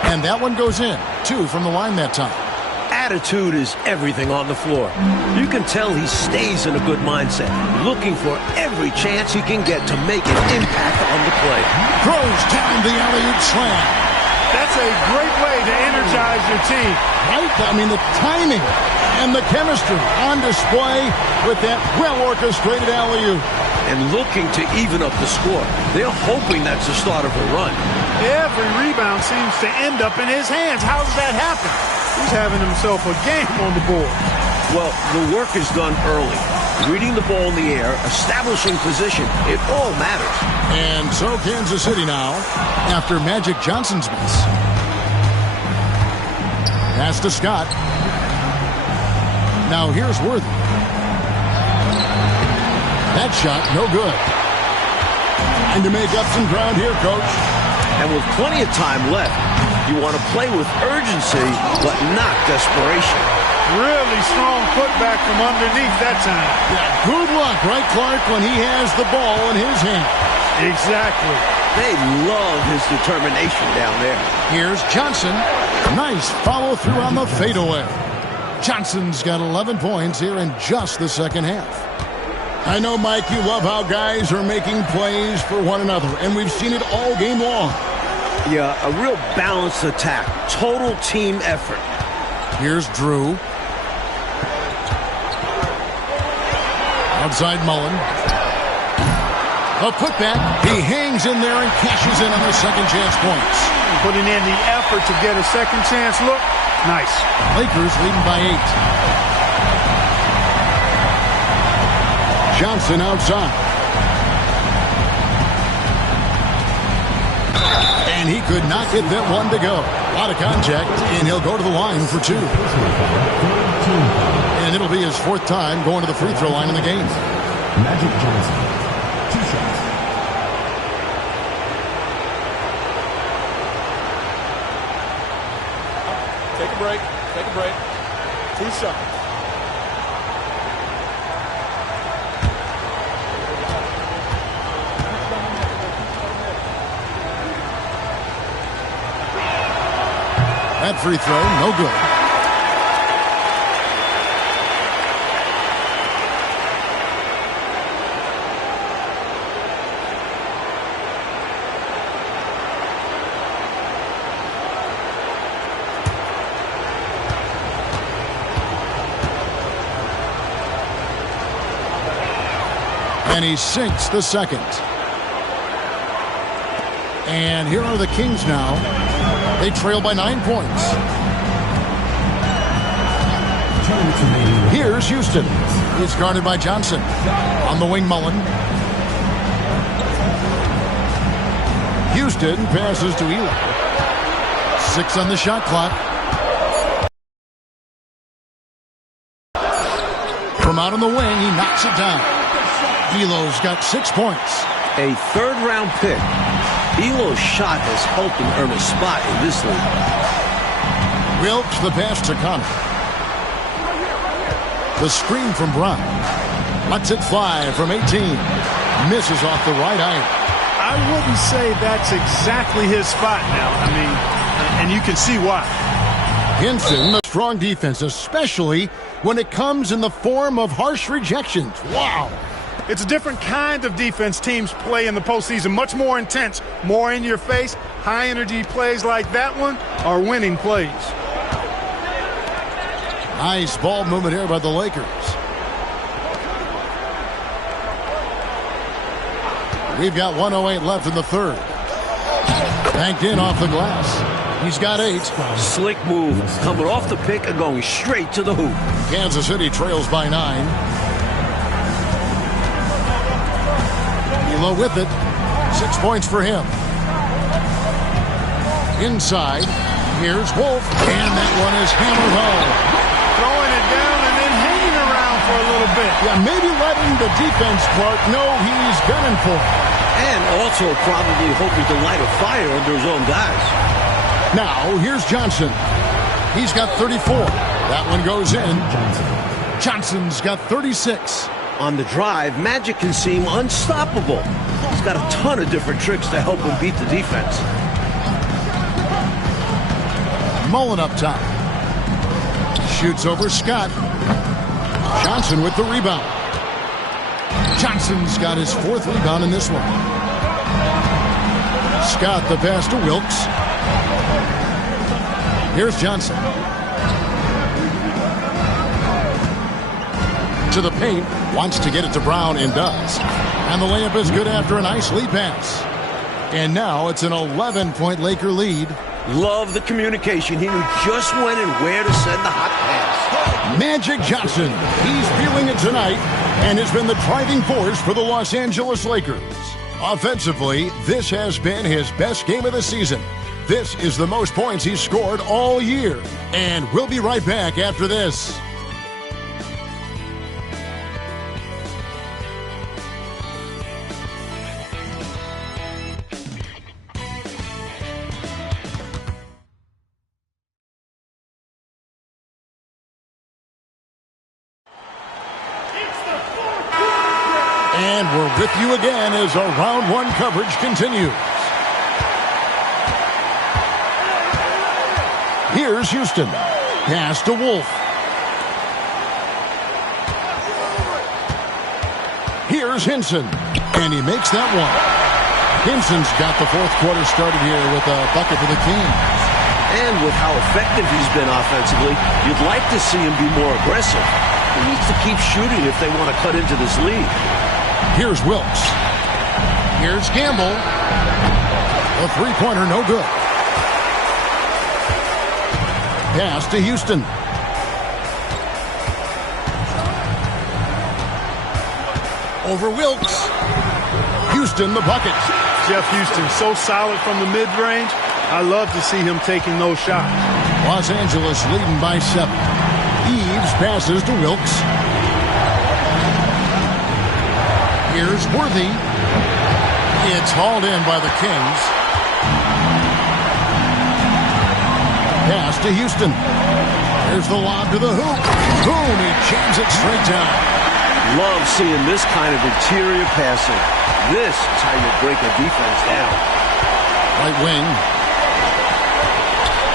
And that one goes in. 2 from the line that time. Attitude is everything on the floor. You can tell he stays in a good mindset, looking for every chance he can get to make an impact on the play. Throws down the alley-oop slam. That's a great way to energize your team. Right? I mean, the timing and the chemistry on display with that well-orchestrated alley-oop. And looking to even up the score. They're hoping that's the start of a run. Every rebound seems to end up in his hands. How does that happen? He's having himself a game on the board. Well, the work is done early. Reading the ball in the air, establishing position, it all matters. And so Kansas City now, after Magic Johnson's miss. Pass to Scott. Now here's Worthy. That shot, no good. And to make up some ground here, Coach. And with plenty of time left, you want to play with urgency, but not desperation. Really strong putback from underneath that time. Yeah, good luck, right, Clark, when he has the ball in his hand. Exactly. They love his determination down there. Here's Johnson. Nice follow-through on the fadeaway. Johnson's got 11 points here in just the second half. I know, Mike, you love how guys are making plays for one another, and we've seen it all game long. Yeah, a real balanced attack. Total team effort. Here's Drew. Outside Mullen. A putback. He hangs in there and cashes in on the second chance points. Putting in the effort to get a second chance look. Nice. Lakers leading by 8. Johnson outside. And he could not get that one to go. A lot of contact, and he'll go to the line for 2. And it'll be his 4th time going to the free throw line in the game. Magic Johnson, 2 shots. Take a break. Take a break. 2 shots. That free throw, no good. And he sinks the second. And here are the Kings now. They trail by 9 points. Here's Houston. He's guarded by Johnson. On the wing, Mullen. Houston passes to Eli. 6 on the shot clock. From out on the wing, he knocks it down. Elo's got 6 points. A third-round pick. Elo's shot has helped him earn a spot in this league. Wilkes the pass to Connor. The screen from Brown. Lets it fly from 18. Misses off the right iron. I wouldn't say that's exactly his spot now. I mean, and you can see why. Hinson, a strong defense, especially when it comes in the form of harsh rejections. Wow. It's a different kind of defense teams play in the postseason. Much more intense, more in your face. High energy plays like that one are winning plays. Nice ball movement here by the Lakers. We've got 1:08 left in the third. Banked in off the glass. He's got 8. Slick move, coming off the pick and going straight to the hoop. Kansas City trails by 9. Elo with it. 6 points for him. Inside. Here's Wolf. And that one is hammered home. Throwing it down and then hanging around for a little bit. Yeah, maybe letting the defense part know he's gunning for it. And also probably hoping to light a fire under his own guys. Now, here's Johnson. He's got 34. That one goes in. Johnson's got 36. On the drive, Magic can seem unstoppable. He's got a ton of different tricks to help him beat the defense. Mullen up top. Shoots over Scott. Johnson with the rebound. Johnson's got his 4th rebound in this one. Scott the pass to Wilkes. Here's Johnson. To the paint. Wants to get it to Brown and does. And the layup is good after a nice lead pass. And now it's an 11-point Laker lead. Love the communication. He knew just when and where to send the hot pass. Magic Johnson. He's feeling it tonight and has been the driving force for the Los Angeles Lakers. Offensively, this has been his best game of the season. This is the most points he's scored all year. And we'll be right back after this. And we're with you again as our round 1 coverage continues. Here's Houston. Pass to Wolf. Here's Hinson. And he makes that one. Hinson's got the 4th quarter started here with a bucket for the Kings. And with how effective he's been offensively, you'd like to see him be more aggressive. He needs to keep shooting if they want to cut into this lead. Here's Wilkes. Here's Gamble. A 3-pointer, no good. Pass to Houston. Over Wilkes. Houston the bucket. Jeff Houston, so solid from the mid-range. I love to see him taking those shots. Los Angeles leading by 7. Eves passes to Wilkes. Here's Worthy. It's hauled in by the Kings. Pass to Houston. There's the lob to the hoop. Boom, he jams it straight down. Love seeing this kind of interior passing. This is how you break a defense down. Right wing.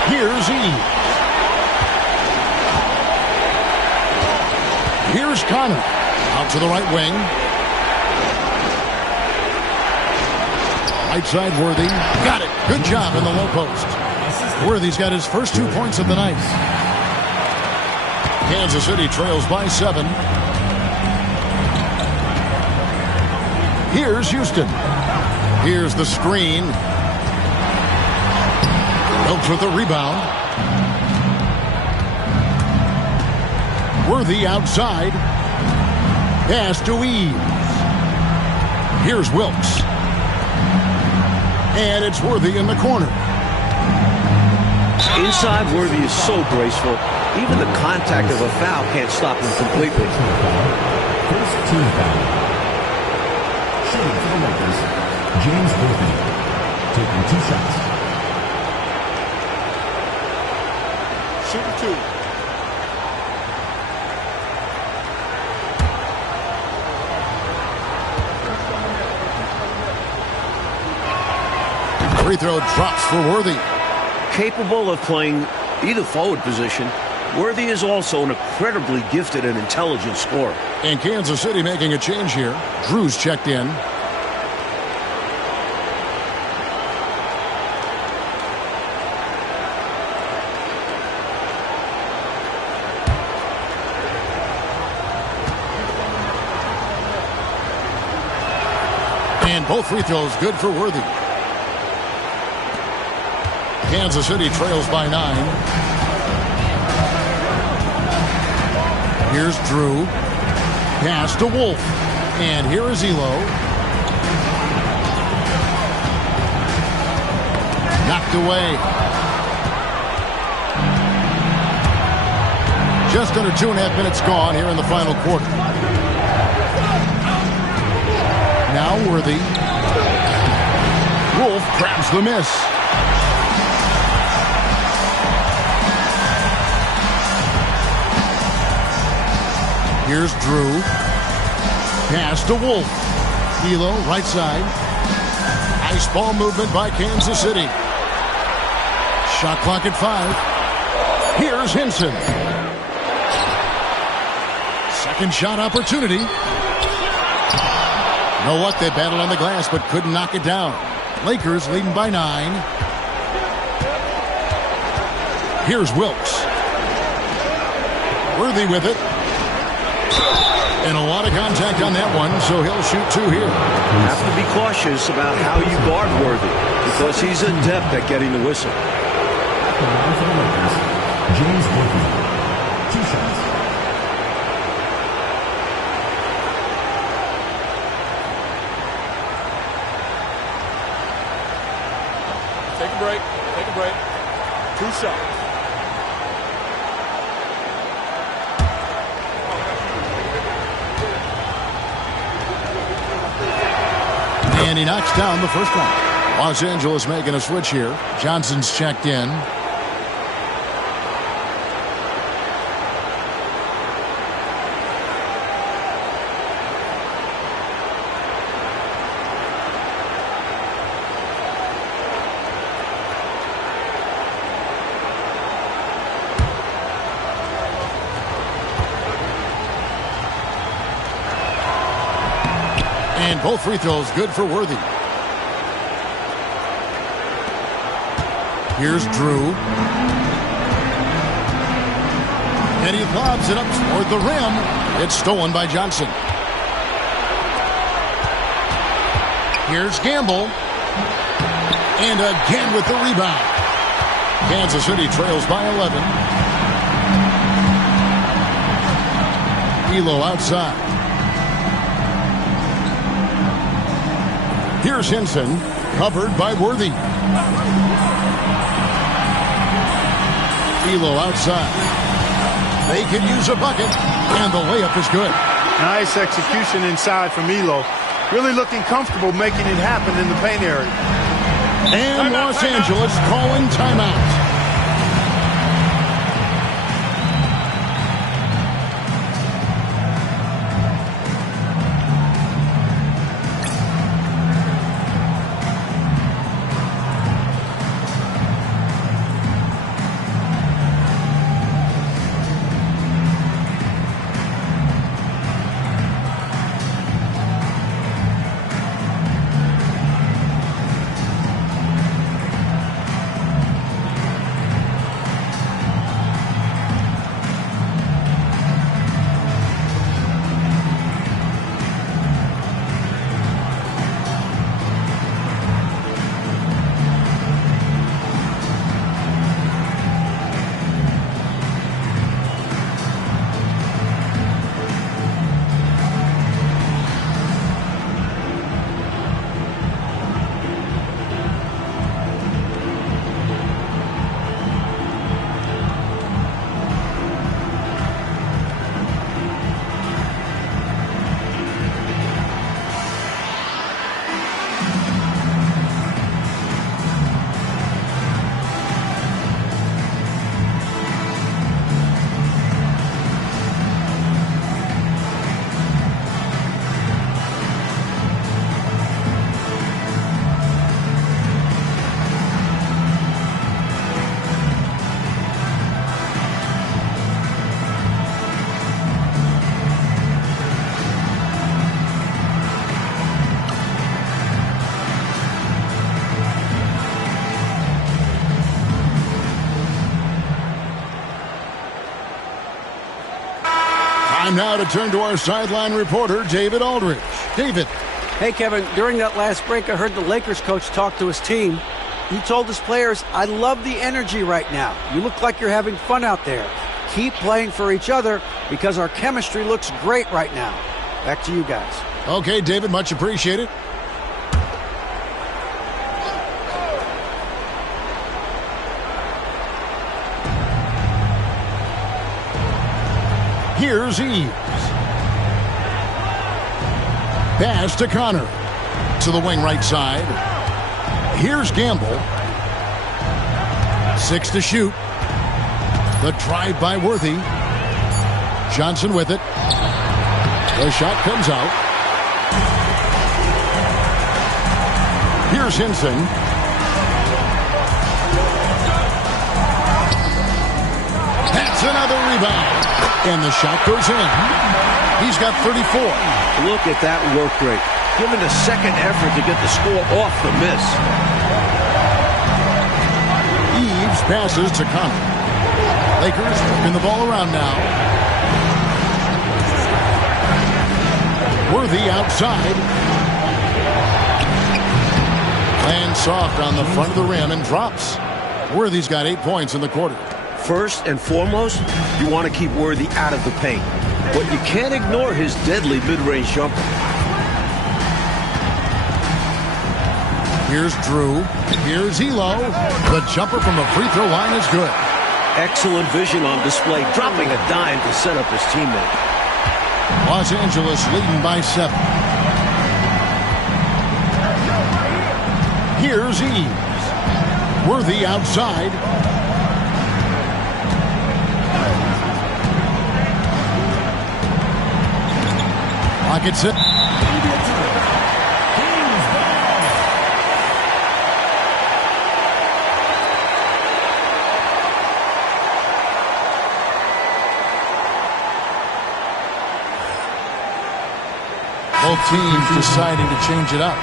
Here's E. Here's Connor. Out to the right wing. Right side, Worthy. Got it. Good job in the low post. Worthy's got his first 2 points of the night. Kansas City trails by 7. Here's Houston. Here's the screen. Helps with the rebound. Worthy outside. Pass to Eaves. Here's Wilkes. And it's Worthy in the corner. Inside, Worthy is so graceful. Even the contact of a foul can't stop him completely. First team foul. Shooting for the Lakers, James Worthy. Taking 2 shots. Shooting 2. Free throw drops for Worthy. Capable of playing either forward position, Worthy is also an incredibly gifted and intelligent scorer. And Kansas City making a change here. Drew's checked in. And both free throws good for Worthy. Kansas City trails by 9. Here's Drew. Pass to Wolf. And here is Elo. Knocked away. Just under 2.5 minutes gone here in the final quarter. Now Worthy. Wolf grabs the miss. Here's Drew. Pass to Wolf. Elo, right side. Nice ball movement by Kansas City. Shot clock at 5. Here's Henson. Second shot opportunity. You know what? They battled on the glass but couldn't knock it down. Lakers leading by 9. Here's Wilkes. Worthy with it. And a lot of contact on that one, so he'll shoot 2 here. Have to be cautious about how you guard Worthy because he's adept at getting the whistle. At the line for the Lakers, James Worthy. 2 shots. Take a break. Take a break. 2 shots. And he knocks down the first one. Los Angeles making a switch here. Johnson's checked in. And both free throws good for Worthy. Here's Drew. And he lobs it up toward the rim. It's stolen by Johnson. Here's Gamble. And again with the rebound. Kansas City trails by 11. Elo outside. Here's Henson, covered by Worthy. Elo outside. They could use a bucket, and the layup is good. Nice execution inside from Elo. Really looking comfortable making it happen in the paint area. And Los Angeles calling timeout. Time now to turn to our sideline reporter, David Aldridge. David. Hey, Kevin, during that last break, I heard the Lakers coach talk to his team. He told his players, I love the energy right now. You look like you're having fun out there. Keep playing for each other because our chemistry looks great right now. Back to you guys. Okay, David, much appreciated. Here's Eves. Pass to Connor. To the wing right side. Here's Gamble. 6 to shoot. The drive by Worthy. Johnson with it. The shot comes out. Here's Hinson. That's another rebound. And the shot goes in. He's got 34. Look at that work rate. Given a second effort to get the score off the miss. Eves passes to Connor. Lakers moving the ball around now. Worthy outside. Lands soft on the front of the rim and drops. Worthy's got 8 points in the quarter. First and foremost, you want to keep Worthy out of the paint. But you can't ignore his deadly mid-range jumper. Here's Drew. Here's Elo. The jumper from the free throw line is good. Excellent vision on display, dropping a dime to set up his teammate. Los Angeles leading by 7. Here's Eves. Worthy outside. Pockets it. Both teams deciding to change it up.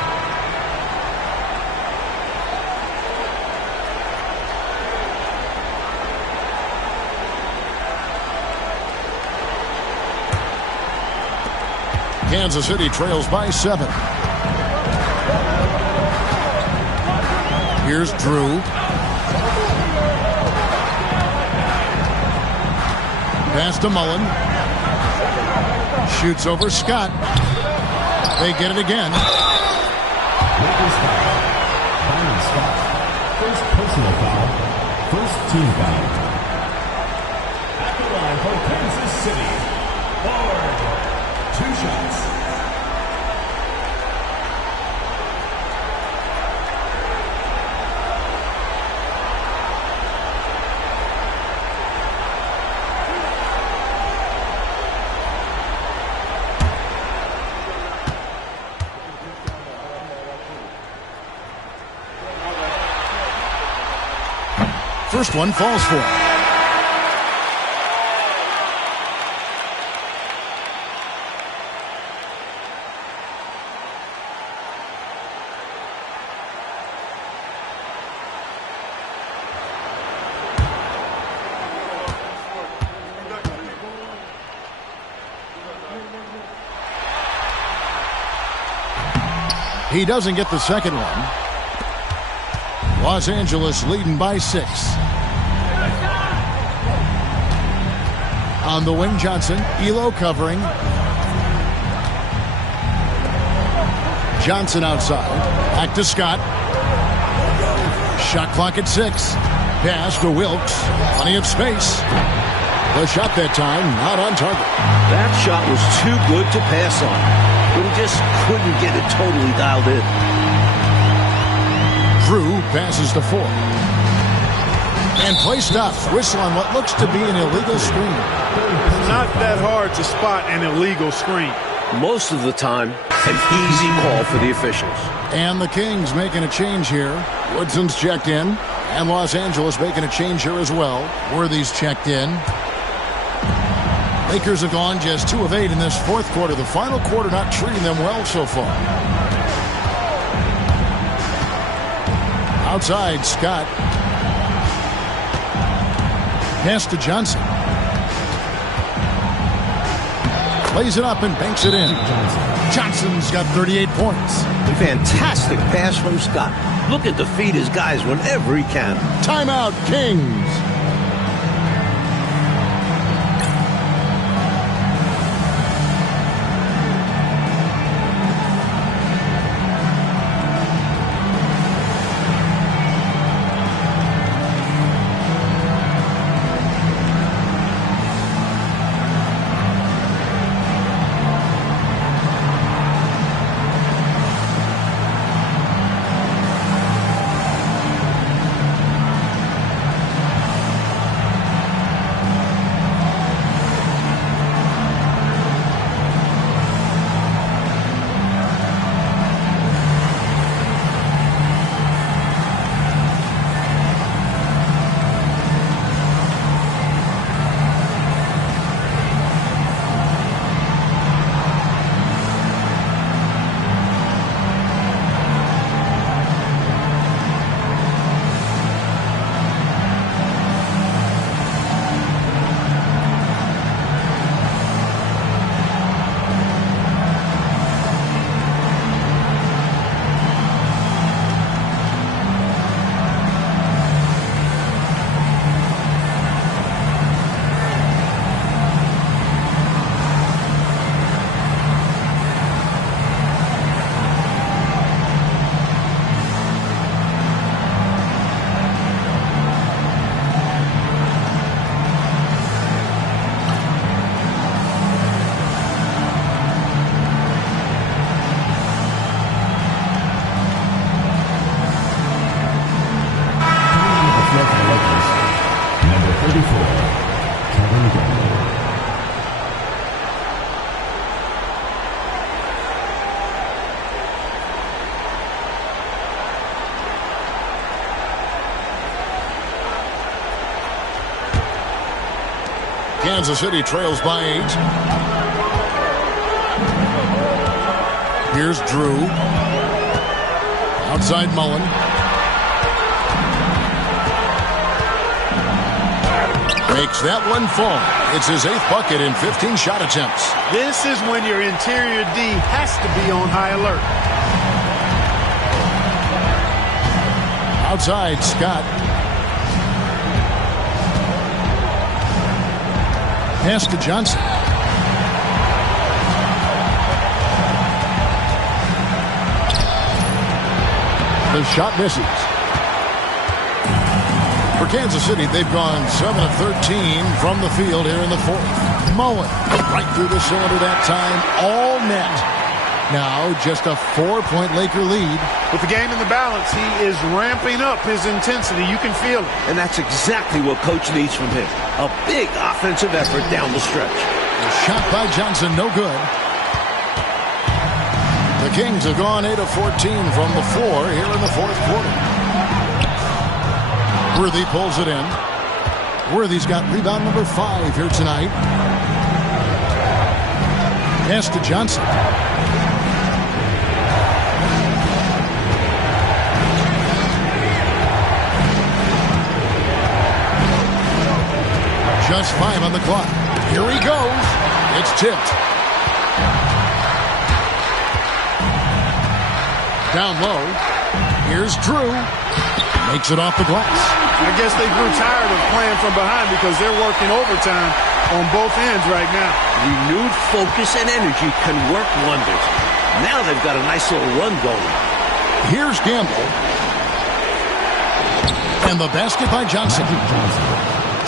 Kansas City trails by 7. Here's Drew. Pass to Mullen. Shoots over Scott. They get it again. Lakers foul. Byron Scott. First personal foul. First team foul. At the line for Kansas City. Forward. 2 shots. First one falls for him. He doesn't get the second one. Los Angeles leading by 6. On the wing, Johnson. Elo covering. Johnson outside. Back to Scott. Shot clock at 6. Pass to Wilkes. Plenty of space. The shot that time not on target. That shot was too good to pass on, but he just couldn't get it totally dialed in. Drew passes to 4. And play stops. Whistle on what looks to be an illegal screen. It's not that hard to spot an illegal screen. Most of the time, an easy call for the officials. And the Kings making a change here. Woodson's checked in. And Los Angeles making a change here as well. Worthy's checked in. Lakers have gone just 2 of 8 in this fourth quarter. The final quarter not treating them well so far. Outside, Scott. Pass to Johnson. Lays it up and banks it in. Johnson's got 38 points. Fantastic pass from Scott. Looking to feed his guys whenever he can. Timeout, Kings. Kansas City trails by 8. Here's Drew. Outside Mullen. Makes that one fall. It's his 8th bucket in 15 shot attempts. This is when your interior D has to be on high alert. Outside, Scott. Pass to Johnson. The shot misses. For Kansas City, they've gone 7 of 13 from the field here in the 4th. Mullen right through the cylinder that time, all net. Now just a 4-point Laker lead. With the game in the balance, he is ramping up his intensity. You can feel it. And that's exactly what Coach needs from him. A big offensive effort down the stretch. The shot by Johnson, no good. The Kings have gone 8 of 14 from the floor here in the 4th quarter. Worthy pulls it in. Worthy's got rebound number 5 here tonight. Pass to Johnson. Just 5 on the clock. Here he goes. It's tipped. Down low. Here's Drew. Makes it off the glass. I guess they grew tired of playing from behind because they're working overtime on both ends right now. Renewed focus and energy can work wonders. Now they've got a nice little run going. Here's Gamble. And the basket by Johnson.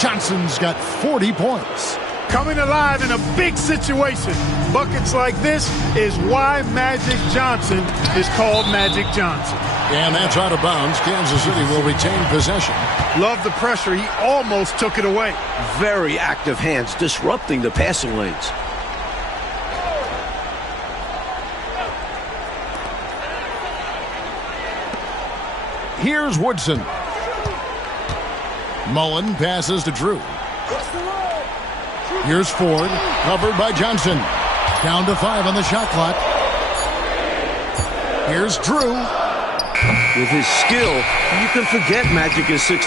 Johnson's got 40 points. Coming alive in a big situation. Buckets like this is why Magic Johnson is called Magic Johnson. And that's out of bounds. Kansas City will retain possession. Love the pressure. He almost took it away. Very active hands disrupting the passing lanes. Here's Woodson. Mullen passes to Drew. Here's Ford, covered by Johnson. Down to 5 on the shot clock. Here's Drew. With his skill, you can forget Magic is 6'9",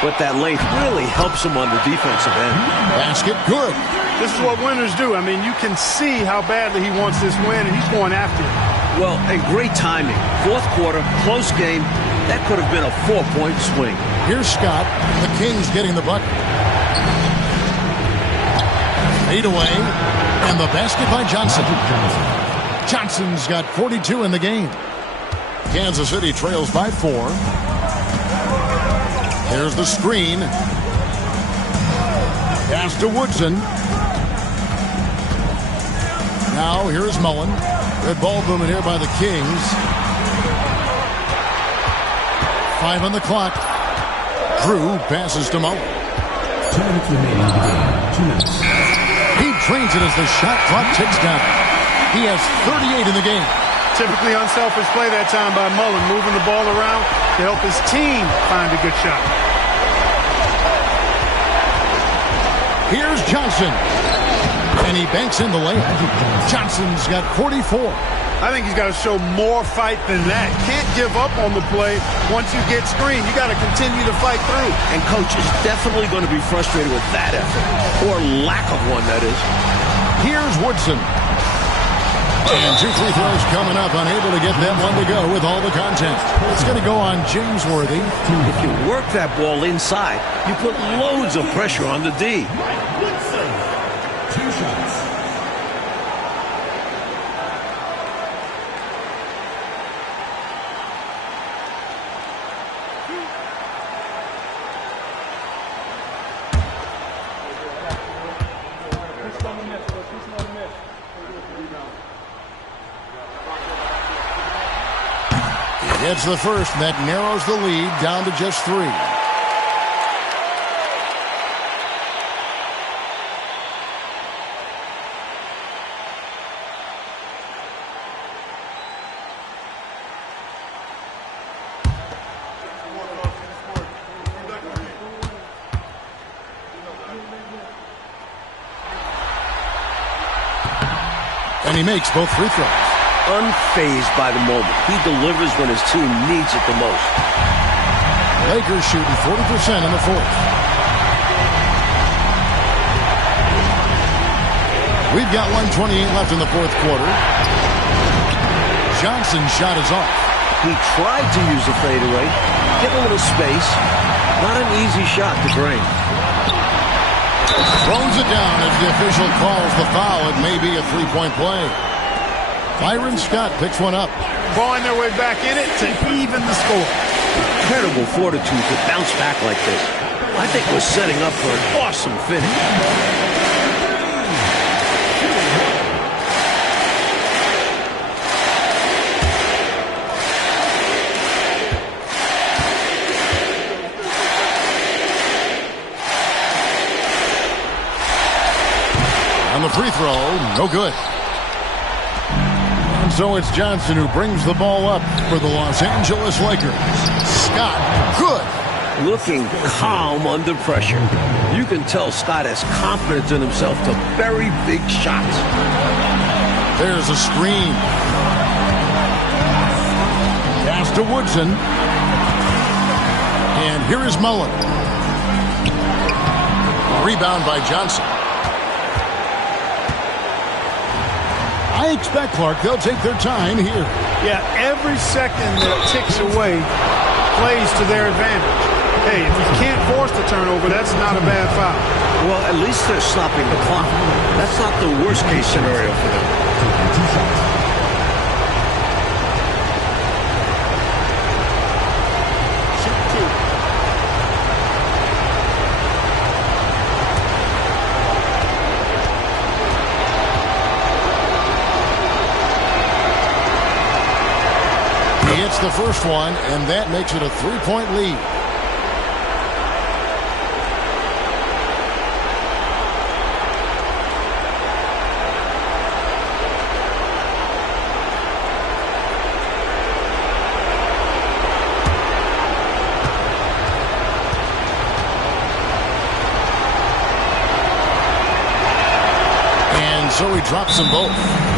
but that length really helps him on the defensive end. Basket good. This is what winners do. I mean, you can see how badly he wants this win, and he's going after it. Well, and great timing. Fourth quarter, close game. That could have been a 4-point swing. Here's Scott. The Kings getting the bucket. Fade away. And the basket by Johnson. Johnson's got 42 in the game. Kansas City trails by 4. There's the screen. Pass to Woodson. Now here's Mullen. Good ball movement here by the Kings. 5 on the clock. Drew passes to Mullen. 2 minutes remaining in the game. 2 minutes. He drains it as the shot clock ticks down. He has 38 in the game. Typically unselfish play that time by Mullen, moving the ball around to help his team find a good shot. Here's Johnson. And he banks in the layup. Johnson's got 44. I think he's got to show more fight than that. Can't give up on the play once you get screened. You got to continue to fight through. And coach is definitely going to be frustrated with that effort. Or lack of one, that is. Here's Woodson. And 2 free throws coming up. Unable to get that one to go with all the contact. It's going to go on James Worthy. If you work that ball inside, you put loads of pressure on the D. 2 shots. It's the first that narrows the lead down to just 3. And he makes both free throws. Unfazed by the moment. He delivers when his team needs it the most. Lakers shooting 40% in the fourth. We've got 1:28 left in the fourth quarter. Johnson's shot is off. He tried to use the fadeaway, get a little space. Not an easy shot to drain. Throws it down as the official calls the foul. It may be a 3-point play. Byron Scott picks one up. Clawing their way back in it to even the score. Incredible fortitude to bounce back like this. I think we're setting up for an awesome finish. On the free throw, no good. And so it's Johnson who brings the ball up for the Los Angeles Lakers. Scott, good. Looking calm under pressure. You can tell Scott has confidence in himself to very big shots. There's a screen. Pass to Woodson. And here is Mullen. Rebound by Johnson. I expect, Clark, they'll take their time here. Yeah, every second that ticks away plays to their advantage. Hey, if you can't force the turnover, that's not a bad foul. Well, at least they're stopping the clock. That's not the worst-case scenario for them. Taking 2 shots. It's the first one, and that makes it a 3-point lead. And so he drops them both.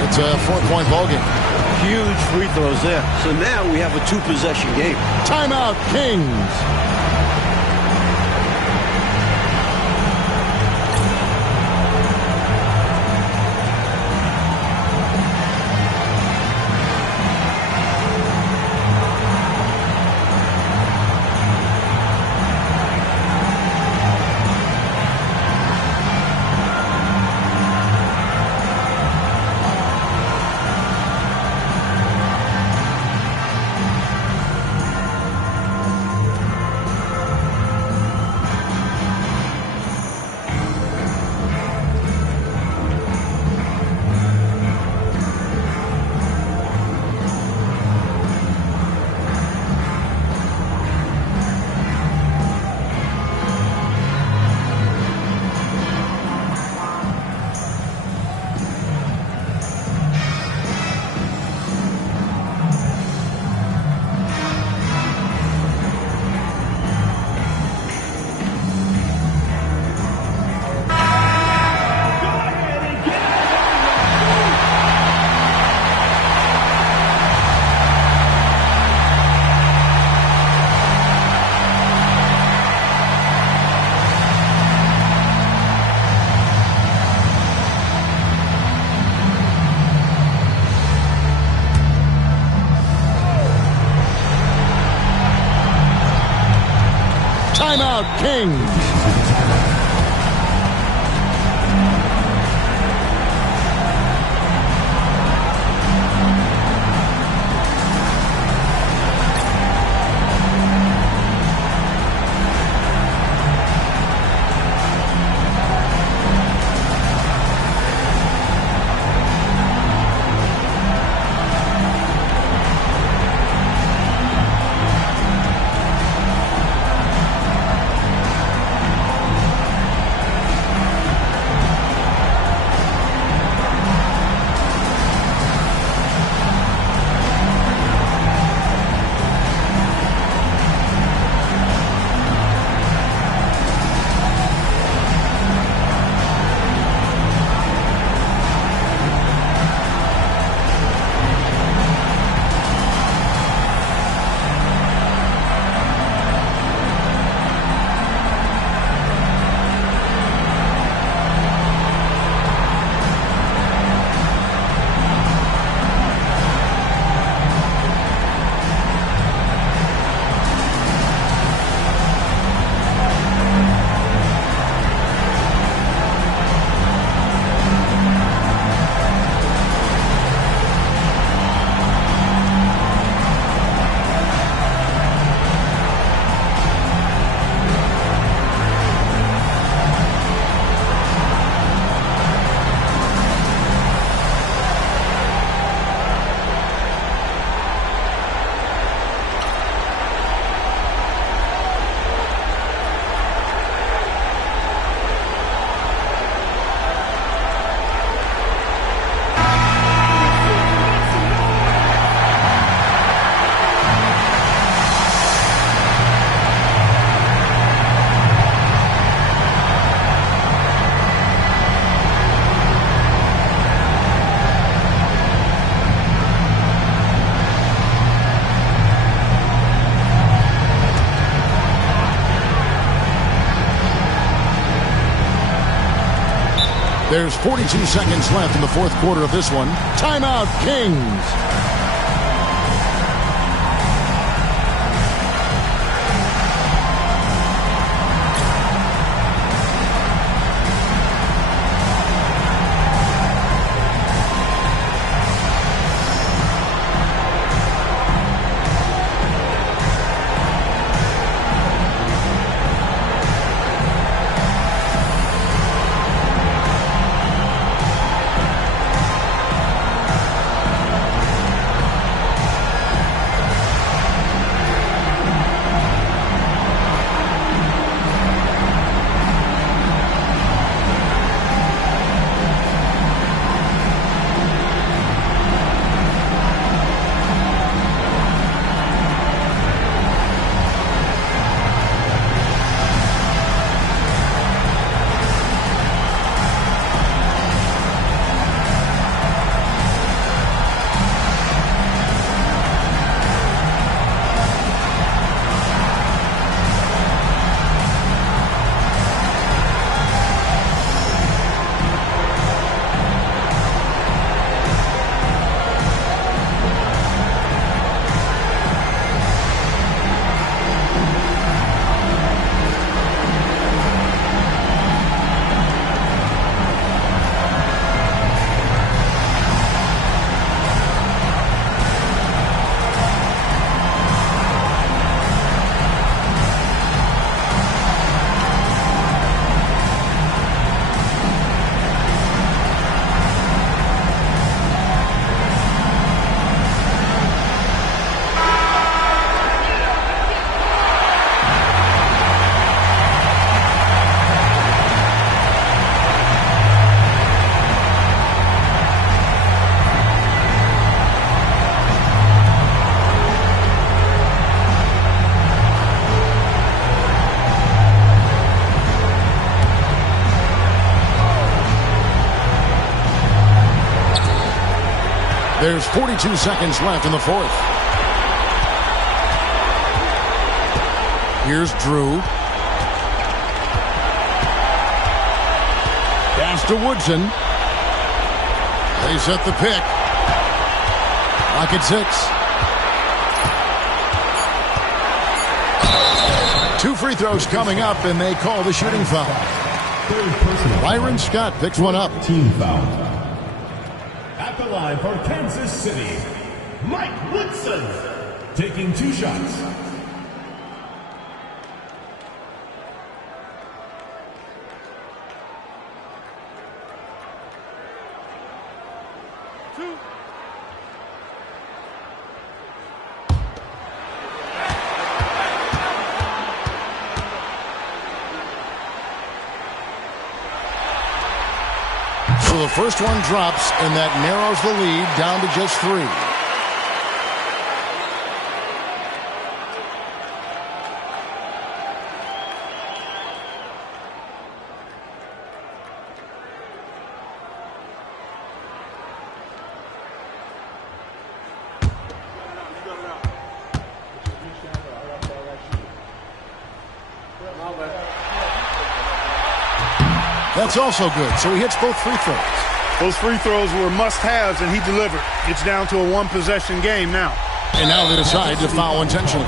It's a 4-point ball game. Huge free throws there. So now we have a 2-possession game. Timeout, Kings. Timeout, Kings. There's 42 seconds left in the fourth quarter of this one. Timeout, Kings. There's 42 seconds left in the fourth. Here's Drew. Pass to Woodson. They set the pick. Clock at 6. 2 free throws coming up, and they call the shooting foul. Byron Scott picks one up. Team foul. At the line for Kansas City, Mike Woodson, taking 2 shots. So the first one drops, and that narrows the lead down to just 3. That's also good, so he hits both free throws. Those free throws were must-haves, and he delivered. It's down to a 1-possession game now. And now they decide to foul intentionally.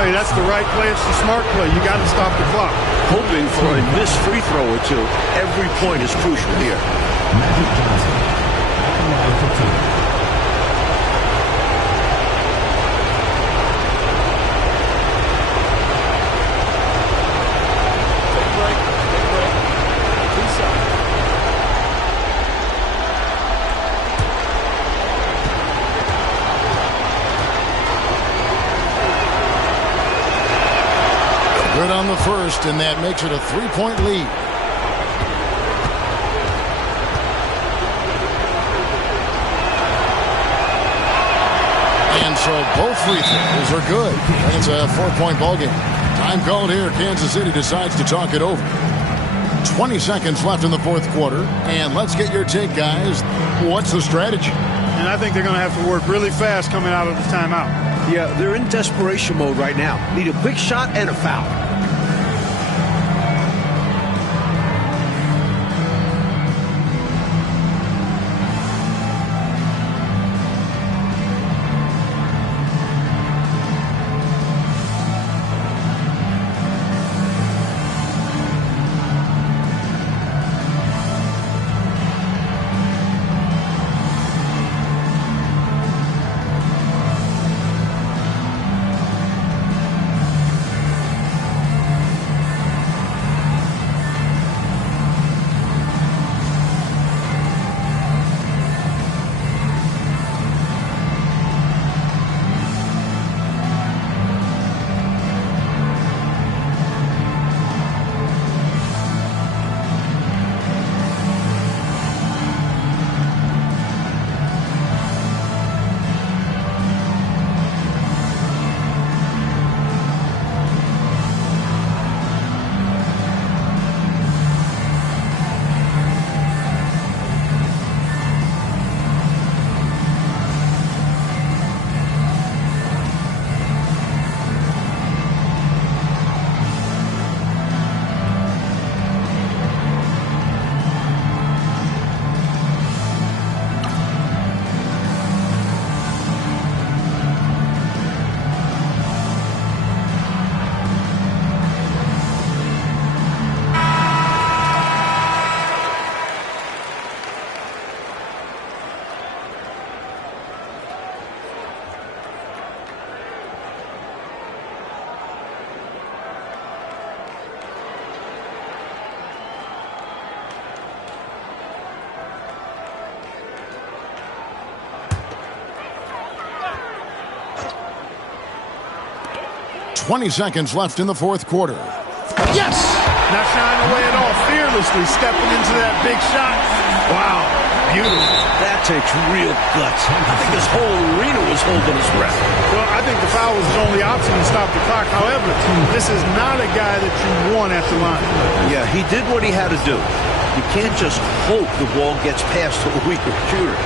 Hey, that's the right play. It's the smart play. You got to stop the clock. Hoping for a missed free throw or 2. Every point is crucial here. Magic Johnson, at the line for 2. Good on the first, and that makes it a 3-point lead. And so both free throws are good. And it's a 4-point ball game. Time called here. Kansas City decides to talk it over. 20 seconds left in the fourth quarter. And let's get your take, guys. What's the strategy? And I think they're going to have to work really fast coming out of the timeout. Yeah, they're in desperation mode right now. Need a quick shot and a foul. .20 seconds left in the fourth quarter. Yes! Not shying away at all. Fearlessly stepping into that big shot. Wow. Beautiful. That takes real guts. I think this whole arena was holding his breath. Well, I think the foul was his only option to stop the clock. However, this is not a guy that you want at the line. Yeah, he did what he had to do. You can't just hope the ball gets past to a weaker shooter.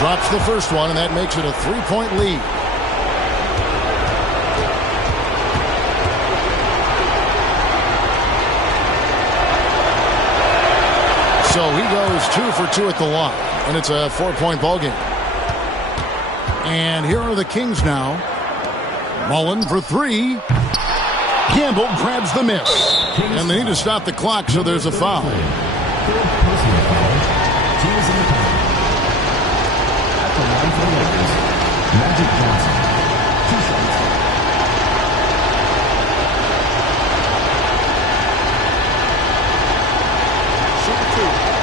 Drops the first one, and that makes it a 3-point lead. goes 2 for 2 at the line, and it's a 4-point ball game. And here are the Kings now. Mullen for 3. Campbell grabs the miss. And they need to stop the clock, so there's a foul. Third personal foul. Teams in the penalty. At the line for the Lakers, Magic Johnson. 2 shots. Shoot 2.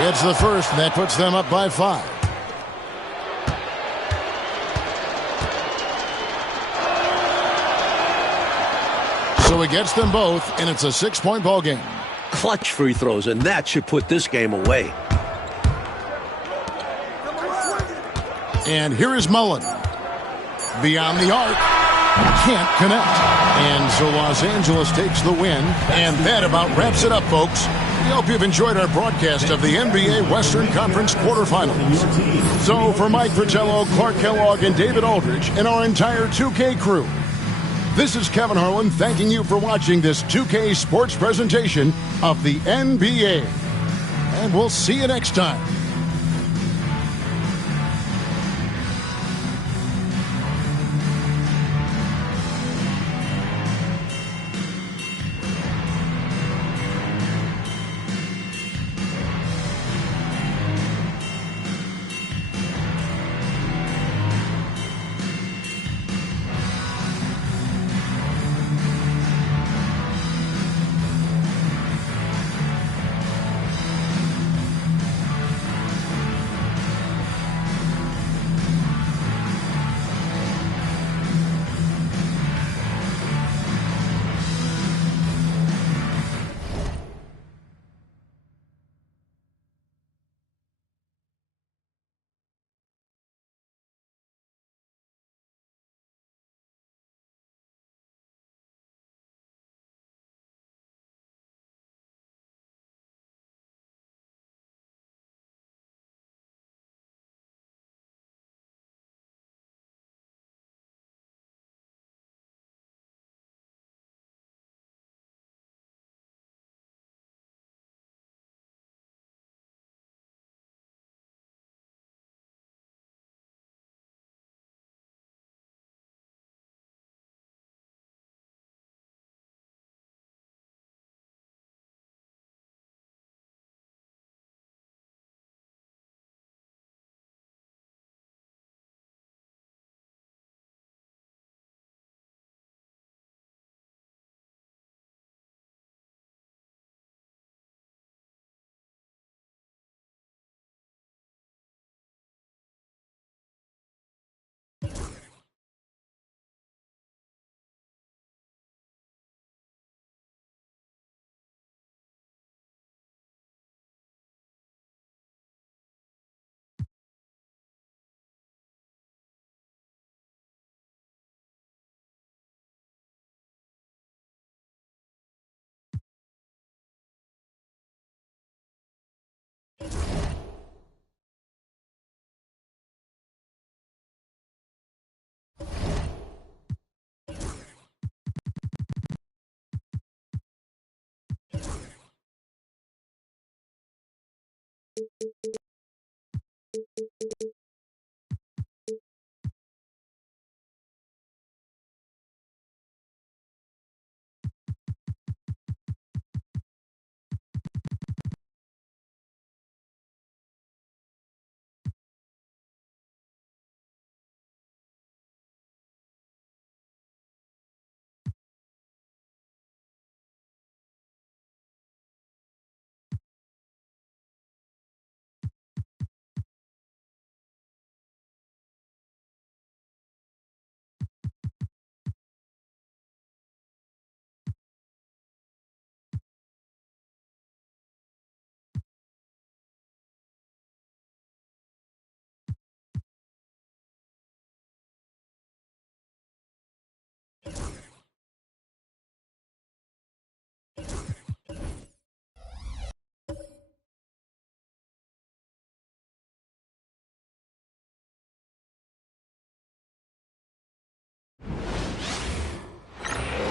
Gets the first, and that puts them up by 5. So he gets them both, and it's a 6-point ball game. Clutch free throws, and that should put this game away. And here is Mullen. Beyond the arc. Can't connect. And so Los Angeles takes the win. And that about wraps it up, folks. We hope you've enjoyed our broadcast of the NBA Western Conference quarterfinals. So for Mike Fratello, Clark Kellogg, and David Aldridge, and our entire 2K crew, this is Kevin Harlan thanking you for watching this 2K sports presentation of the NBA. And we'll see you next time.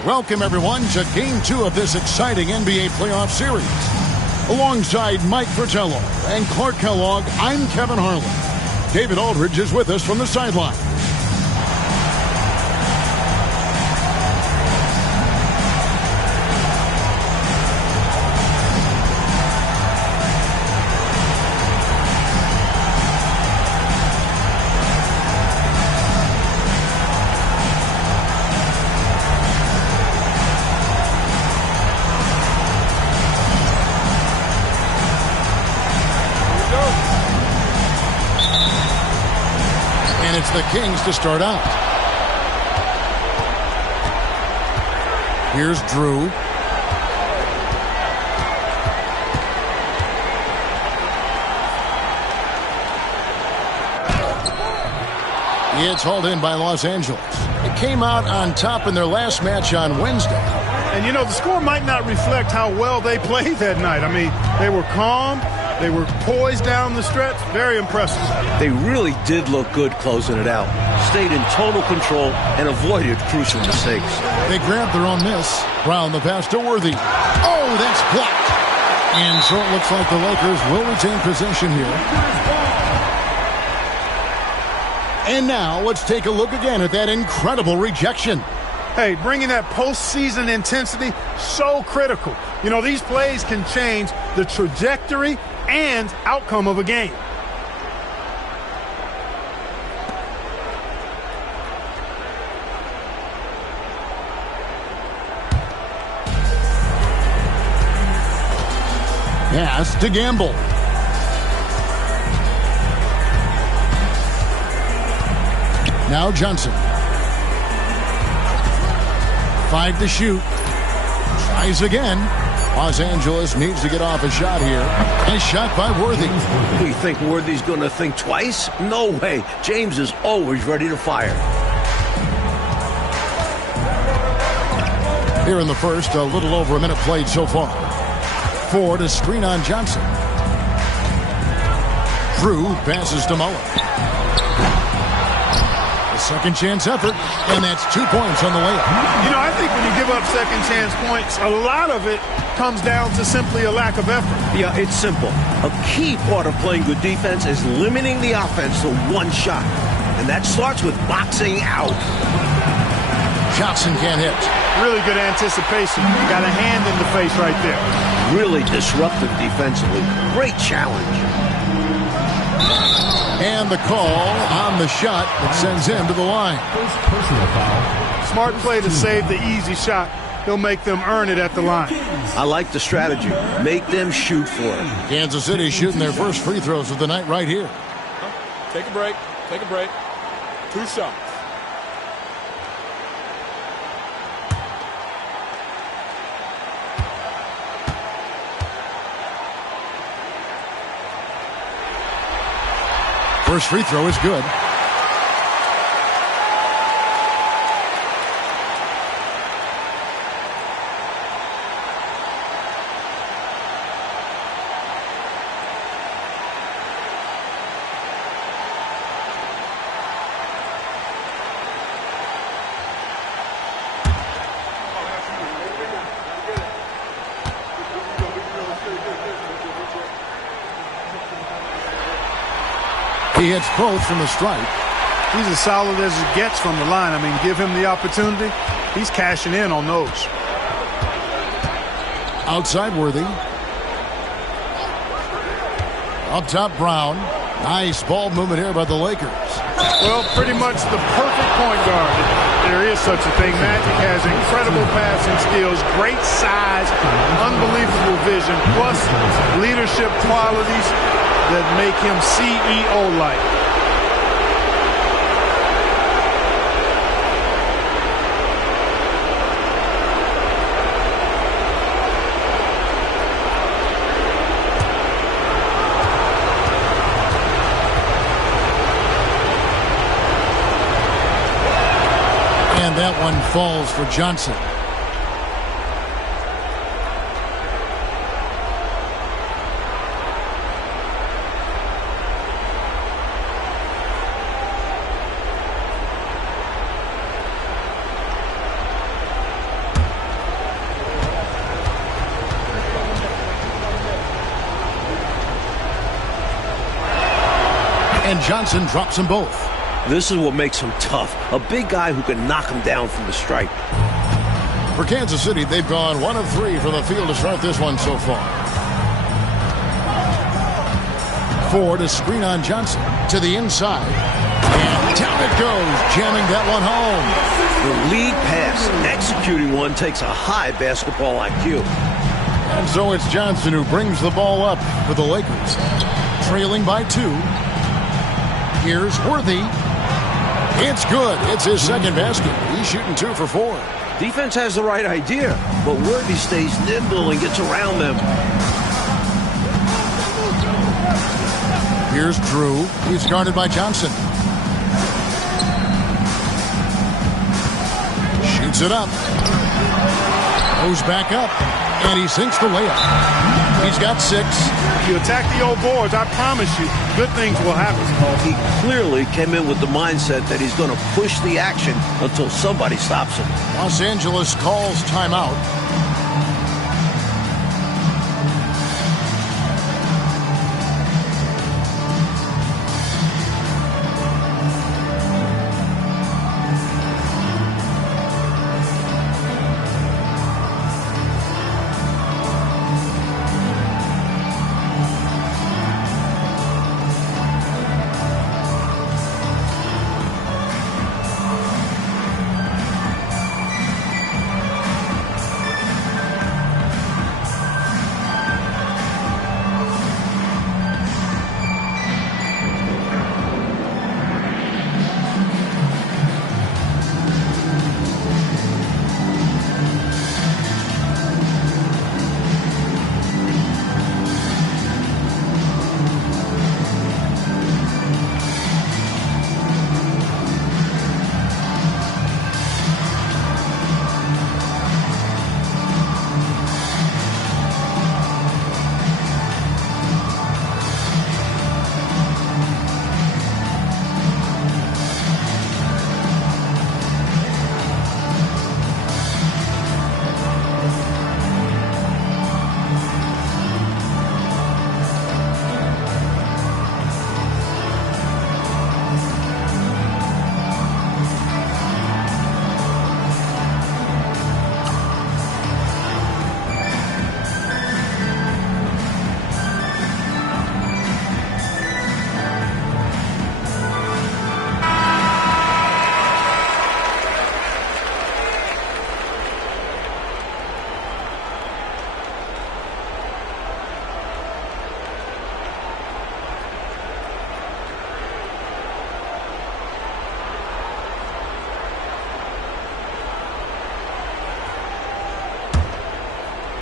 Welcome, everyone, to Game 2 of this exciting NBA playoff series. Alongside Mike Fratello and Clark Kellogg, I'm Kevin Harlan. David Aldridge is with us from the sideline. It's the Kings to start out. Here's Drew. It's hauled in by Los Angeles. It came out on top in their last match on Wednesday. And, you know, the score might not reflect how well they played that night. I mean, they were calm. They were poised down the stretch. Very impressive. They really did look good closing it out. Stayed in total control and avoided crucial mistakes. They grabbed their own miss. Brown the pass to Worthy. Oh, that's blocked. And so it looks like the Lakers will retain possession here. And now let's take a look again at that incredible rejection. Hey, bringing that postseason intensity, so critical. You know, these plays can change the trajectory and outcome of a game. Pass to Gamble. Now Johnson. 5 to shoot. Tries again. Los Angeles needs to get off a shot here. Nice shot by Worthy. You think Worthy's going to think twice? No way. James is always ready to fire. Here in the first, a little over a minute played so far. 4 to screen on Johnson. Drew passes to Muller. A second chance effort, and that's 2 points on the layup. You know, I think when you give up second chance points, a lot of it comes down to simply a lack of effort. Yeah, it's simple. A key part of playing good defense is limiting the offense to one shot. And that starts with boxing out. Johnson can't hit. Really good anticipation. Got a hand in the face right there. Really disruptive defensively. Great challenge. And the call on the shot that sends him to the line. First personal foul. Smart play to save the easy shot. He'll make them earn it at the line. I like the strategy. Make them shoot for it. Kansas City shooting their first free throws of the night right here. Take a break. Take a break. 2 shots. First free throw is good. He hits both from the stripe. He's as solid as it gets from the line. I mean, give him the opportunity. He's cashing in on those. Outside Worthy. Up top Brown. Nice ball movement here by the Lakers. Well, pretty much the perfect point guard. There is such a thing. Magic has incredible passing skills, great size, unbelievable vision, plus leadership qualities that make him CEO-like. And that one falls for Johnson. And Johnson drops them both. This is what makes him tough. A big guy who can knock him down from the stripe. For Kansas City, they've gone 1 of 3 from the field to start this one so far. Ford, a screen on Johnson to the inside. And down it goes, jamming that one home. The lead pass, executing one, takes a high basketball IQ. And so it's Johnson who brings the ball up for the Lakers. Trailing by 2. Here's Worthy. It's good. It's his second basket. He's shooting 2 for 4. Defense has the right idea, but Worthy stays nimble and gets around them. Here's Drew. He's guarded by Johnson. Shoots it up. Goes back up. And he sinks the layup. He's got 6. If you attack the old boards, I promise you, good things will happen. He clearly came in with the mindset that he's going to push the action until somebody stops him. Los Angeles calls timeout.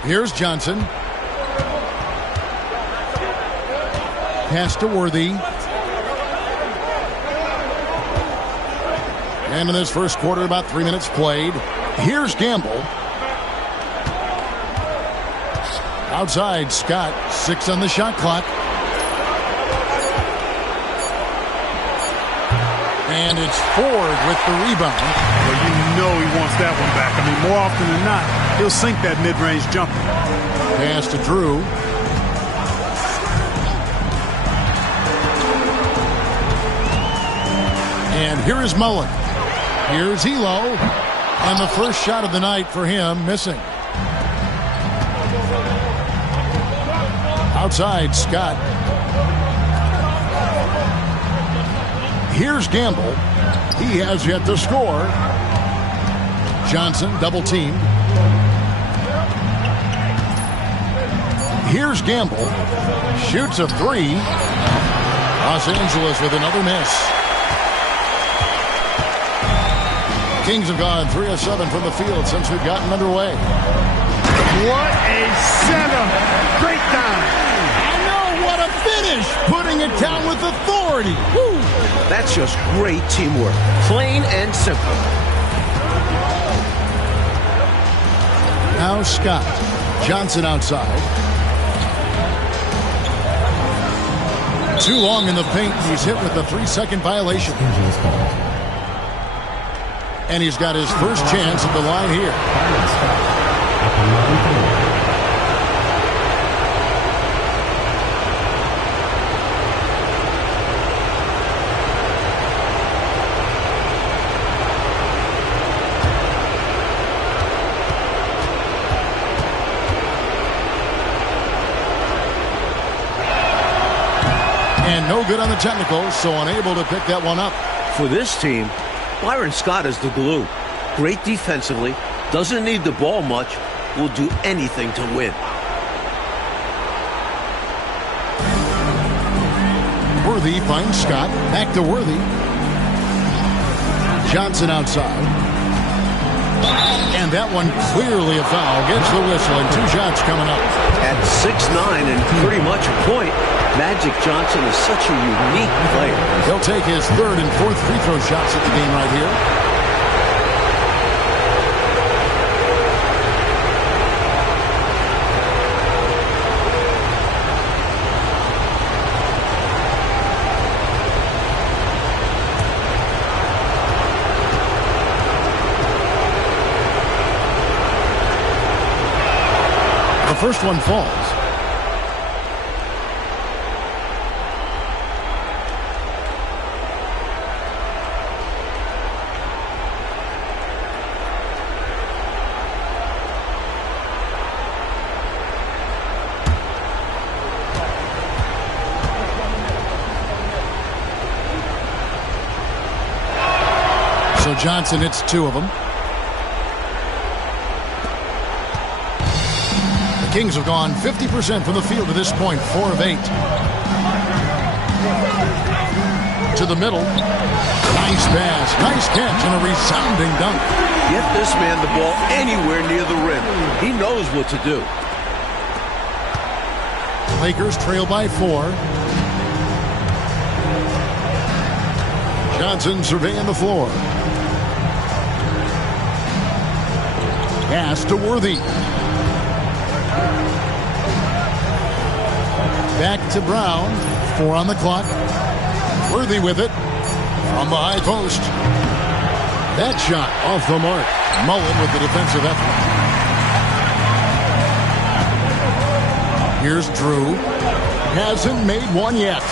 Here's Johnson. Pass to Worthy. And in this first quarter, about 3 minutes played. Here's Gamble. Outside, Scott. 6 on the shot clock. And it's Ford with the rebound. Well, you know he wants that one back. I mean, more often than not, he'll sink that mid-range jumper. Pass to Drew. And here is Mullen. Here's Elo. And the first shot of the night for him missing. Outside, Scott. Here's Gamble. He has yet to score. Johnson double teamed. Here's Gamble. Shoots a 3. Los Angeles with another miss. Kings have gone 3 of 7 from the field since we've gotten underway. What a setup. Great time. I know, what a finish. Putting it down with authority. Woo. That's just great teamwork. Plain and simple. Now Scott. Johnson outside. Too long in the paint. He's hit with a 3-second violation. And he's got his first chance at the line here. And no good on the technicals, so unable to pick that one up. For this team, Byron Scott is the glue. Great defensively, doesn't need the ball much, will do anything to win. Worthy finds Scott. Back to Worthy. Johnson outside. And that one clearly a foul. Gets the whistle and 2 shots coming up. At 6'9" and pretty much a point, Magic Johnson is such a unique player. He'll take his 3rd and 4th free throw shots at the game right here. The first one falls. So Johnson hits 2 of them. Kings have gone 50% from the field to this point, 4 of 8. To the middle. Nice pass, nice catch, and a resounding dunk. Get this man the ball anywhere near the rim. He knows what to do. Lakers trail by 4. Johnson surveying the floor. Pass to Worthy. Back to Brown. 4 on the clock. Worthy with it. From the high post. That shot off the mark. Mullen with the defensive effort. Here's Drew. Hasn't made one yet.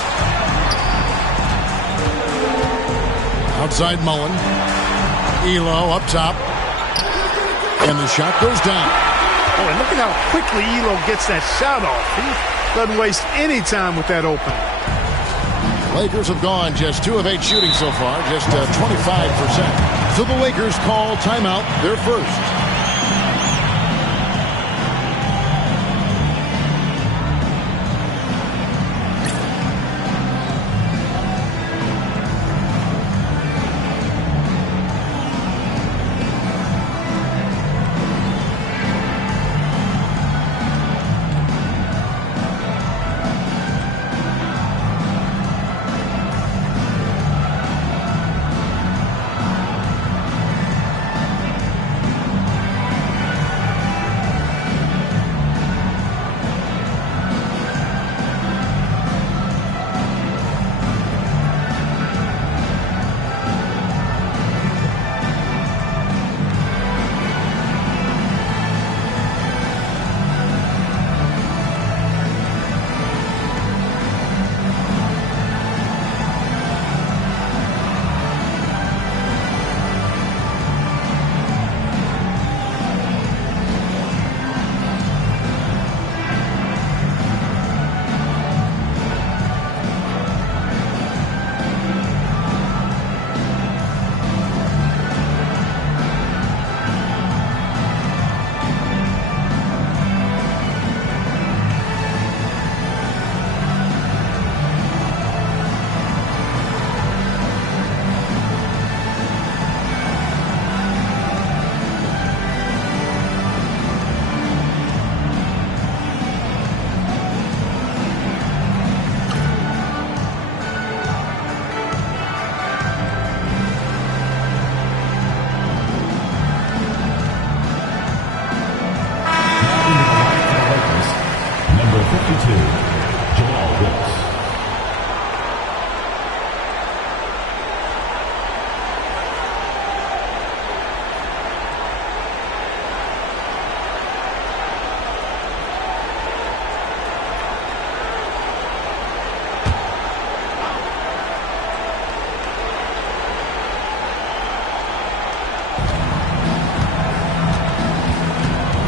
Outside Mullen. Elo up top. And the shot goes down. Boy, look at how quickly Elo gets that shot off. He doesn't waste any time with that opening. Lakers have gone just 2 of 8 shooting so far, just 25%. So the Lakers call timeout, their first.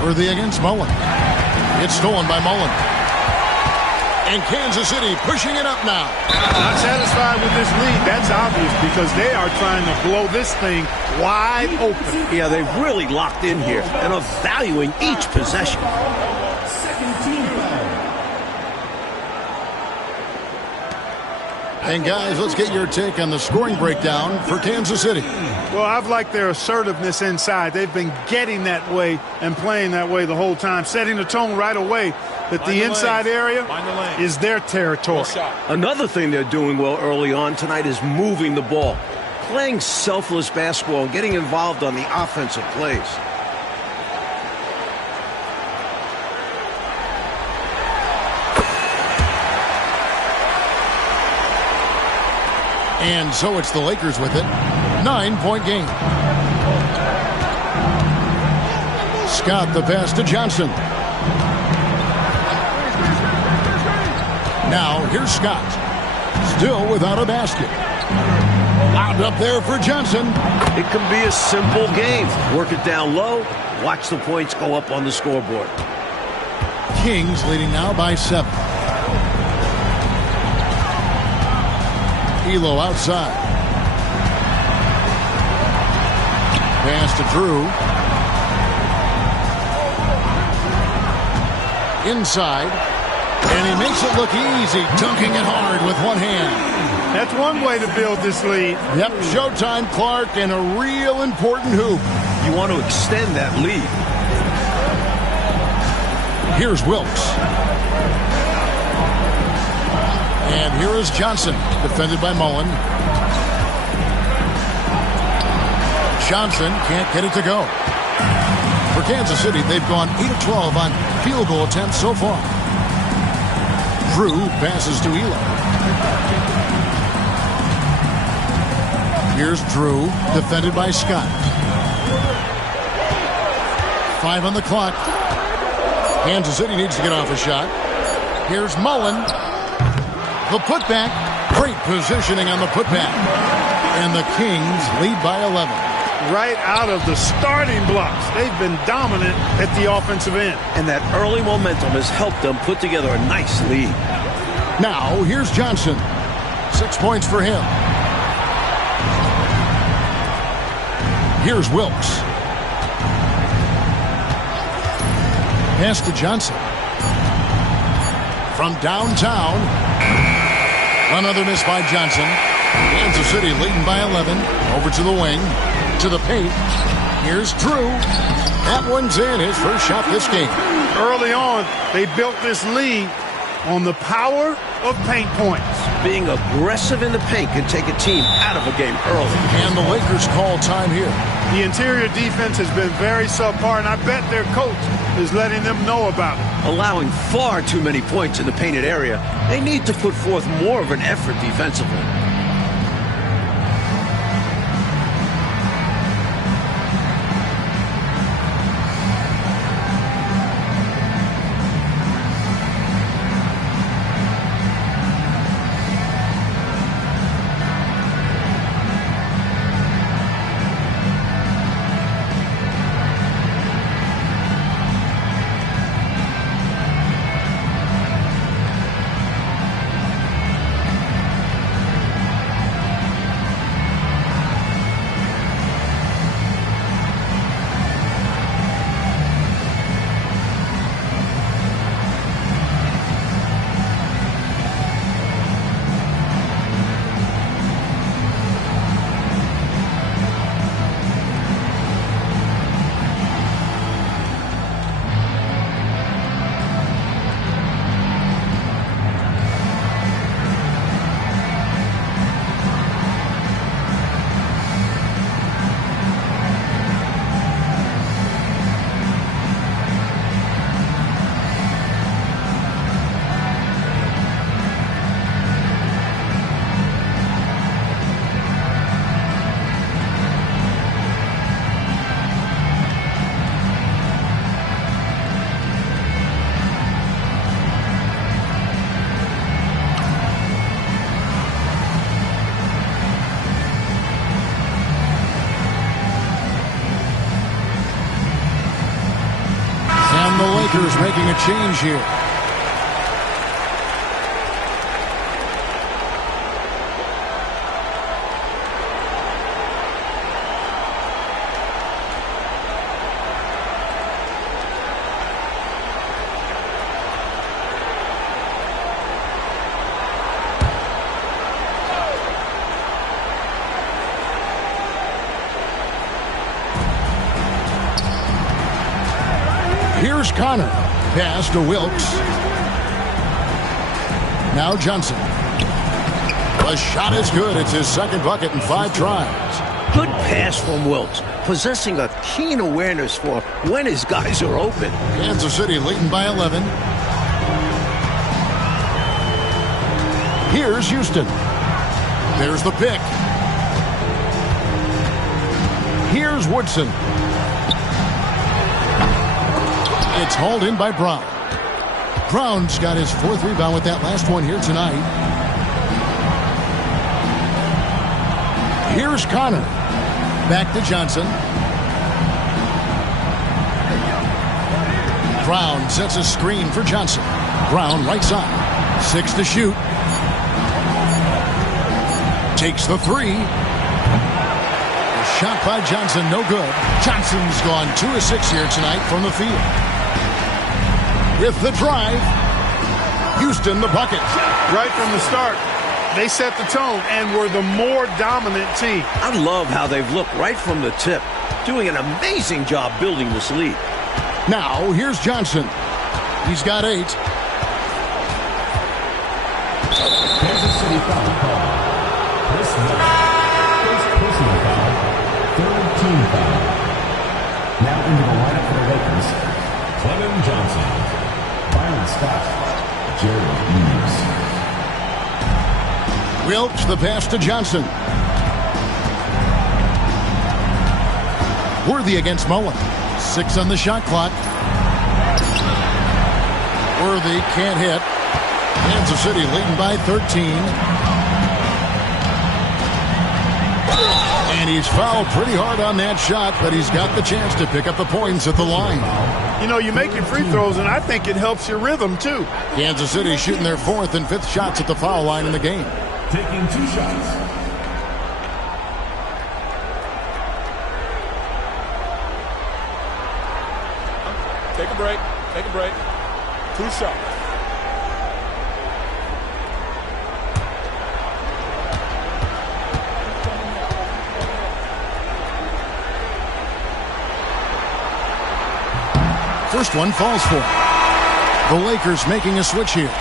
Worthy against Mullen. It's stolen by Mullen. And Kansas City pushing it up now. Not satisfied with this lead. That's obvious because they are trying to blow this thing wide open. Yeah, they've really locked in here and are valuing each possession. And guys, let's get your take on the scoring breakdown for Kansas City. Well, I've liked their assertiveness inside. They've been getting that way and playing that way the whole time, setting the tone right away that the inside area is their territory. Another thing they're doing well early on tonight is moving the ball, playing selfless basketball and getting involved on the offensive plays. And so it's the Lakers with it. 9-point game. Scott the pass to Johnson. Now here's Scott. Still without a basket. Lobbed up there for Johnson. It can be a simple game. Work it down low. Watch the points go up on the scoreboard. Kings leading now by 7. Elo outside. Pass to Drew. Inside. And he makes it look easy, dunking it hard with one hand. That's one way to build this lead. Yep, showtime, Clark, and a real important hoop. You want to extend that lead. Here's Wilkes. And here is Johnson, defended by Mullen. Johnson can't get it to go. For Kansas City, they've gone 8 of 12 on field goal attempts so far. Drew passes to Elo. Here's Drew, defended by Scott. 5 on the clock. Kansas City needs to get off a shot. Here's Mullen. The putback. Great positioning on the putback. And the Kings lead by 11. Right out of the starting blocks. They've been dominant at the offensive end. And that early momentum has helped them put together a nice lead. Now, here's Johnson. 6 points for him. Here's Wilkes. Pass to Johnson. From downtown. Another miss by Johnson. Kansas City leading by 11. Over to the wing. To the paint. Here's Drew. That one's in. His first shot this game. Early on, they built this lead on the power of paint points. Being aggressive in the paint can take a team out of a game early. And the Lakers call time here. The interior defense has been very subpar, and I bet their coach is letting them know about it. Allowing far too many points in the painted area, they need to put forth more of an effort defensively. Lakers making a change here. Here's Connor. Pass to Wilkes. Now Johnson. The shot is good. It's his second bucket in 5 tries. Good pass from Wilkes, possessing a keen awareness for when his guys are open. Kansas City leading by 11. Here's Houston. There's the pick. Here's Woodson. It's hauled in by Brown. Brown's got his 4th rebound with that last one here tonight. Here's Connor. Back to Johnson. Brown sets a screen for Johnson. Brown right side. 6 to shoot. Takes the 3. The shot by Johnson, no good. Johnson's gone 2 of 6 here tonight from the field. With the drive, Houston the bucket. Right from the start, they set the tone and were the more dominant team. I love how they've looked right from the tip, doing an amazing job building this lead. Now, here's Johnson. He's got 8. Kansas City foul call. Chris Miller. First personal foul. 3rd team foul. Now into the lineup for the Lakers. Clem Johnson. Byron Scott. Jared Eves. Wilkes the pass to Johnson. Worthy against Mullen. 6 on the shot clock. Worthy can't hit. Kansas City leading by 13. And he's fouled pretty hard on that shot, but he's got the chance to pick up the points at the line. You know, you make your free throws, and I think it helps your rhythm, too. Kansas City shooting their 4th and 5th shots at the foul line in the game. Taking 2 shots. Take a break. Take a break. 2 shots. First one falls for him. The Lakers making a switch here.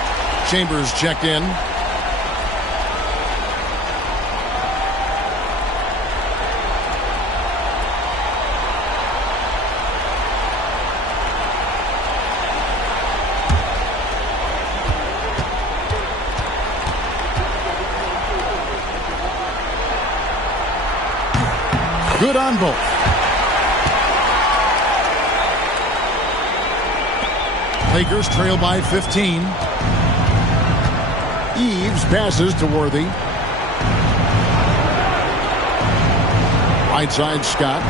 Chambers checked in. Good on both. Lakers trail by 15. Eves passes to Worthy. Right side, Scott.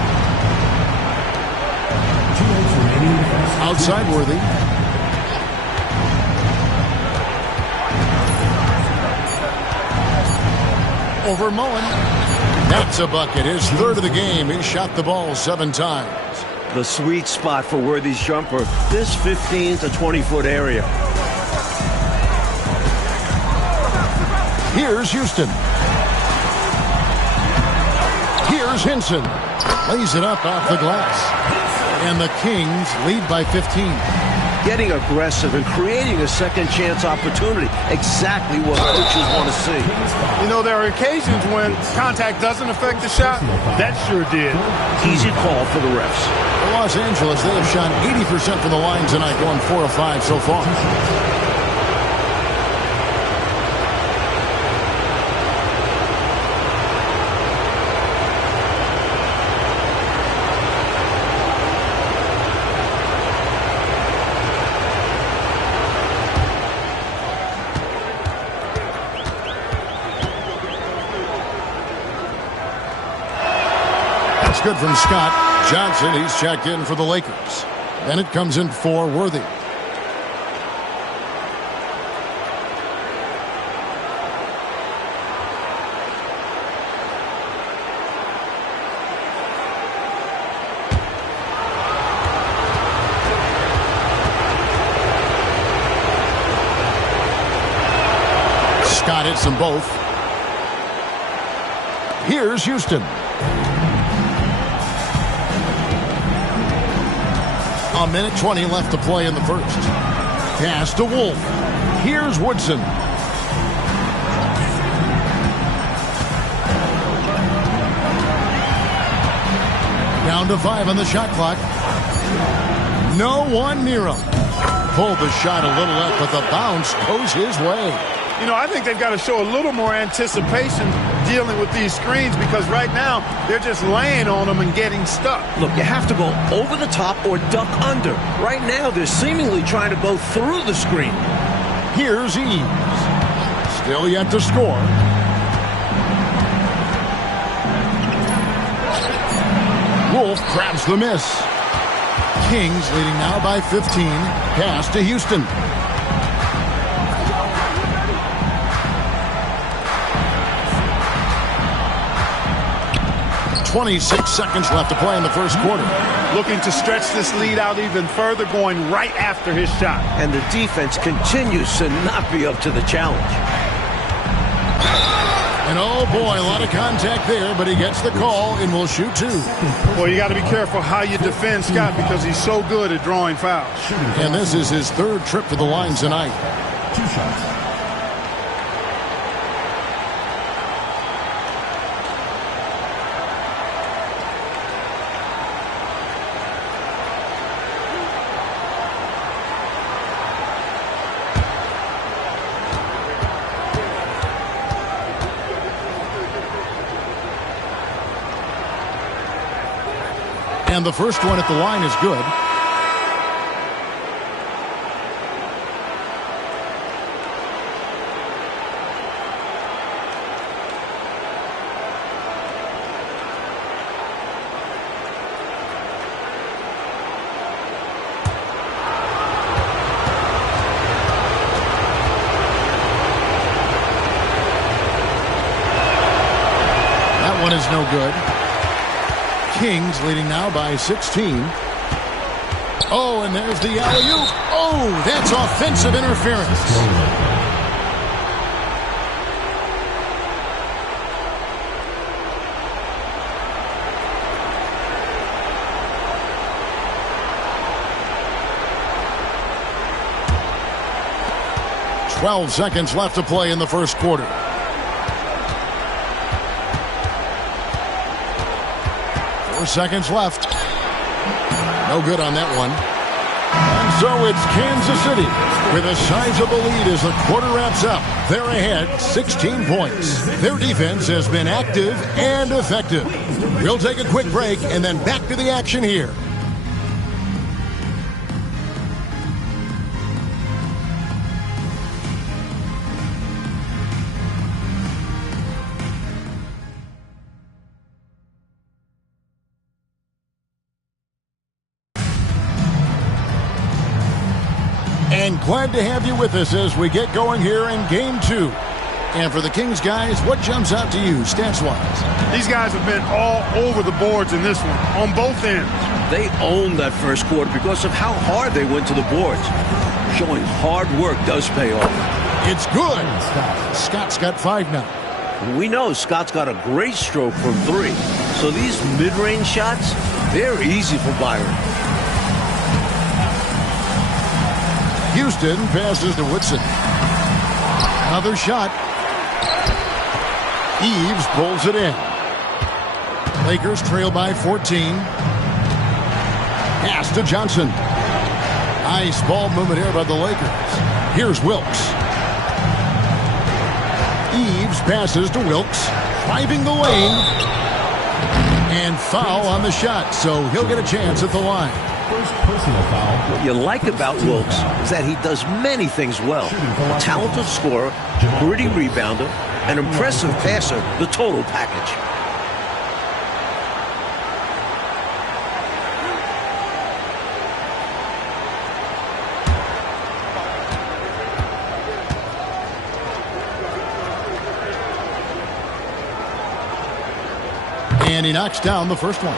Outside, Worthy. Over Mullen. That's a bucket. His 3rd of the game. He shot the ball 7 times. The sweet spot for Worthy's jumper, this 15 to 20-foot area. Here's Houston. Here's Hinson. Lays it up off the glass. And the Kings lead by 15. Getting aggressive and creating a second chance opportunity. Exactly what coaches want to see. You know, there are occasions when contact doesn't affect the shot. That sure did. Easy call for the refs. For Los Angeles, they have shot 80% from the line tonight, going 4 of 5 so far. That's good from Scott. Johnson, he's checked in for the Lakers. Then it comes in for Worthy. Scott hits them both. Here's Houston. minute 20 left to play in the first. Pass to Wolf. Here's Woodson. Down to 5 on the shot clock. No one near him. Pulled the shot a little up, but the bounce goes his way. You know, I think they've got to show a little more anticipation dealing with these screens because right now they're just laying on them and getting stuck. Look, you have to go over the top or duck under. Right now, they're seemingly trying to go through the screen. Here's Eves. Still yet to score. Wolf grabs the miss. Kings leading now by 15. Pass to Houston. 26 seconds left to play in the first quarter. Looking to stretch this lead out even further, going right after his shot. And the defense continues to not be up to the challenge. And oh boy, a lot of contact there, but he gets the call and will shoot two. Well, you got to be careful how you defend Scott because he's so good at drawing fouls. And this is his third trip to the line tonight. 2 shots. And the first one at the line is good. That one is no good. Kings leading now by 16. Oh, and there's the alley-oop. Oh, that's offensive interference. 12 seconds left to play in the first quarter. Seconds left. No good on that one. And so it's Kansas City with a sizable lead as the quarter wraps up. They're ahead 16 points. Their defense has been active and effective. We'll take a quick break and then back to the action here. And glad to have you with us as we get going here in Game 2. And for the Kings guys, what jumps out to you stats-wise? These guys have been all over the boards in this one, on both ends. They owned that first quarter because of how hard they went to the boards. Showing hard work does pay off. It's good. Scott's got 5 now. We know Scott's got a great stroke from 3. So these mid-range shots, they're easy for Byron. Houston passes to Woodson. Another shot. Eves pulls it in. Lakers trail by 14. Pass to Johnson. Nice ball movement here by the Lakers. Here's Wilkes. Eves passes to Wilkes. Driving the lane. And foul on the shot, so he'll get a chance at the line. First personal foul. What you like about Wilkes is that he does many things well. A talented scorer, gritty rebounder, an impressive passer, the total package. And he knocks down the first one.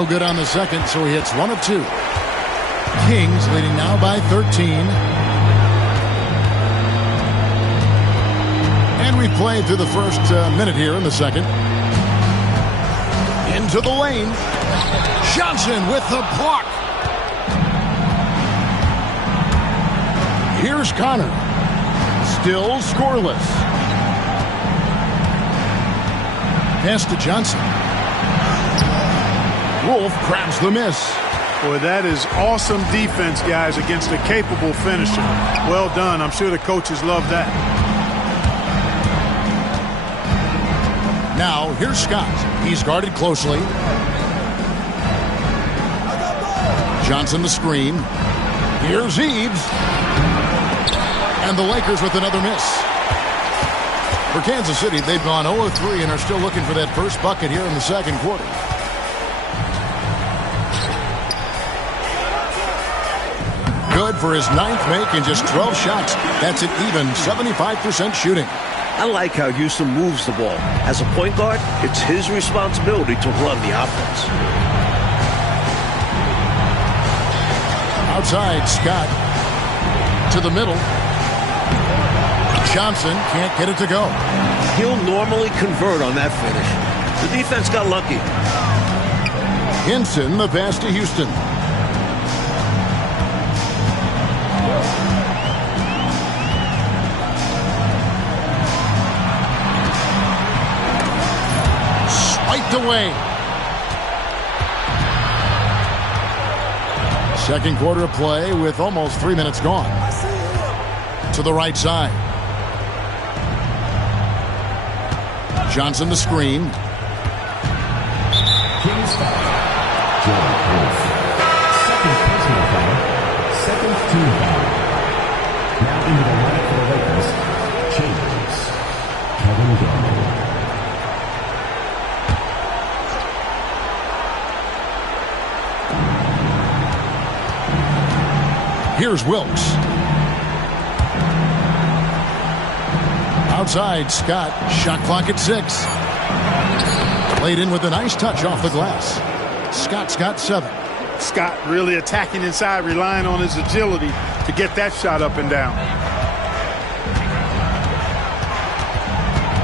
No good on the second, so he hits 1 of 2. Kings leading now by 13. And we've played through the first minute here in the second. Into the lane. Johnson with the block. Here's Connor. Still scoreless. Pass to Johnson. Wolf grabs the miss. Boy, that is awesome defense, guys, against a capable finisher. Well done. I'm sure the coaches love that. Now, here's Scott. He's guarded closely. Johnson the screen. Here's Eves. And the Lakers with another miss. For Kansas City, they've gone 0-3 and are still looking for that first bucket here in the second quarter. Good for his 9th make in just 12 shots. That's an even 75% shooting. I like how Houston moves the ball. As a point guard, it's his responsibility to run the offense. Outside, Scott to the middle. Johnson can't get it to go. He'll normally convert on that finish. The defense got lucky. Hinson, the pass to Houston. Swiped away. Second quarter of play with almost 3 minutes gone. To the right side. Johnson the screen. Kings foul. Jordan Wolf. Second personal foul. Second team foul. Now into the lineup for the Lakers. Chambers. Kevin Garnett. Here's Wilkes. Outside, Scott. Shot clock at 6. Played in with a nice touch off the glass. Scott's got 7. Scott really attacking inside, relying on his agility to get that shot up and down.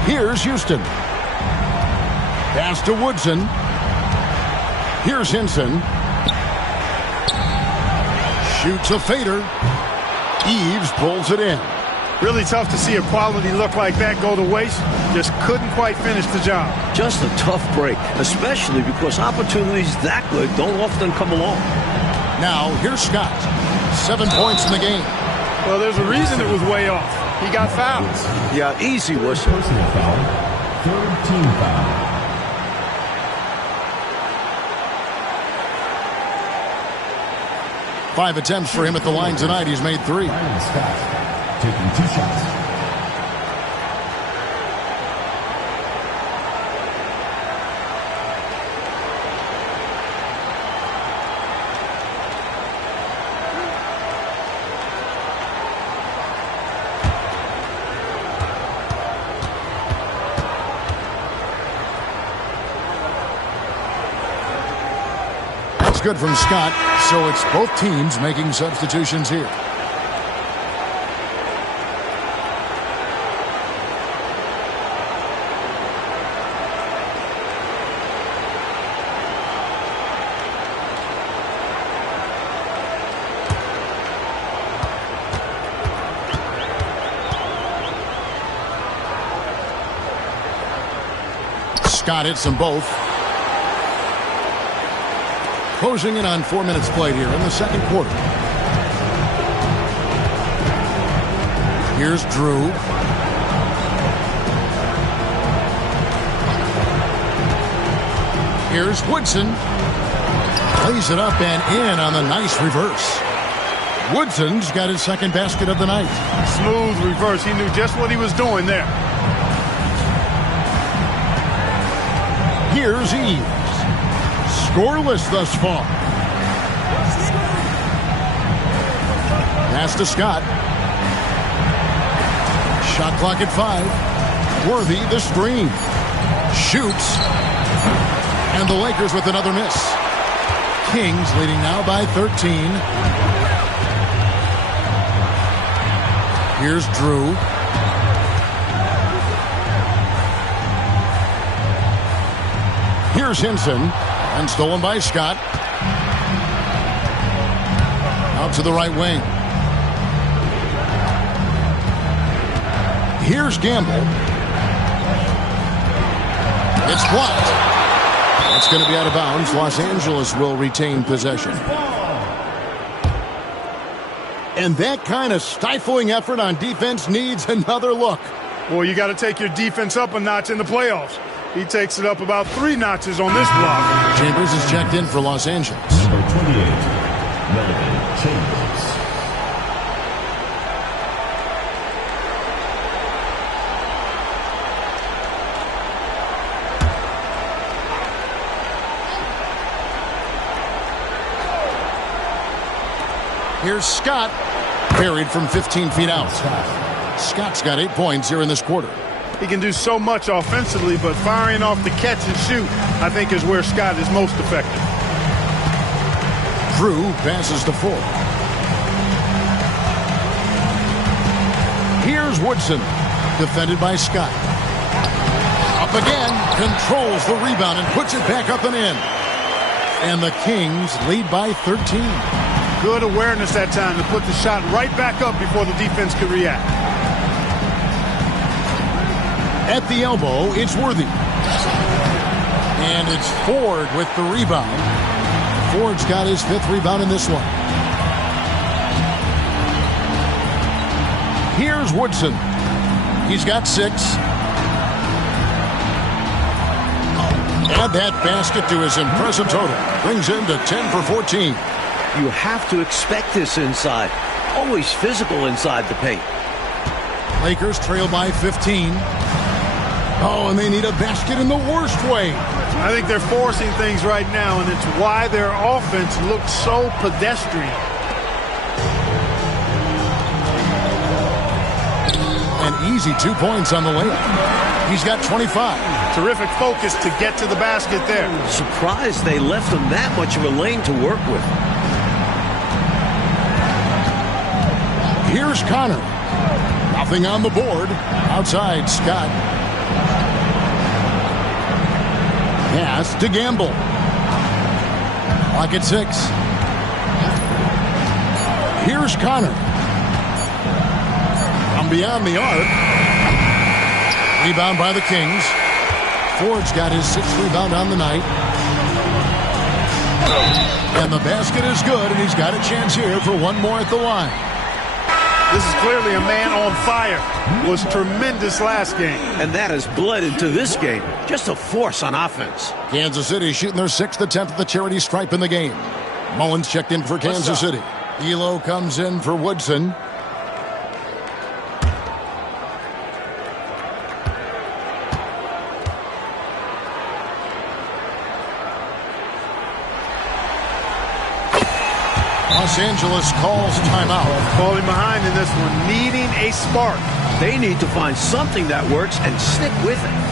Here's Houston. Pass to Woodson. Here's Hinson. Shoots a fader. Eves pulls it in. Really tough to see a quality look like that go to waste. Just couldn't quite finish the job. Just a tough break, especially because opportunities that good don't often come along. Now, here's Scott. 7 points in the game. Well, there's a reason it was way off. He got fouled. Yeah, easy whistle. Personal foul. Third team foul. Five attempts for him at the line tonight. He's made 3. Brandon Scott taking 2 shots. That's good from Scott. So it's both teams making substitutions here. Scott hits them both. Closing in on 4 minutes played here in the second quarter. Here's Drew. Here's Woodson. Plays it up and in on the nice reverse. Woodson's got his second basket of the night. Smooth reverse. He knew just what he was doing there. Here's Eves. Scoreless thus far. Pass to Scott. Shot clock at 5. Worthy the screen. Shoots. And the Lakers with another miss. Kings leading now by 13. Here's Drew. Here's Hinson. And stolen by Scott. Out to the right wing. Here's Gamble. It's blocked. That's going to be out of bounds. Los Angeles will retain possession. And that kind of stifling effort on defense needs another look. Well, you got to take your defense up a notch in the playoffs. He takes it up about 3 notches on this block. Chambers is checked in for Los Angeles. Number 28, Melvin Chambers. Here's Scott, buried from 15 feet out. Scott's got 8 points here in this quarter. He can do so much offensively, but firing off the catch and shoot, I think, is where Scott is most effective. Drew passes to Ford. Here's Woodson, defended by Scott. Up again, controls the rebound and puts it back up and in. And the Kings lead by 13. Good awareness that time to put the shot right back up before the defense could react. At the elbow, it's Worthy. And it's Ford with the rebound. Ford's got his 5th rebound in this one. Here's Woodson. He's got 6. Add that basket to his impressive total. Brings him to 10 for 14. You have to expect this inside. Always physical inside the paint. Lakers trail by 15. Oh, and they need a basket in the worst way. I think they're forcing things right now, and it's why their offense looks so pedestrian. An easy 2 points on the layup. He's got 25. Terrific focus to get to the basket there. Surprised they left him that much of a lane to work with. Here's Connor. Nothing on the board. Outside, Scott. Pass to Gamble. Clock at 6. Here's Connor. From beyond the arc. Rebound by the Kings. Ford's got his 6th rebound on the night. And the basket is good, and he's got a chance here for one more at the line. This is clearly a man on fire. Was tremendous last game. And that has bled into this game. Just a force on offense. Kansas City shooting their 6th attempt at the charity stripe in the game. Mullins checked in for Kansas City. Elo comes in for Woodson. Los Angeles calls timeout. Falling behind in this one, needing a spark. They need to find something that works and stick with it.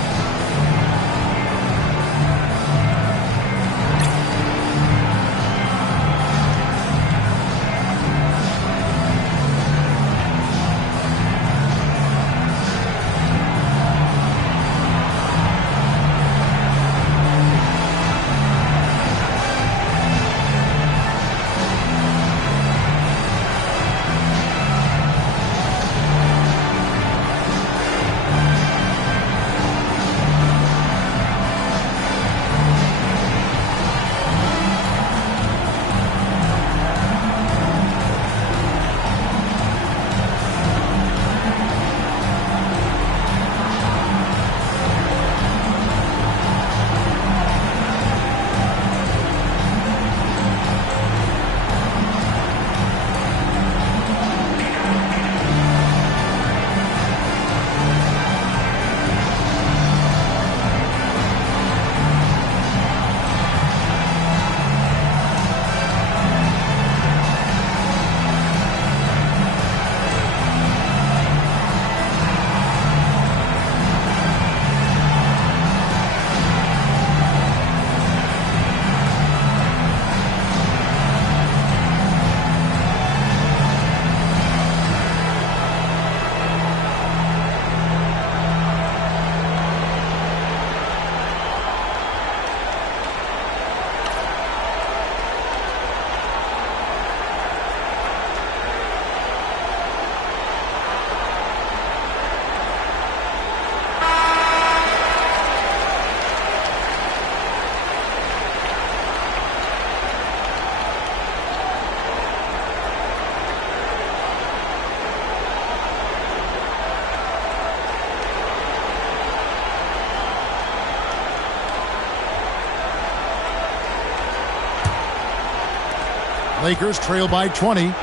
Lakers trail by 20.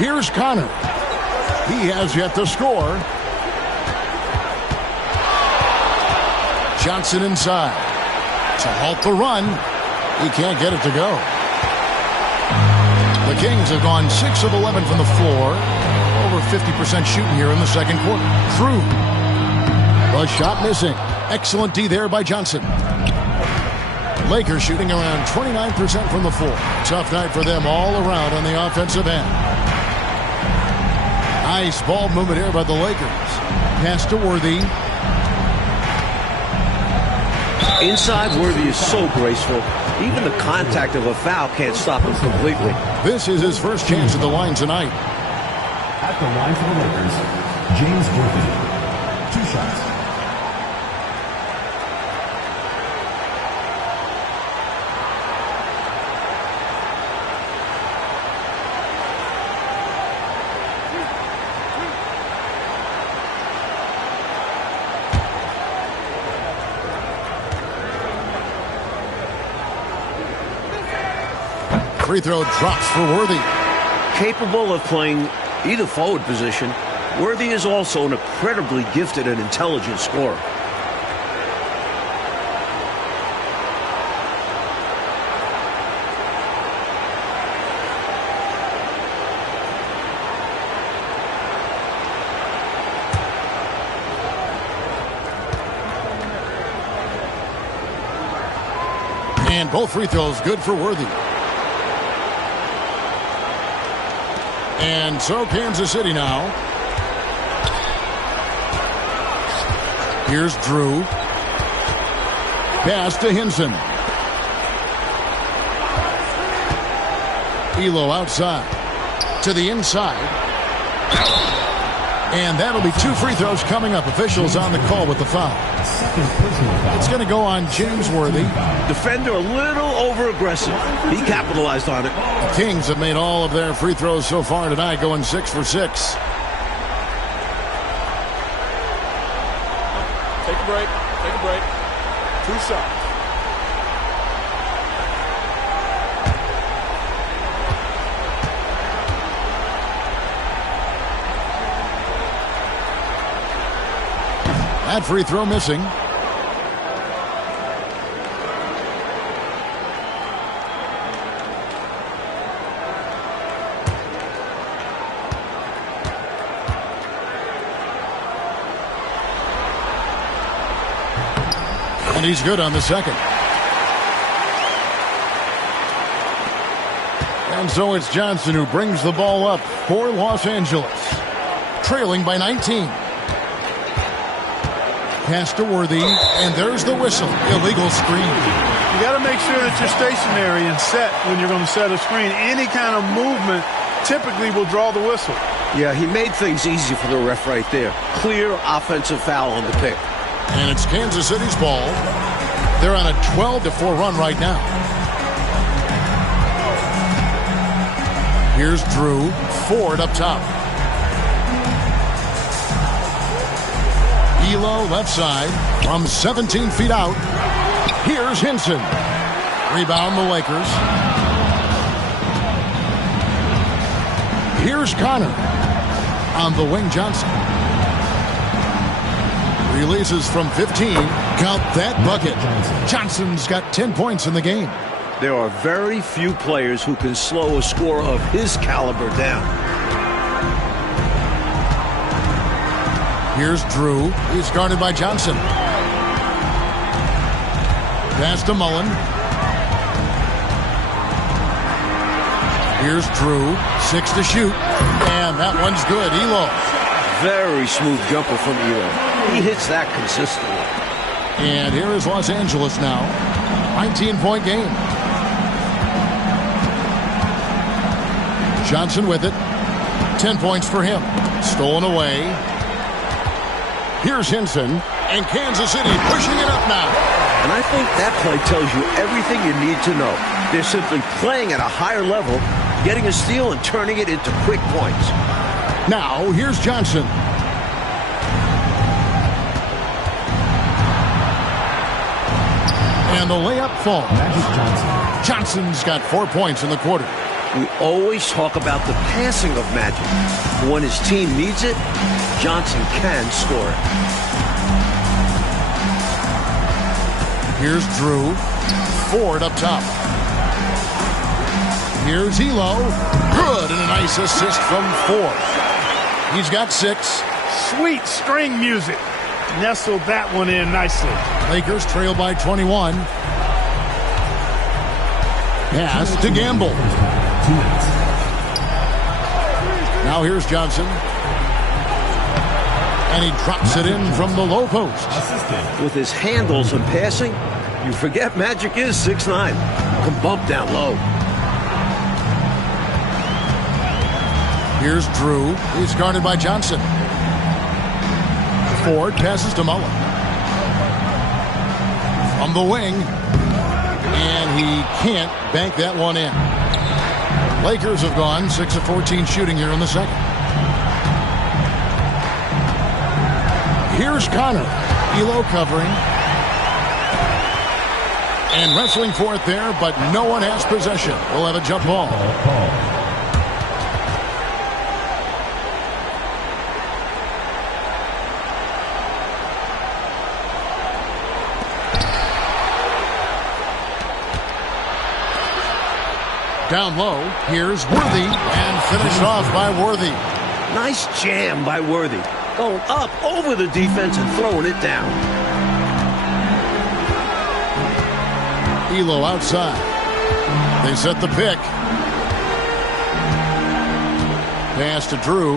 Here's Connor. He has yet to score. Johnson inside. To halt the run. He can't get it to go. The Kings have gone 6 of 11 from the floor. Over 50% shooting here in the second quarter. Through. The shot missing. Excellent D there by Johnson. Lakers shooting around 29% from the floor. Tough night for them all around on the offensive end. Nice ball movement here by the Lakers. Pass to Worthy. Inside, Worthy is so graceful. Even the contact of a foul can't stop him completely. This is his first chance at the line tonight. At the line for the Lakers, James Worthy. 2 shots. Free throw drops for Worthy. Capable of playing either forward position, Worthy is also an incredibly gifted and intelligent scorer. And both free throws good for Worthy. And so Kansas City now. Here's Drew. Pass to Hinson. Elo outside. To the inside. And that'll be 2 free throws coming up. Officials on the call with the foul. It's going to go on James Worthy. Defender a little over-aggressive. He capitalized on it. The Kings have made all of their free throws so far tonight, going 6 for 6. Take a break. Take a break. 2 shots. That free throw missing. And he's good on the second. And so it's Johnson who brings the ball up for Los Angeles. Trailing by 19. Pass to Worthy, and there's the whistle. Illegal screen. You got to make sure that you're stationary and set when you're going to set a screen. Any kind of movement typically will draw the whistle. Yeah, he made things easy for the ref right there. Clear offensive foul on the pick. And it's Kansas City's ball. They're on a 12-4 run right now. Here's Drew. Ford up top. Elo left side from 17 feet out. Here's Hinson. Rebound the Lakers. Here's Connor. On the wing, Johnson. Releases from 15. Count that bucket. Johnson's got 10 points in the game. There are very few players who can slow a scorer of his caliber down. Here's Drew. He's guarded by Johnson. Pass to Mullen. Here's Drew. 6 to shoot. And that one's good. Elo. Very smooth jumper from Elo. He hits that consistently. And here is Los Angeles now. 19-point game. Johnson with it. 10 points for him. Stolen away. Here's Hinson. And Kansas City pushing it up now. And I think that play tells you everything you need to know. They're simply playing at a higher level, getting a steal and turning it into quick points. Now, here's Johnson. And the layup falls. Magic Johnson. Johnson's got 4 points in the quarter. We always talk about the passing of Magic. But when his team needs it, Johnson can score it. Here's Drew. Ford up top. Here's Elo. Good, and a nice assist from Ford. He's got 6. Sweet string music. Nestled that one in nicely. Lakers trail by 21. Pass to Gamble. 2 minutes. Now here's Johnson. And he drops it in from the low post. Assisted. With his handles and passing, you forget Magic is 6'9". Can bump down low. Here's Drew. He's guarded by Johnson. Ford passes to Mullen. From the wing. And he can't bank that one in. Lakers have gone 6 of 14 shooting here in the second. Here's Connor. Elo covering. And wrestling for it there, but no one has possession. We'll have a jump ball. Down low, here's Worthy, and finished off by Worthy. Nice jam by Worthy. Going up over the defense and throwing it down. Elo outside. They set the pick. Pass to Drew.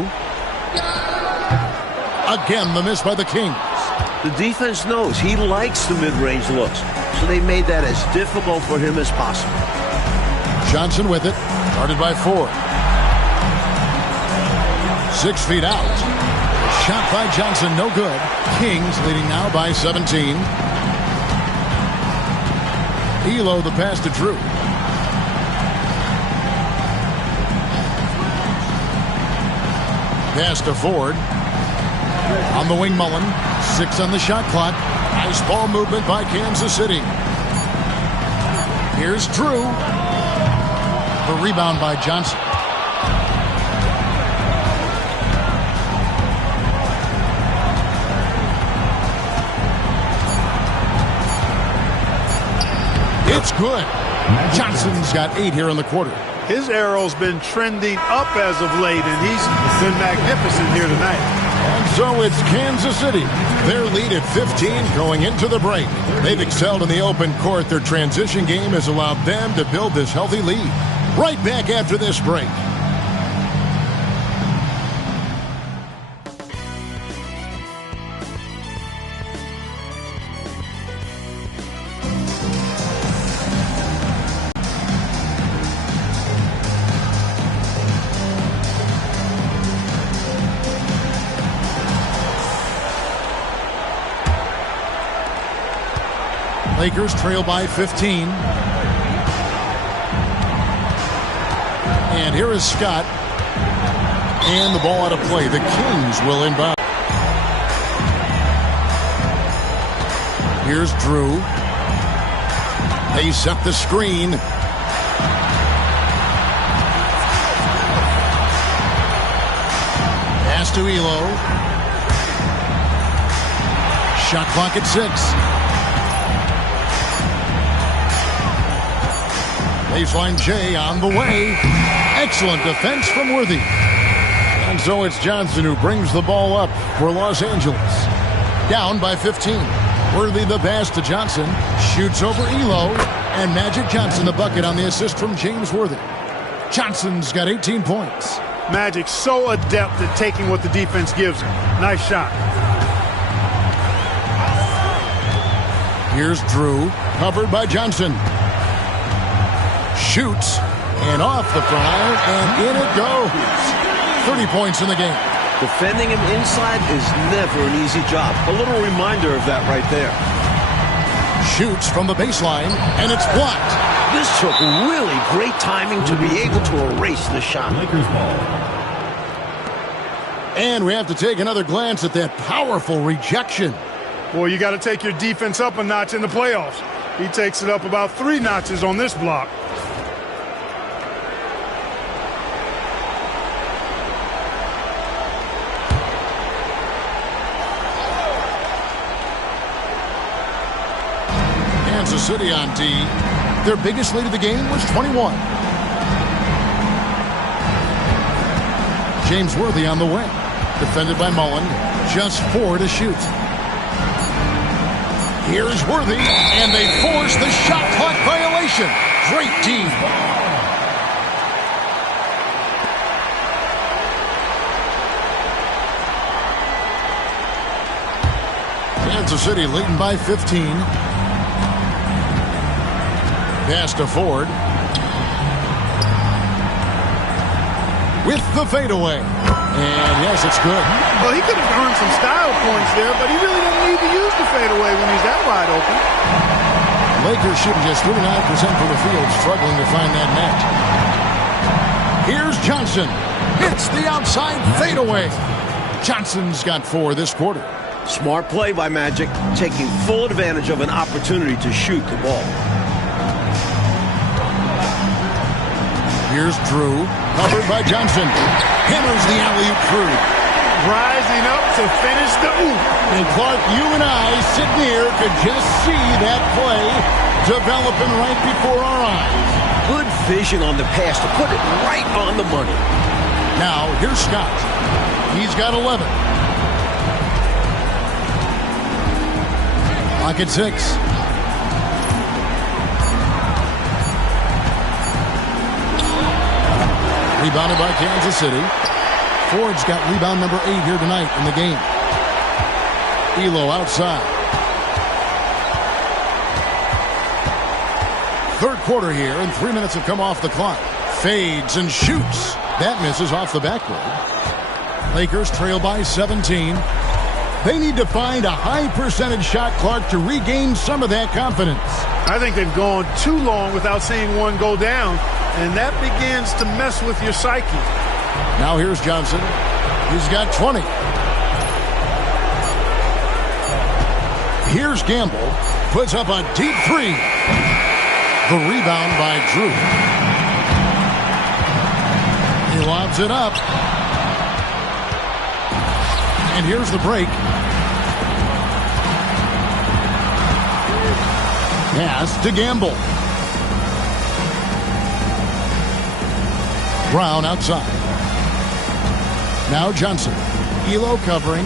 Again, the miss by the Kings. The defense knows he likes the mid-range looks, so they made that as difficult for him as possible. Johnson with it, guarded by Ford. 6 feet out. Shot by Johnson, no good. Kings leading now by 17. Elo the pass to Drew. Pass to Ford. On the wing, Mullen. 6 on the shot clock. Nice ball movement by Kansas City. Here's Drew. The rebound by Johnson. It's good. Johnson's got 8 here in the quarter. His arrow's been trending up as of late, and he's been magnificent here tonight. And so it's Kansas City. Their lead at 15 going into the break. They've excelled in the open court. Their transition game has allowed them to build this healthy lead. Right back after this break. Lakers trail by 15. And here is Scott. And the ball out of play. The Kings will inbound. Here's Drew. They set the screen. Pass to Elo. Shot clock at 6. Baseline J on the way. Excellent defense from Worthy. And so it's Johnson who brings the ball up for Los Angeles. Down by 15. Worthy the pass to Johnson. Shoots over Elo. And Magic Johnson the bucket on the assist from James Worthy. Johnson's got 18 points. Magic so adept at taking what the defense gives him. Nice shot. Here's Drew. Covered by Johnson. Shoots, and off the front iron, and in it goes. 30 points in the game. Defending him inside is never an easy job. A little reminder of that right there. Shoots from the baseline, and it's blocked. This took really great timing to be able to erase the shot. Lakers ball. And we have to take another glance at that powerful rejection. Boy, you got to take your defense up a notch in the playoffs. He takes it up about 3 notches on this block. Kansas City on D. Their biggest lead of the game was 21. James Worthy on the wing. Defended by Mullen. Just 4 to shoot. Here's Worthy, and they force the shot clock violation. Great D. Kansas City leading by 15. Pass to Ford. With the fadeaway. And yes, it's good. Well, he could have earned some style points there, but he really doesn't need to use the fadeaway when he's that wide open. Lakers shooting just 39% from the field, struggling to find that net. Here's Johnson. Hits the outside fadeaway. Johnson's got 4 this quarter. Smart play by Magic, taking full advantage of an opportunity to shoot the ball. Here's Drew, covered by Johnson. Hammers the alley-oop through. Rising up to finish the oop. And Clark, you and I sitting here could just see that play developing right before our eyes. Good vision on the pass to put it right on the money. Now, here's Scott. He's got 11. Clock at 6. Rebounded by Kansas City. Ford's got rebound number 8 here tonight in the game. Elo outside. Third quarter here, and 3 minutes have come off the clock. Fades and shoots. That misses off the backboard. Lakers trail by 17. They need to find a high percentage shot, Clark, to regain some of that confidence. I think they've gone too long without seeing one go down, and that begins to mess with your psyche. Now here's Johnson. He's got 20. Here's Gamble. Puts up a deep 3. The rebound by Drew. He lobs it up. And here's the break. Pass to Gamble. Brown outside. Now Johnson. Elo covering.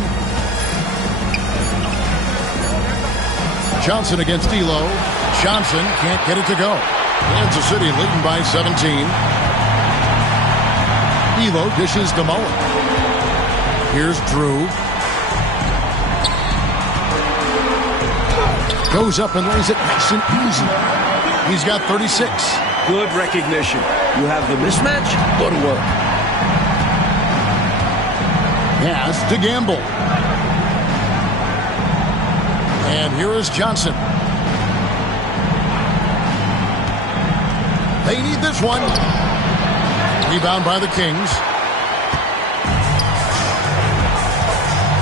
Johnson against Elo. Johnson can't get it to go. Kansas City leading by 17. Elo dishes to Mullen. Here's Drew. Goes up and lays it nice and easy. He's got 36. Good recognition. You have the mismatch, go to work. Pass to Gamble. And here is Johnson. They need this one. Rebound by the Kings.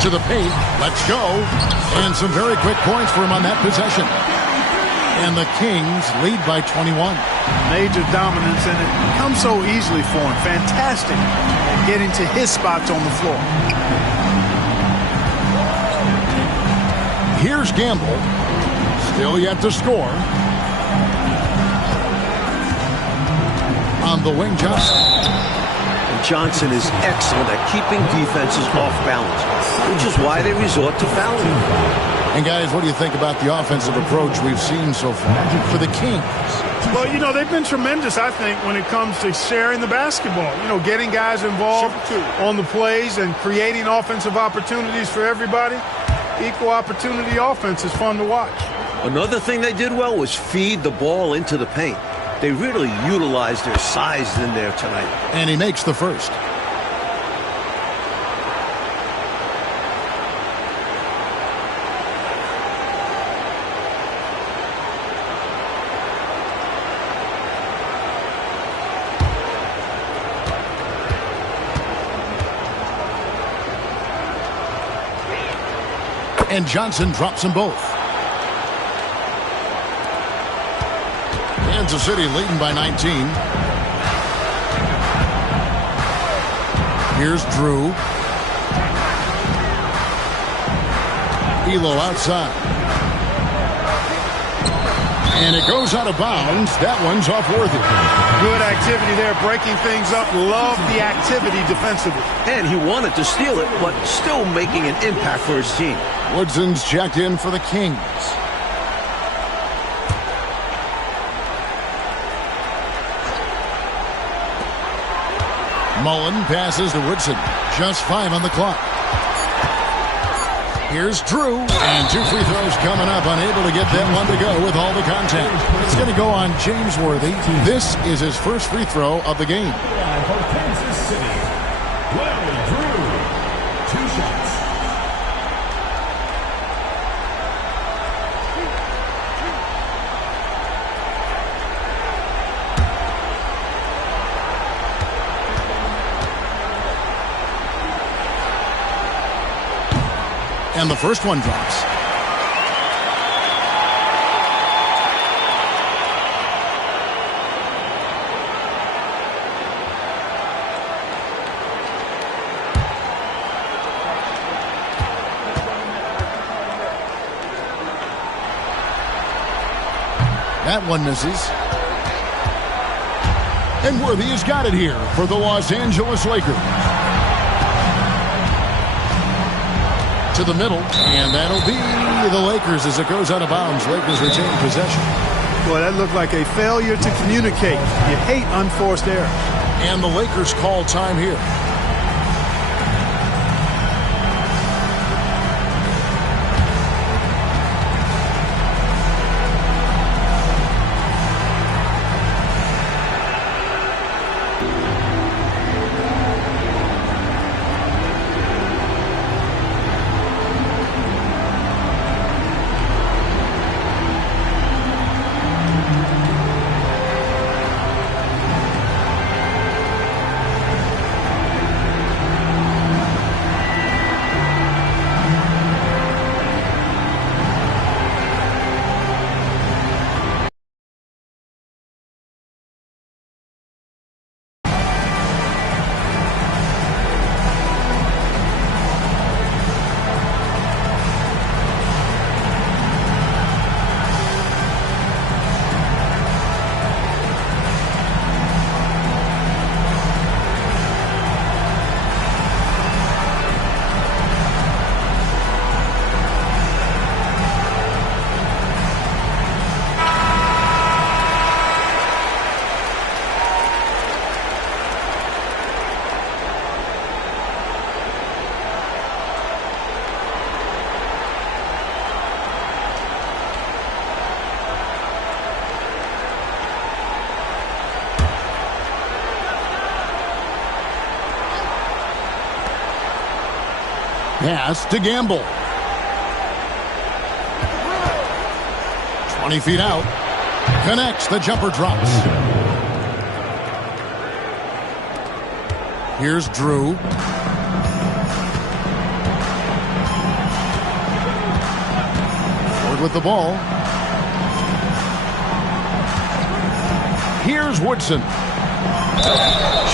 To the paint. Let's go. And some very quick points for him on that possession. And the Kings lead by 21. Major dominance, and it comes so easily for him. Fantastic at getting to his spots on the floor. Here's Gamble. Still yet to score. On the wing, Johnson. And Johnson is excellent at keeping defenses off balance, which is why they resort to fouling. And guys, what do you think about the offensive approach we've seen so far for the Kings? Well, you know, they've been tremendous, I think, when it comes to sharing the basketball. You know, getting guys involved on the plays and creating offensive opportunities for everybody. Equal opportunity offense is fun to watch. Another thing they did well was feed the ball into the paint. They really utilized their size in there tonight. And he makes the first. And Johnson drops them both. Kansas City leading by 19. Here's Drew. Elo outside. And it goes out of bounds. That one's off Worthy. Good activity there, breaking things up. Love the activity defensively. And he wanted to steal it, but still making an impact for his team. Woodson's checked in for the Kings. Mullen passes to Woodson. Just 5 on the clock. Here's Drew, and 2 free throws coming up, unable to get that one to go with all the contact. It's going to go on James Worthy. This is his first free throw of the game. For Kansas City, Larry Drew. 2 shots. And the first one drops. That one misses. And Worthy has got it here for the Los Angeles Lakers. To the middle, and that'll be the Lakers as it goes out of bounds. Lakers retain possession. Boy, that looked like a failure to communicate. You hate unforced error. And the Lakers call time here. Pass to Gamble. 20 feet out. Connects. The jumper drops. Here's Drew. Forward with the ball. Here's Woodson.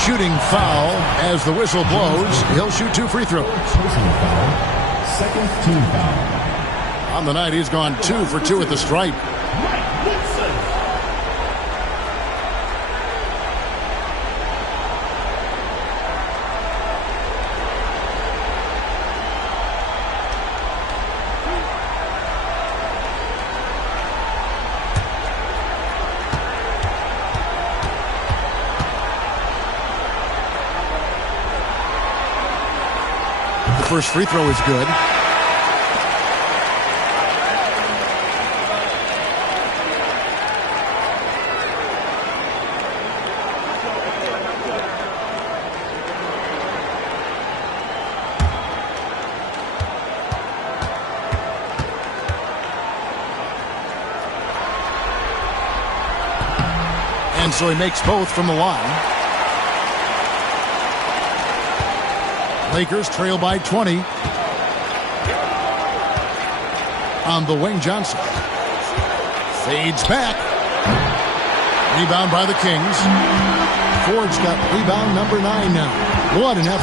Shooting foul as the whistle blows. He'll shoot 2 free throws. Personal foul. Second team foul. On the night, he's gone 2 for 2 at the stripe. Mike Woodson. First free throw is good. And so he makes both from the line. Lakers trail by 20. On the wing, Johnson. Fades back. Rebound by the Kings. Ford's got rebound number 9 now. What an effort.